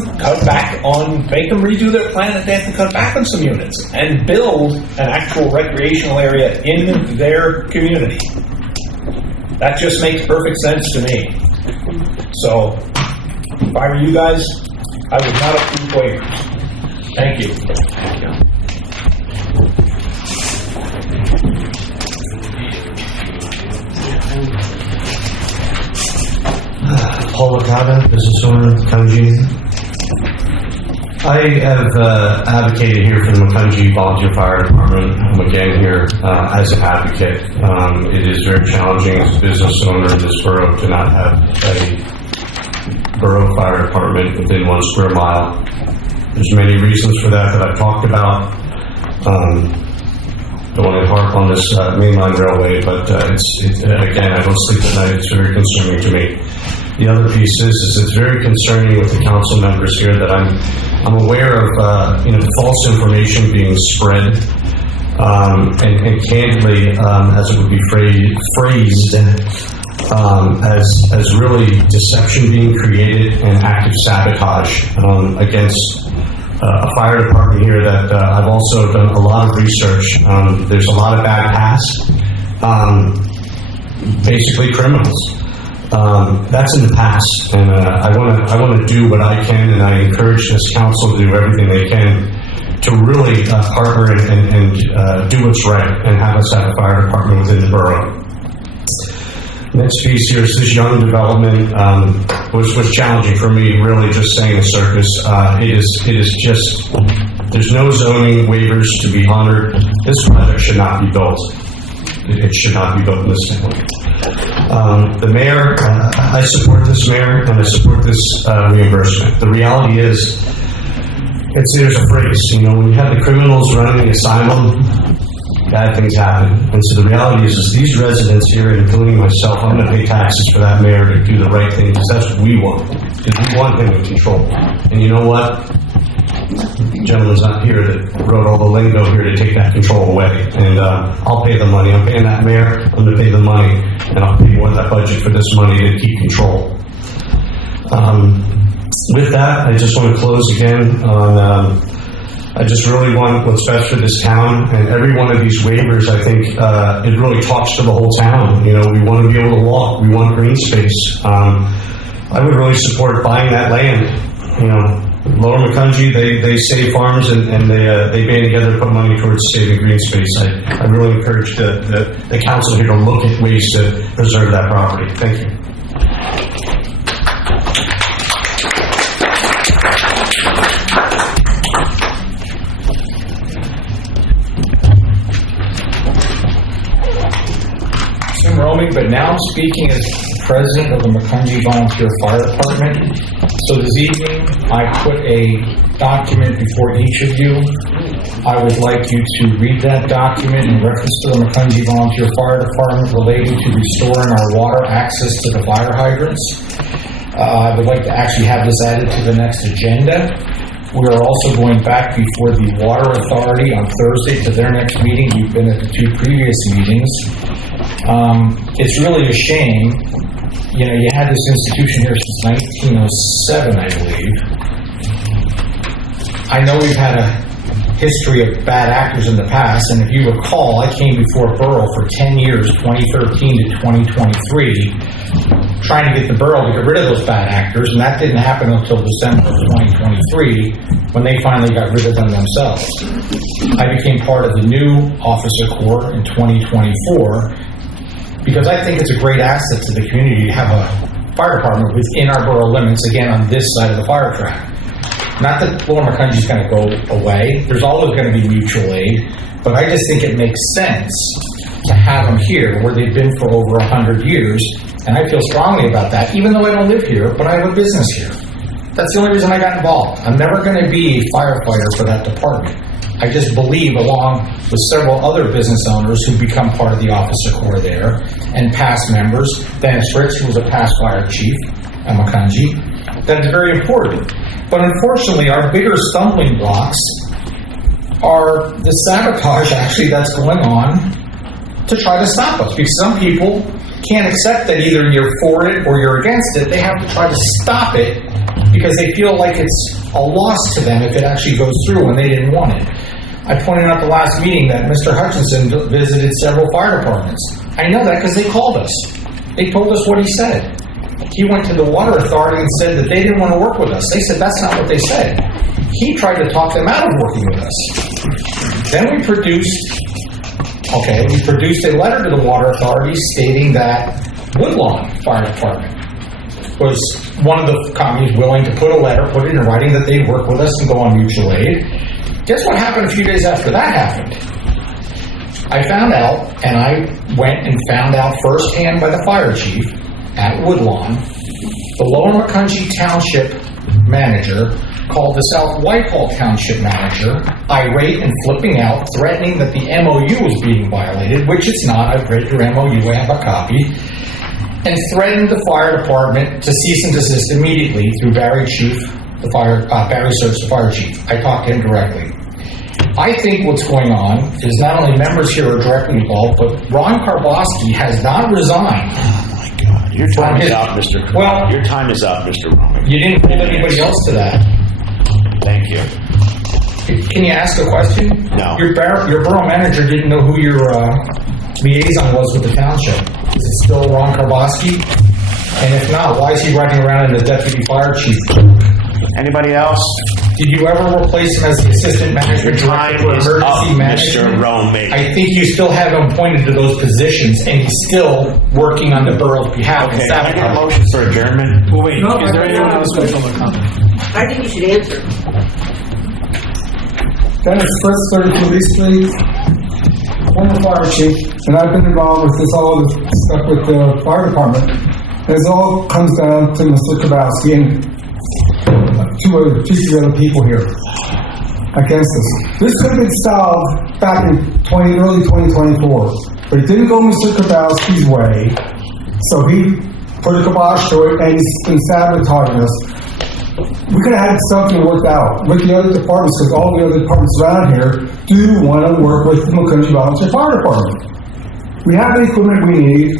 redo their plan that they have to cut back on some units and build an actual recreational area in their community. That just makes perfect sense to me. So, if I were you guys, I would not approve waivers. Thank you. Paul Licata, business owner, Macungie. I have advocated here for the Macungie Volunteer Fire Department. I'm again here as an advocate. It is very challenging as a business owner in this borough to not have a borough fire department within 1 square mile. There's many reasons for that I've talked about. don't want to harp on this mainline railway, but again, I don't sleep at night. It's very concerning to me. The other piece is it's very concerning with the council members here that I'm aware of false information being spread, and candidly, as it would be phrased, as really deception being created and active sabotage against a fire department here that I've also done a lot of research. There's a lot of bad past, basically criminals. That's in the past, and I want to do what I can, and I encourage this council to do everything they can to really partner and do what's right and have us have a fire department within the borough. Next piece here is this young development, was challenging for me, really just saying the surface. It is just, there's no zoning waivers to be honored. This project should not be built. It should not be built in this town. The mayor, I support this mayor and I support this reimbursement. The reality is, there's a phrase, when you have the criminals running the asylum, bad things happen. And so the reality is these residents here, including myself, I'm going to pay taxes for that mayor to do the right thing because that's what we want. Because we want him in control. And you know what? The gentleman's not here that wrote all the lingo here to take that control away. And I'll pay the money. I'm paying that mayor. I'm going to pay the money. And I'll pay more of that budget for this money to keep control. With that, I just want to close again on... I just really want what's best for this town, and every one of these waivers, I think, it really talks to the whole town. We want to be able to walk. We want green space. I would really support buying that land. Lower Macungie, they save farms, and they band together and put money towards saving green space. I really encourage the council here to look at ways to preserve that property. Thank you. Roaming, but now I'm speaking as president of the Macungie Volunteer Fire Department. So this evening, I put a document before each of you. I would like you to read that document in reference to the Macungie Volunteer Fire Department relating to restoring our water access to the fire hydrants. I would like to actually have this added to the next agenda. We are also going back before the Water Authority on Thursday to their next meeting. We've been at the two previous meetings. It's really a shame. You had this institution here since 1907, I believe. I know we've had a history of bad actors in the past, and if you recall, I came before Borough for 10 years, 2013 to 2023, trying to get the Borough to get rid of those bad actors, and that didn't happen until December of 2023, when they finally got rid of them themselves. I became part of the new officer corps in 2024, because I think it's a great asset to the community to have a fire department within our borough limits, again, on this side of the fire track. Not that Lower Macungie is going to go away. There's always going to be mutual aid, but I just think it makes sense to have them here where they've been for over 100 years, and I feel strongly about that, even though I don't live here, but I have a business here. That's the only reason I got involved. I'm never going to be a firefighter for that department. I just believe, along with several other business owners who become part of the officer corps there, and past members, Dennis Fritz, who was a past fire chief at Macungie, that it's very important. But unfortunately, our bigger stumbling blocks are the sabotage, actually, that's going on to try to stop us. Because some people can't accept that either you're for it or you're against it. They have to try to stop it because they feel like it's a loss to them if it actually goes through when they didn't want it. I pointed out the last meeting that Mr. Hutchinson visited several fire departments. I know that because they called us. They told us what he said. He went to the Water Authority and said that they didn't want to work with us. They said that's not what they said. He tried to talk them out of working with us. Then we produced a letter to the Water Authority stating that Woodlawn Fire Department was one of the companies willing to put it in writing that they'd work with us and go on mutual aid. Guess what happened a few days after that happened? I found out, and I went and found out firsthand by the fire chief at Woodlawn, the Lower Macungie Township manager called the South Whitehall Township manager, irate and flipping out, threatening that the MOU was being violated, which it's not. I've read your MOU, I have a copy, and threatened the fire department to cease and desist immediately through Barry Search, the fire chief. I talked to him directly. I think what's going on is not only members here are directly involved, but Ron Karboski has not resigned. Your time is up, Mr. Well, your time is up, Mr. Roman. You didn't hold anybody else to that. Thank you. Can you ask a question? No. Your borough manager didn't know who your liaison was with the township. Is it still Ron Karboski? And if not, why is he riding around in the deputy fire chief? Anybody else? Did you ever replace him as the assistant manager? Your time is up, Mr. Roman. I think you still have him appointed to those positions, and he's still working on the borough's behalf. Okay, can I get a motion for adjournment? Well, wait, is there anyone else with public comment? I think you should answer. Dennis Fritz, 32 East Street, former fire chief, and I've been involved with this all the stuff with the fire department. It all comes down to Mr. Kabowski and two other people here against us. This could have been solved back in early 2024, but it didn't go Mr. Kabowski's way, so he put a kibosh to it, and he's been sabotaging us. We could have had something worked out with the other departments, because all the other departments around here do want to work with the Macungie Volunteer Fire Department. We have the equipment we need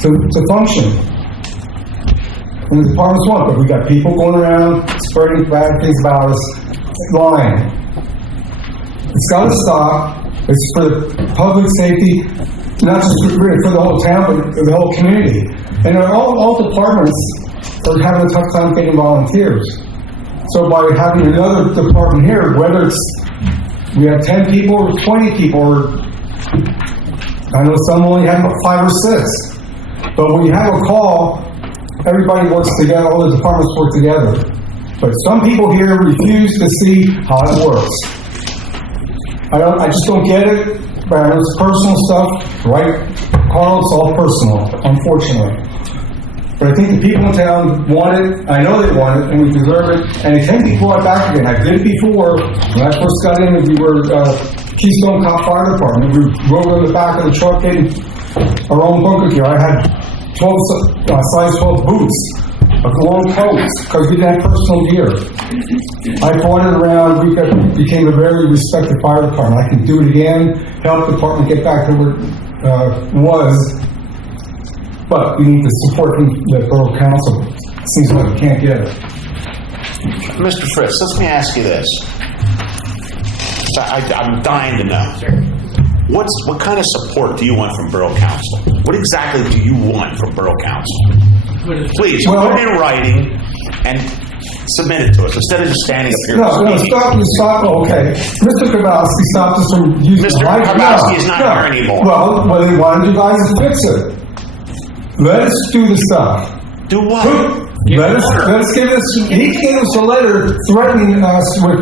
to function. And the departments want, but we got people going around spreading bad things about us, lying. It's got to stop. It's for the public safety, not just for the whole town, but for the whole community. And all departments are having a tough time getting volunteers. So by having another department here, whether it's we have 10 people or 20 people, or I know some only have 5 or 6. But when you have a call, everybody works together, all the departments work together. But some people here refuse to see how it works. I just don't get it, but it's personal stuff, right? Carl, it's all personal, unfortunately. But I think the people in town want it, I know they want it, and we deserve it, and it can be brought back again. I did it before, when I first got in, we were Keystone Cop Fire Department. We rode on the back of the truck in our own bunker gear. I had 12 size 12 boots, a long coat, because we didn't have personal gear. I brought it around, we became a very respected fire department. I can do it again, help the department get back to where it was, but we need the support from the Borough Council. It seems like we can't get it. Mr. Fritz, let me ask you this. I'm dying to know. What kind of support do you want from Borough Council? What exactly do you want from Borough Council? Please, put it in writing and submit it to us, instead of just standing up here. No, stop, okay. Mr. Kabowski stopped us from using Mr. Kabowski is not here anymore. Well, they wanted you guys to fix it. Let us do the stuff. Do what? Let us give us, he gave us a letter threatening us with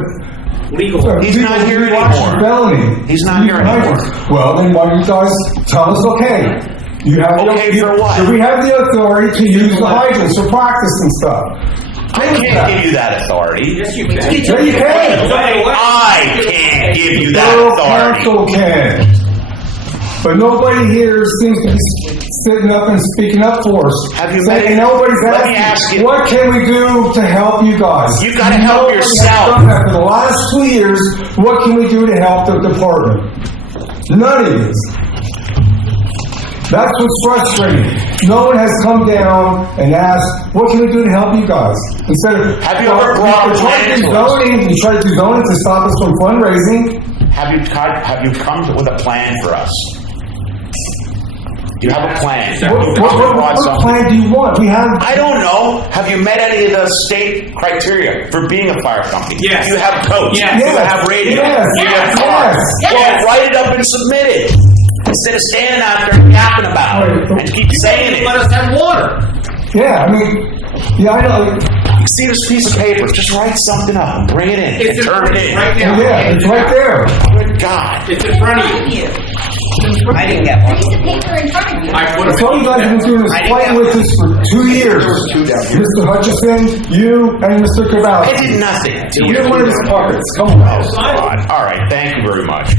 legal. He's not here anymore. Felony. He's not here anymore. Well, then why don't you guys tell us, okay? You have for what? So we have the authority to use the hydrants for practice and stuff. I can't give you that authority. Yes, you can. Yeah, you can. I can't give you that authority. Council can. But nobody here seems to be sitting up and speaking up for us. Have you saying, nobody's let me ask you, what can we do to help you guys? You've got to help yourself. For the last 2 years, what can we do to help the department? None of this. That's what's frustrating. No one has come down and asked, what can we do to help you guys? Instead of, have you ever brought a plan to us? You try to do zoning to stop us from fundraising. Have you come with a plan for us? Do you have a plan? What plan do you want? I don't know. Have you met any of the state criteria for being a fire company? Yes. Do you have codes? Yes. Do you have radio? Yes. Do you have cars? Yes. Well, write it up and submit it. Instead of standing out there yapping about it and keep saying it. Let us have water. Yeah, I mean, yeah, I know. You see this piece of paper, just write something up and bring it in. It's turn it in. Right now. Yeah, it's right there. Good God. It's in front of you. I didn't get one. Piece of paper in front of you. That's all you guys have been doing is fighting with this for 2 years. Mr. Hutchison, you, and Mr. Cabral. I did nothing to You're you. one of his puppets. Come on. Oh, God. All right, thank you very much.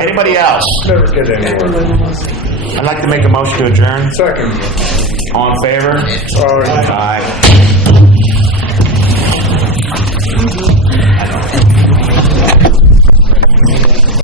Anybody else? Never get anywhere. I'd like to make a motion to adjourn. Second. All in favor? All right. Aye.